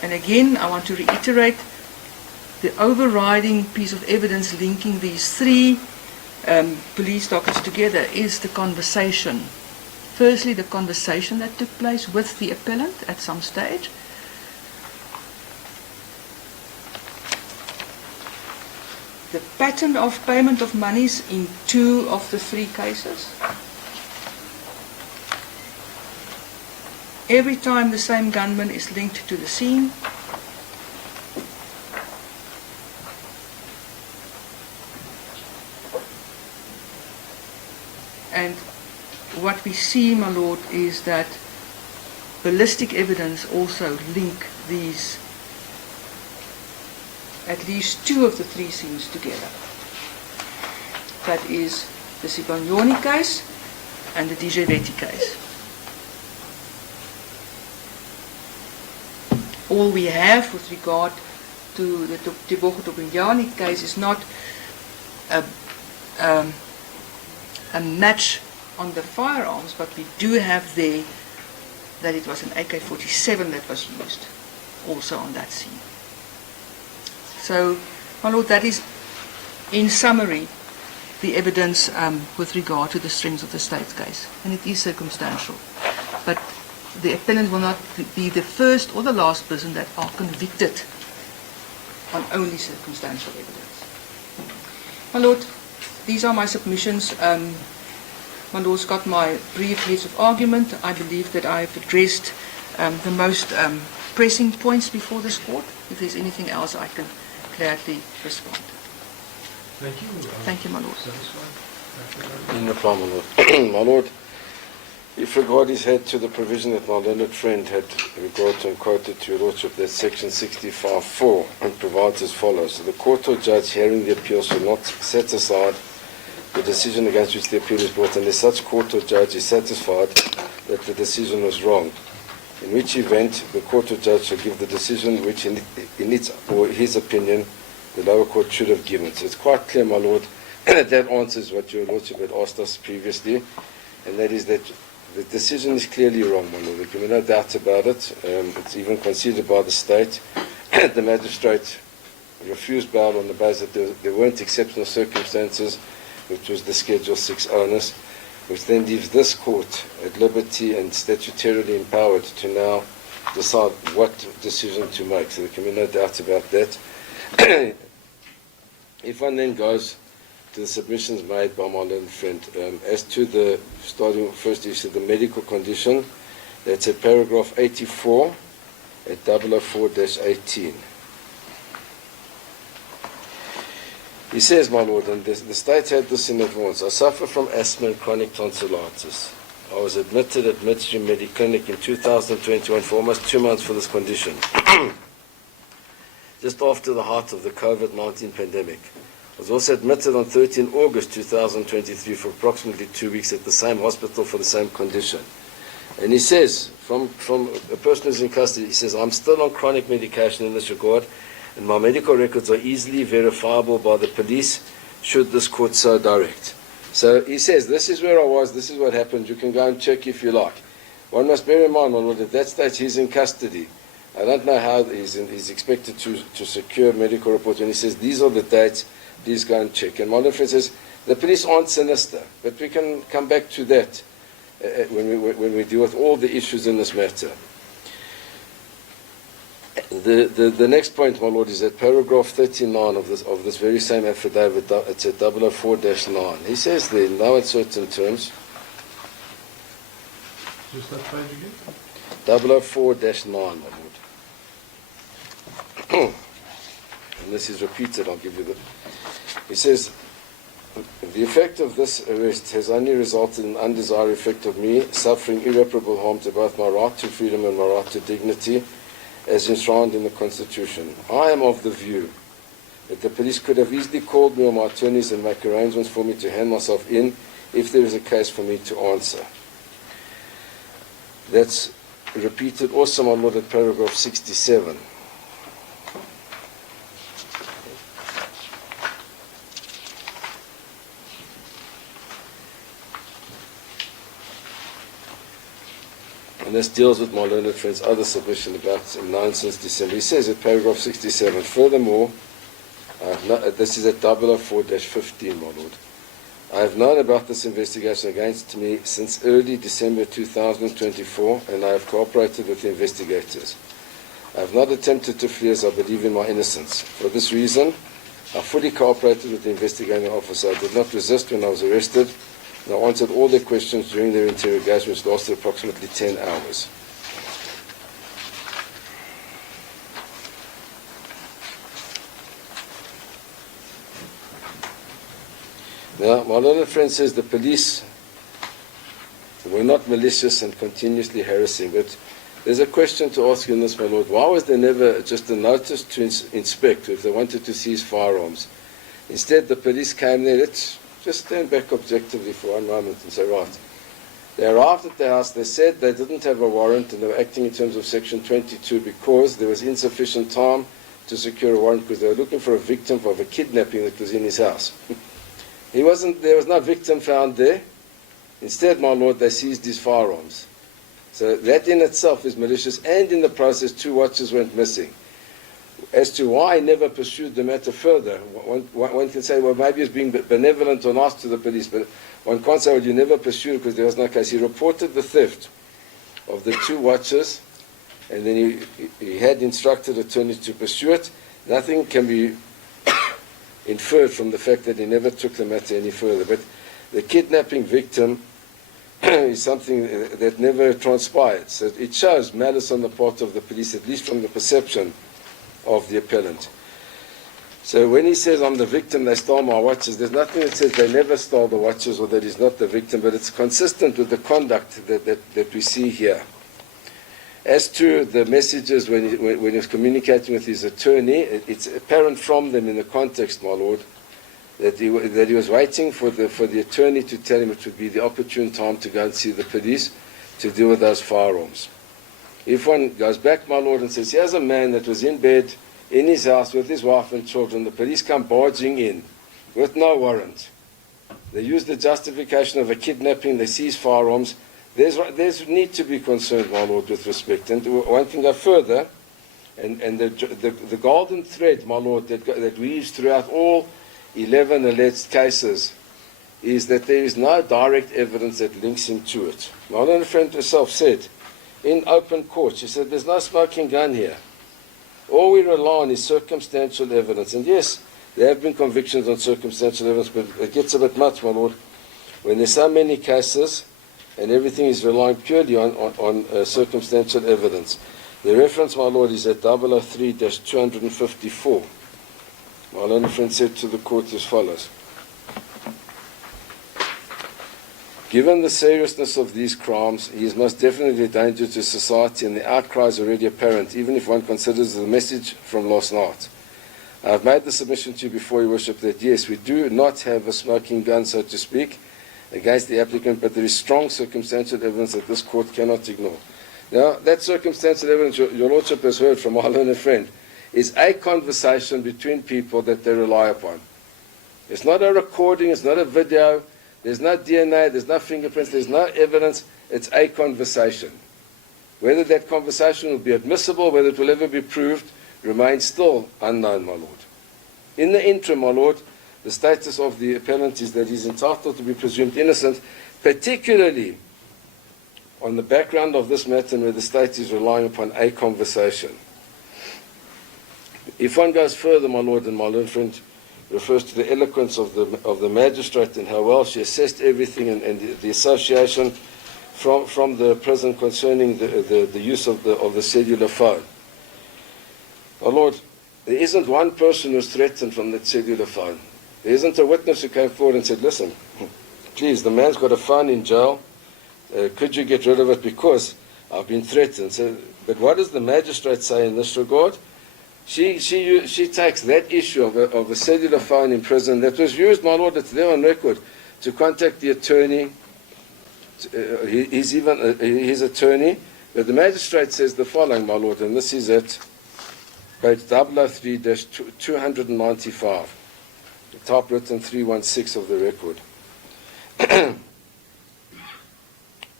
And again, I want to reiterate the overriding piece of evidence linking these three police dockets together is the conversation. Firstly, the conversation that took place with the appellant at some stage. The pattern of payment of monies in 2 of the 3 cases. Every time the same gunman is linked to the scene. And what we see, my lord, is that ballistic evidence also link these, at least 2 of the 3 scenes together. That is the Sibanyoni case and the DJ Betty case. All we have with regard to the Tebogo Tobinyani case is not a match on the firearms, but we do have there that it was an AK-47 that was used also on that scene. So, my lord, that is, in summary, the evidence with regard to the strengths of the state's case, and it is circumstantial. But the appellant will not be the first or the last person that are convicted on only circumstantial evidence. My lord, these are my submissions. My lord's got my brief heads of argument. I believe that I've addressed the most pressing points before this court. If there's anything else, I can gladly respond. Thank you. Thank you, my lord. Satisfied? No problem, my lord. My lord, if regard is had to the provision that my learned friend had regard to and quoted to your lordship, that section 65(4) and provides as follows: the court or judge hearing the appeal shall not set aside the decision against which the appeal is brought unless such court or judge is satisfied that the decision was wrong, in which event the court or judge shall give the decision which in its or his opinion the lower court should have given. So it's quite clear, my lord, that answers what your lordship had asked us previously, and that is that the decision is clearly wrong, my lord. There can be no doubt about it. It's even conceded by the state. The magistrate refused bail on the basis that there weren't exceptional circumstances, which was the Schedule 6 onus, which then leaves this court at liberty and statutorily empowered to now decide what decision to make. So there can be no doubt about that. If one then goes to the submissions made by my learned friend, as to the starting first issue, the medical condition, that's at paragraph 84 at 004-18. He says, my lord, and the state had this in advance: I suffer from asthma and chronic tonsillitis. I was admitted at Midstream Mediclinic in 2021 for almost 2 months for this condition, just after the height of the COVID-19 pandemic. I was also admitted on 13 August 2023 for approximately 2 weeks at the same hospital for the same condition. And he says, from a person who's in custody, he says, I'm still on chronic medication in this regard, and my medical records are easily verifiable by the police, should this court so direct. So he says, this is where I was, this is what happened, you can go and check if you like. One must bear in mind, my lord, at that stage he's in custody. I don't know how he's expected to secure medical reports, and he says, these are the dates, please go and check. And my lord friend says, the police aren't sinister, but we can come back to that when we deal with all the issues in this matter. The next point, my lord, is at paragraph 39 of this very same affidavit. It's at 004-9. He says there, in no uncertain terms, Just that page again? 004-9, my lord. And this is repeated, I'll give you the... He says, the effect of this arrest has only resulted in an undesired effect of me suffering irreparable harm to both my right to freedom and my right to dignity, as enshrined in the Constitution. I am of the view that the police could have easily called me or my attorneys and make arrangements for me to hand myself in if there is a case for me to answer. That's repeated also, my lord, at paragraph 67. And this deals with my learned friend's other submission about known since December. He says at paragraph 67, furthermore, this is at 004-15, my Lord. I have known about this investigation against me since early December 2024, and I have cooperated with the investigators. I have not attempted to flee as I believe in my innocence. For this reason, I fully cooperated with the investigating officer. I did not resist when I was arrested, and I answered all their questions during their interrogation, which lasted approximately 10 hours. Now, my learned friend says the police were not malicious and continuously harassing, but there's a question to ask in this, my Lord. Why was there never just a notice to inspect if they wanted to seize firearms? Instead, the police came there. Let's just stand back objectively for one moment and say, right, they arrived at the house. They said they didn't have a warrant and they were acting in terms of Section 22 because there was insufficient time to secure a warrant because they were looking for a victim of a kidnapping that was in his house. There was no victim found there. Instead, my Lord, they seized his firearms. So that in itself is malicious, and in the process, 2 watches went missing. As to why he never pursued the matter further, one can say, well, maybe he's being benevolent or nice to the police, but one can't say, well, you never pursued because there was no case. He reported the theft of the 2 watches, and then he had instructed attorneys to pursue it. Nothing can be inferred from the fact that he never took the matter any further. But the kidnapping victim is something that never transpired. So it shows malice on the part of the police, at least from the perception of the appellant. So when he says, I'm the victim, they stole my watches, there's nothing that says they never stole the watches or that he's not the victim, but it's consistent with the conduct that we see here. As to the messages when he was communicating with his attorney, it's apparent from them in the context, my Lord, that he was waiting for the attorney to tell him it would be the opportune time to go and see the police to deal with those firearms. If one goes back, my Lord, and says, here's a man that was in bed in his house with his wife and children, the police come barging in with no warrant. They use the justification of a kidnapping, they seize firearms. There's need to be concerned, my Lord, with respect. And one can go further, and the golden thread, my Lord, that weaves throughout all 11 alleged cases is that there is no direct evidence that links him to it. My own friend herself said, in open court, she said, there's no smoking gun here. All we rely on is circumstantial evidence. And yes, there have been convictions on circumstantial evidence, but it gets a bit much, my Lord, when there's so many cases and everything is relying purely on circumstantial evidence. The reference, my Lord, is at 003-254. My learned friend said to the court as follows. Given the seriousness of these crimes, he is most definitely a danger to society, and the outcry is already apparent, even if one considers the message from last night. I have made the submission to you before, Your Worship, that yes, we do not have a smoking gun, so to speak, against the applicant, but there is strong circumstantial evidence that this court cannot ignore. Now, that circumstantial evidence Your Lordship has heard from our learned friend is a conversation between people that they rely upon. It's not a recording, it's not a video, there's no DNA, there's no fingerprints, there's no evidence, it's a conversation. Whether that conversation will be admissible, whether it will ever be proved, remains still unknown, my Lord. In the interim, my Lord, the status of the appellant is that he's entitled to be presumed innocent, particularly on the background of this matter where the state is relying upon a conversation. If one goes further, my Lord, and my learned friend refers to the eloquence of the magistrate and how well she assessed everything and the association from the prison concerning the use of the cellular phone. My Lord, there isn't one person who's threatened from that cellular phone. There isn't a witness who came forward and said, listen, please, the man's got a phone in jail. Could you get rid of it because I've been threatened? So, but what does the magistrate say in this regard? She takes that issue of a cellular phone in prison that was used, my Lord, it's there on record, to contact the attorney, his attorney. But the magistrate says the following, my Lord, and this is at page 003-295, the typewritten 316 of the record.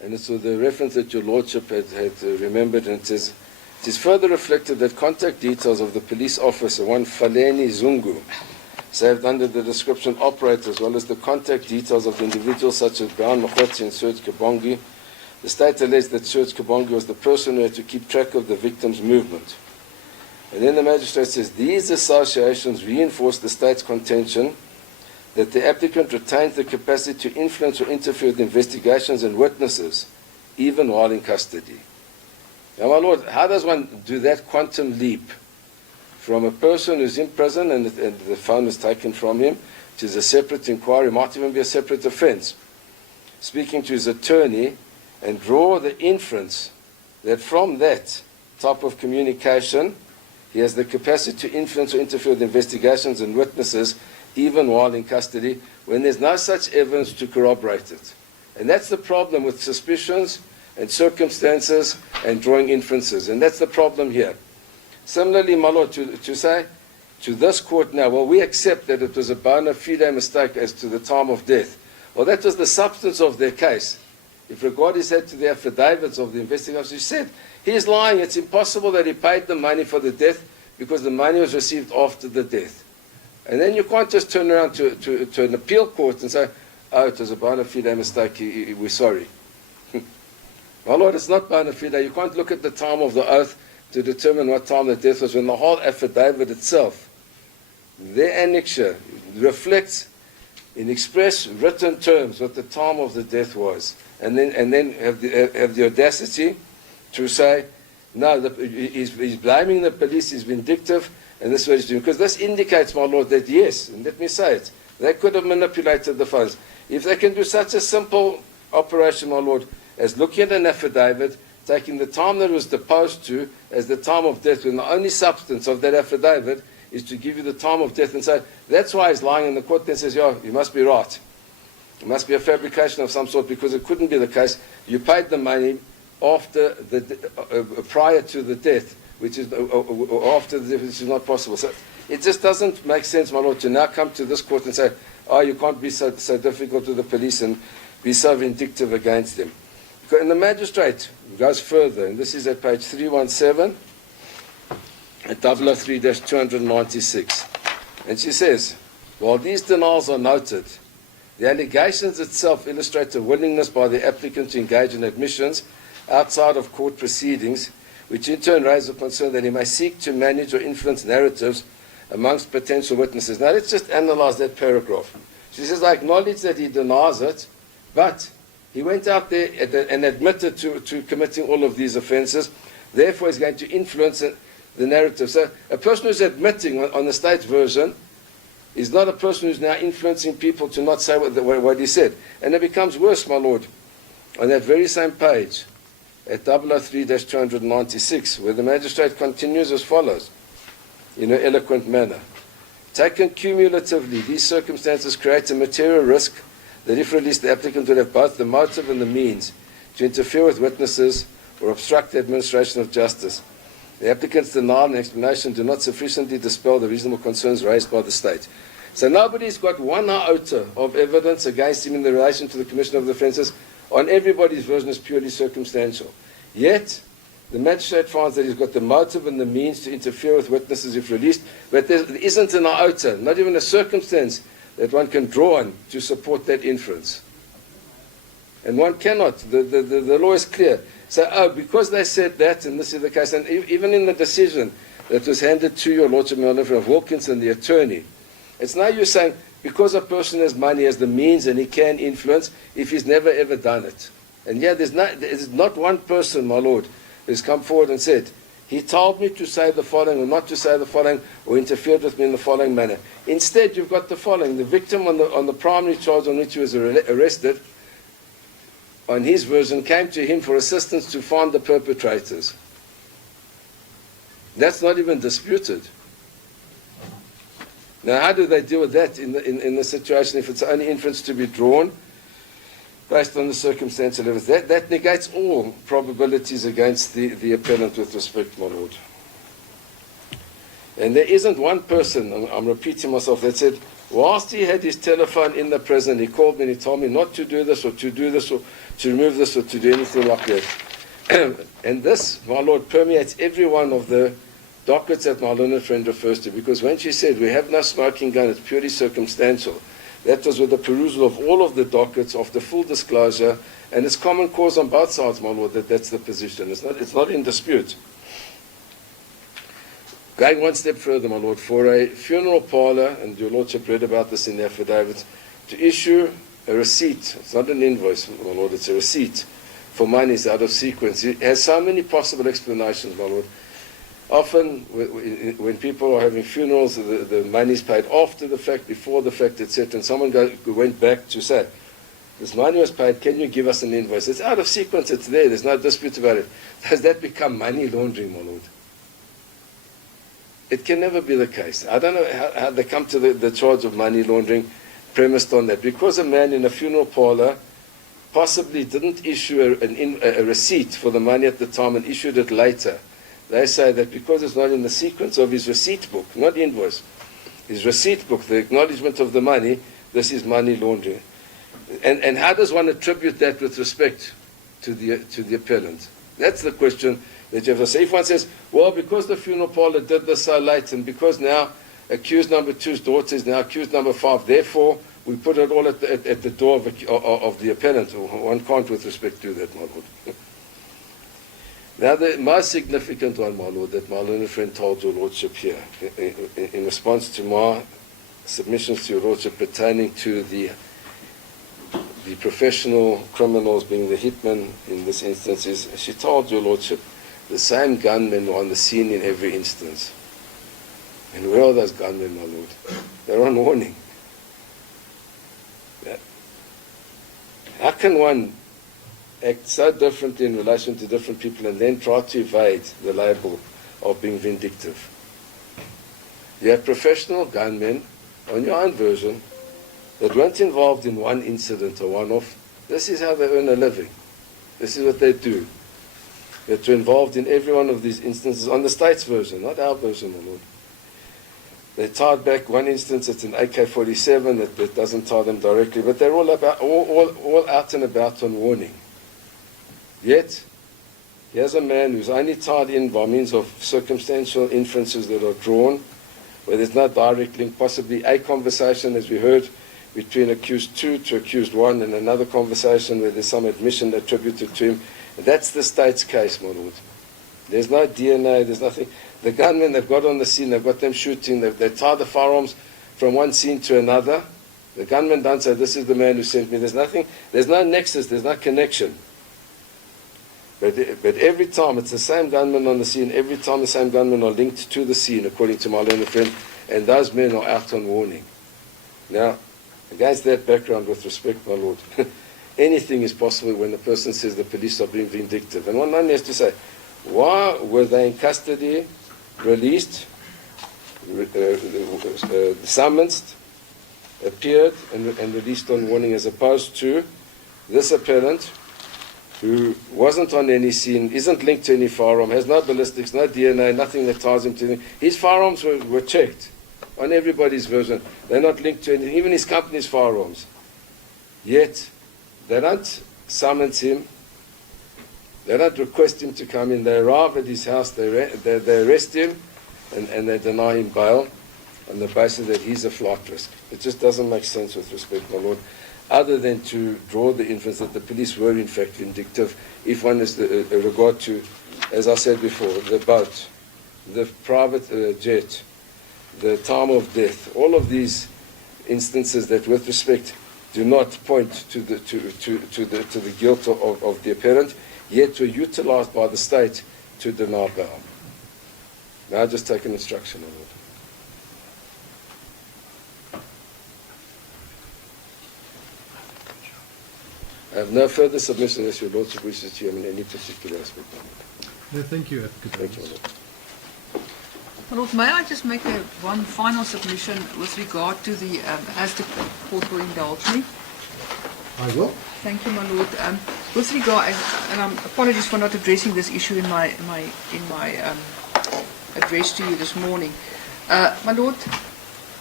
and it's the reference that your Lordship had remembered, and it says, it is further reflected that contact details of the police officer, one Faleni Zungu, saved under the description operator, as well as the contact details of the individuals such as Brown Mokgotsi and Serge Kabongi. The state alleged that Serge Kabongi was the person who had to keep track of the victim's movement. And then the magistrate says, these associations reinforce the state's contention that the applicant retained the capacity to influence or interfere with investigations and witnesses, even while in custody. Now, my Lord, how does one do that quantum leap from a person who's in prison and the phone is taken from him, which is a separate inquiry, might even be a separate offense, speaking to his attorney, and draw the inference that from that type of communication, he has the capacity to influence or interfere with investigations and witnesses, even while in custody, when there's no such evidence to corroborate it. And that's the problem with suspicions and circumstances and drawing inferences. And that's the problem here. Similarly, my Lord, to say to this court now, well, we accept that it was a bona fide mistake as to the time of death. Well, that was the substance of their case. If regard is had to the affidavits of the investigators, he said, he's lying. It's impossible that he paid the money for the death because the money was received after the death. And then you can't just turn around to an appeal court and say, oh, it was a bona fide mistake, we're sorry. My Lord, it's not bona fide. You can't look at the time of the oath to determine what time the death was, when the whole affidavit itself, their annexure, reflects in express written terms what the time of the death was. And then have the audacity to say, no, he's blaming the police, he's vindictive, and this is what he's doing. Because this indicates, my Lord, that yes, and let me say it, they could have manipulated the funds. If they can do such a simple operation, my Lord, as looking at an affidavit, taking the time that it was deposed to as the time of death, when the only substance of that affidavit is to give you the time of death, and say, that's why he's lying, and the court then says, yeah, you must be right. It must be a fabrication of some sort, because it couldn't be the case. You paid the money after prior to the death, which is after the death, which is not possible. So it just doesn't make sense, my Lord, to now come to this court and say, oh, you can't be so difficult with the police and be so vindictive against them. And the magistrate goes further, and this is at page 317 at 003-296. And she says, while these denials are noted, the allegations itself illustrate a willingness by the applicant to engage in admissions outside of court proceedings, which in turn raise a concern that he may seek to manage or influence narratives amongst potential witnesses. Now let's just analyze that paragraph. She says, I acknowledge that he denies it, but he went out there and admitted to committing all of these offenses. Therefore, he's going to influence the narrative. So a person who's admitting on the state's version is not a person who's now influencing people to not say what he said. And it becomes worse, my Lord, on that very same page at 003-296, where the magistrate continues as follows, in an eloquent manner. Taken cumulatively, these circumstances create a material risk that if released, the applicant would have both the motive and the means to interfere with witnesses or obstruct the administration of justice. The applicant's denial and explanation do not sufficiently dispel the reasonable concerns raised by the state. So nobody's got one iota of evidence against him in the relation to the commission of the offences. On everybody's version is purely circumstantial. Yet, the magistrate finds that he's got the motive and the means to interfere with witnesses if released, but there isn't an iota, not even a circumstance that one can draw on to support that inference. And one cannot. The law is clear. So, because they said that, and this is the case, and even in the decision that was handed to your Lordship of Wilkinson, the attorney, it's now you're saying, because a person has money, has the means, and he can influence, if he's never ever done it. And yeah, there's not one person, my Lord, who's come forward and said, he told me to say the following or not to say the following or interfered with me in the following manner. Instead, you've got the following. The victim on the primary charge on which he was arrested, on his version, came to him for assistance to find the perpetrators. That's not even disputed. Now, how do they deal with that in the situation if it's only inference to be drawn based on the circumstantial evidence? That negates all probabilities against the appellant with respect, my Lord. And there isn't one person, I'm repeating myself, that said, Whilst he had his telephone in the prison, he called me and he told me not to do this or to do this or to remove this or to do anything like that. And this, my Lord, permeates every one of the dockets that my learned friend refers to, because when she said we have no smoking gun, it's purely circumstantial, that was with the perusal of all of the dockets, of the full disclosure, and it's common cause on both sides, my Lord, that that's the position. It's not in dispute. Going one step further, my Lord, for a funeral parlour, and your Lordship read about this in the affidavits, to issue a receipt, it's not an invoice, my Lord, it's a receipt for monies out of sequence. It has so many possible explanations, my Lord. Often, when people are having funerals, the money is paid after the fact, before the fact, etc. And someone went back to say, this money was paid, can you give us an invoice? It's out of sequence, it's there's no dispute about it. Does that become money laundering, my Lord? It can never be the case. I don't know how they come to the charge of money laundering premised on that. Because a man in a funeral parlour possibly didn't issue a receipt for the money at the time and issued it later, they say that because it's not in the sequence of his receipt book, not invoice, his receipt book, the acknowledgement of the money, this is money laundering. And how does one attribute that with respect to the appellant? That's the question that you have to say. If one says, well, because the funeral parlour did this so late, and because now accused number 2's daughter is now accused number 5, therefore we put it all at the door of the appellant. One can't with respect to that, my Lord. Now, the most significant one, my Lord, that my learned friend told your Lordship here, in response to my submissions to your Lordship pertaining to the professional criminals being the hitmen in this instance, is she told your Lordship the same gunmen were on the scene in every instance. And where are those gunmen, my Lord? They're on warning. How can one act so differently in relation to different people and then try to evade the label of being vindictive? You have professional gunmen on your own version that weren't involved in one incident or one-off. This is how they earn a living. This is what they do. That were involved in every one of these instances on the state's version, not our version, my Lord. They tied back one instance, it's an AK-47 that doesn't tie them directly, but they're all out and about on warning. Yet, here's a man who's only tied in by means of circumstantial inferences that are drawn, where there's no direct link, possibly a conversation, as we heard, between accused 2 to accused 1, and another conversation where there's some admission attributed to him. And that's the state's case, my Lord. There's no DNA, there's nothing. The gunmen, they've got on the scene, they've got them shooting, they tie the firearms from one scene to another. The gunmen don't say, this is the man who sent me. There's nothing, there's no nexus, there's no connection. But every time it's the same gunmen on the scene, every time the same gunmen are linked to the scene, according to my learned friend, and those men are out on warning. Now, against that background, with respect, my Lord, anything is possible when a person says the police are being vindictive. And one only has to say, why were they in custody, released, summoned, appeared, and released on warning, as opposed to this appellant who wasn't on any scene, isn't linked to any firearm, has no ballistics, no DNA, nothing that ties him to anything. His firearms were checked on everybody's version. They're not linked to anything, even his company's firearms. Yet, they don't summons him, they don't request him to come in, they arrive at his house, they arrest him, and they deny him bail on the basis that he's a flight risk. It just doesn't make sense, with respect, my Lord, other than to draw the inference that the police were in fact vindictive, if one is regard to, as I said before, the boat, the private jet, the time of death, all of these instances that, with respect, do not point to the guilt of the appellant, yet were utilized by the state to deny bail. Now just take an instruction, my Lord. I have no further submission as your Lordship wishes to in any particular aspect. No, thank you, Advocate. Thank you, my Lord. My Lord, may I just make one final submission with regard to the, as the court will indulge me? I will. Thank you, my Lord. With regard, and apologies for not addressing this issue in my address to you this morning. My Lord,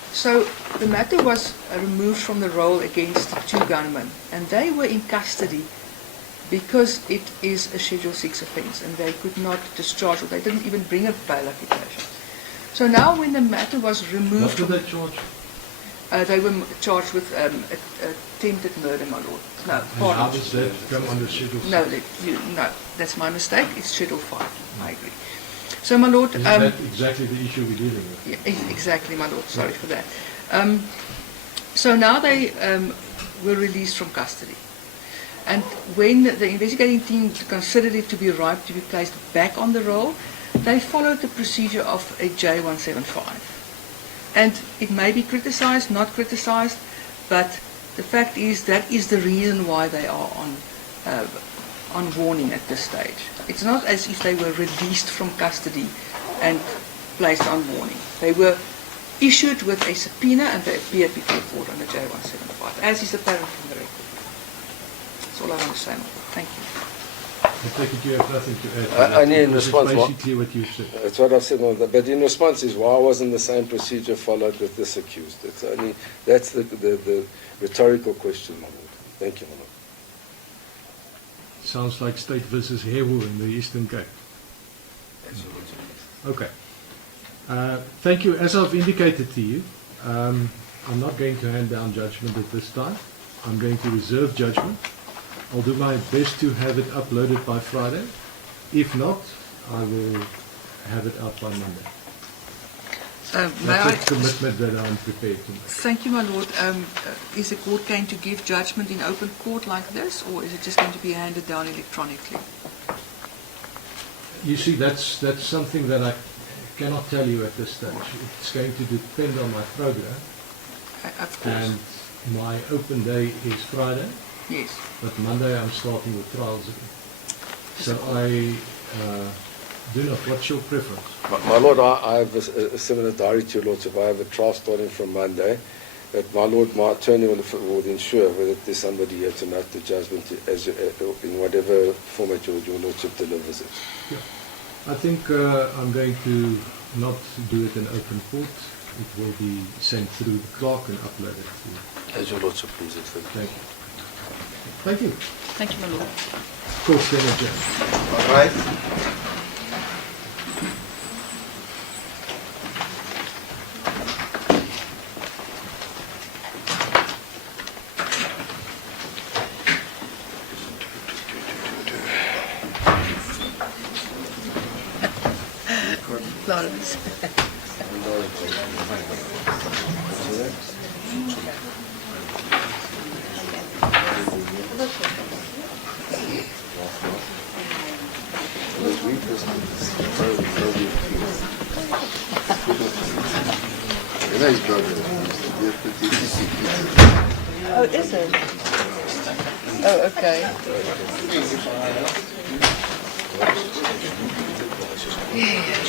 So the matter was removed from the roll against the 2 gunmen, and they were in custody because it is a Schedule 6 offence, and they could not discharge, or they didn't even bring a bail application. So now when the matter was removed... What were they charged? They were charged with attempted murder, my lord. No, And pardon. how does that come under Schedule 6? No, that's my mistake. It's Schedule 5. I agree. So, my lord... Isn't that exactly the issue we're dealing with? Yeah, exactly, my lord. Sorry for that. So now they were released from custody. And when the investigating team considered it to be ripe to be placed back on the roll, they followed the procedure of a J175. And it may be criticized, not criticized, but the fact is that is the reason why they are on warning at this stage. It's not as if they were released from custody and placed on warning. They were issued with a subpoena and they appeared before the court under J175, as is apparent from the record. That's all I want to say, my lord. Thank you. I take it you have nothing to add to that, Only in because response, it's basically what you said. That's what I've said, but in response is why wasn't the same procedure followed with this accused? That's the rhetorical question, my lord. Thank you, my lord. Sounds like State versus Hewu in the Eastern Cape. Okay. Thank you. As I've indicated to you, I'm not going to hand down judgment at this time. I'm going to reserve judgment. I'll do my best to have it uploaded by Friday. If not, I will have it out by Monday. That's a commitment that I'm prepared to make. Thank you, my lord. Is the court going to give judgment in open court like this, or is it just going to be handed down electronically? You see, that's something that I cannot tell you at this stage. It's going to depend on my program. Of course. And my open day is Friday, Yes. but Monday I'm starting with trials again. So I do not. What's your preference? My lord, I have a similar diary to your lordship. I have a trial starting from Monday, but my lord, my attorney will ensure whether there's somebody here to note the judgment in whatever format your lordship delivers it. Yeah. I think I'm going to not do it in open court. It will be sent through the clerk and uploaded to... As your lordship pleases. Thank you. Thank you. Thank you, my lord. Court then adjourned. All right. Florence. Oh, is it? Oh, okay. Yeah.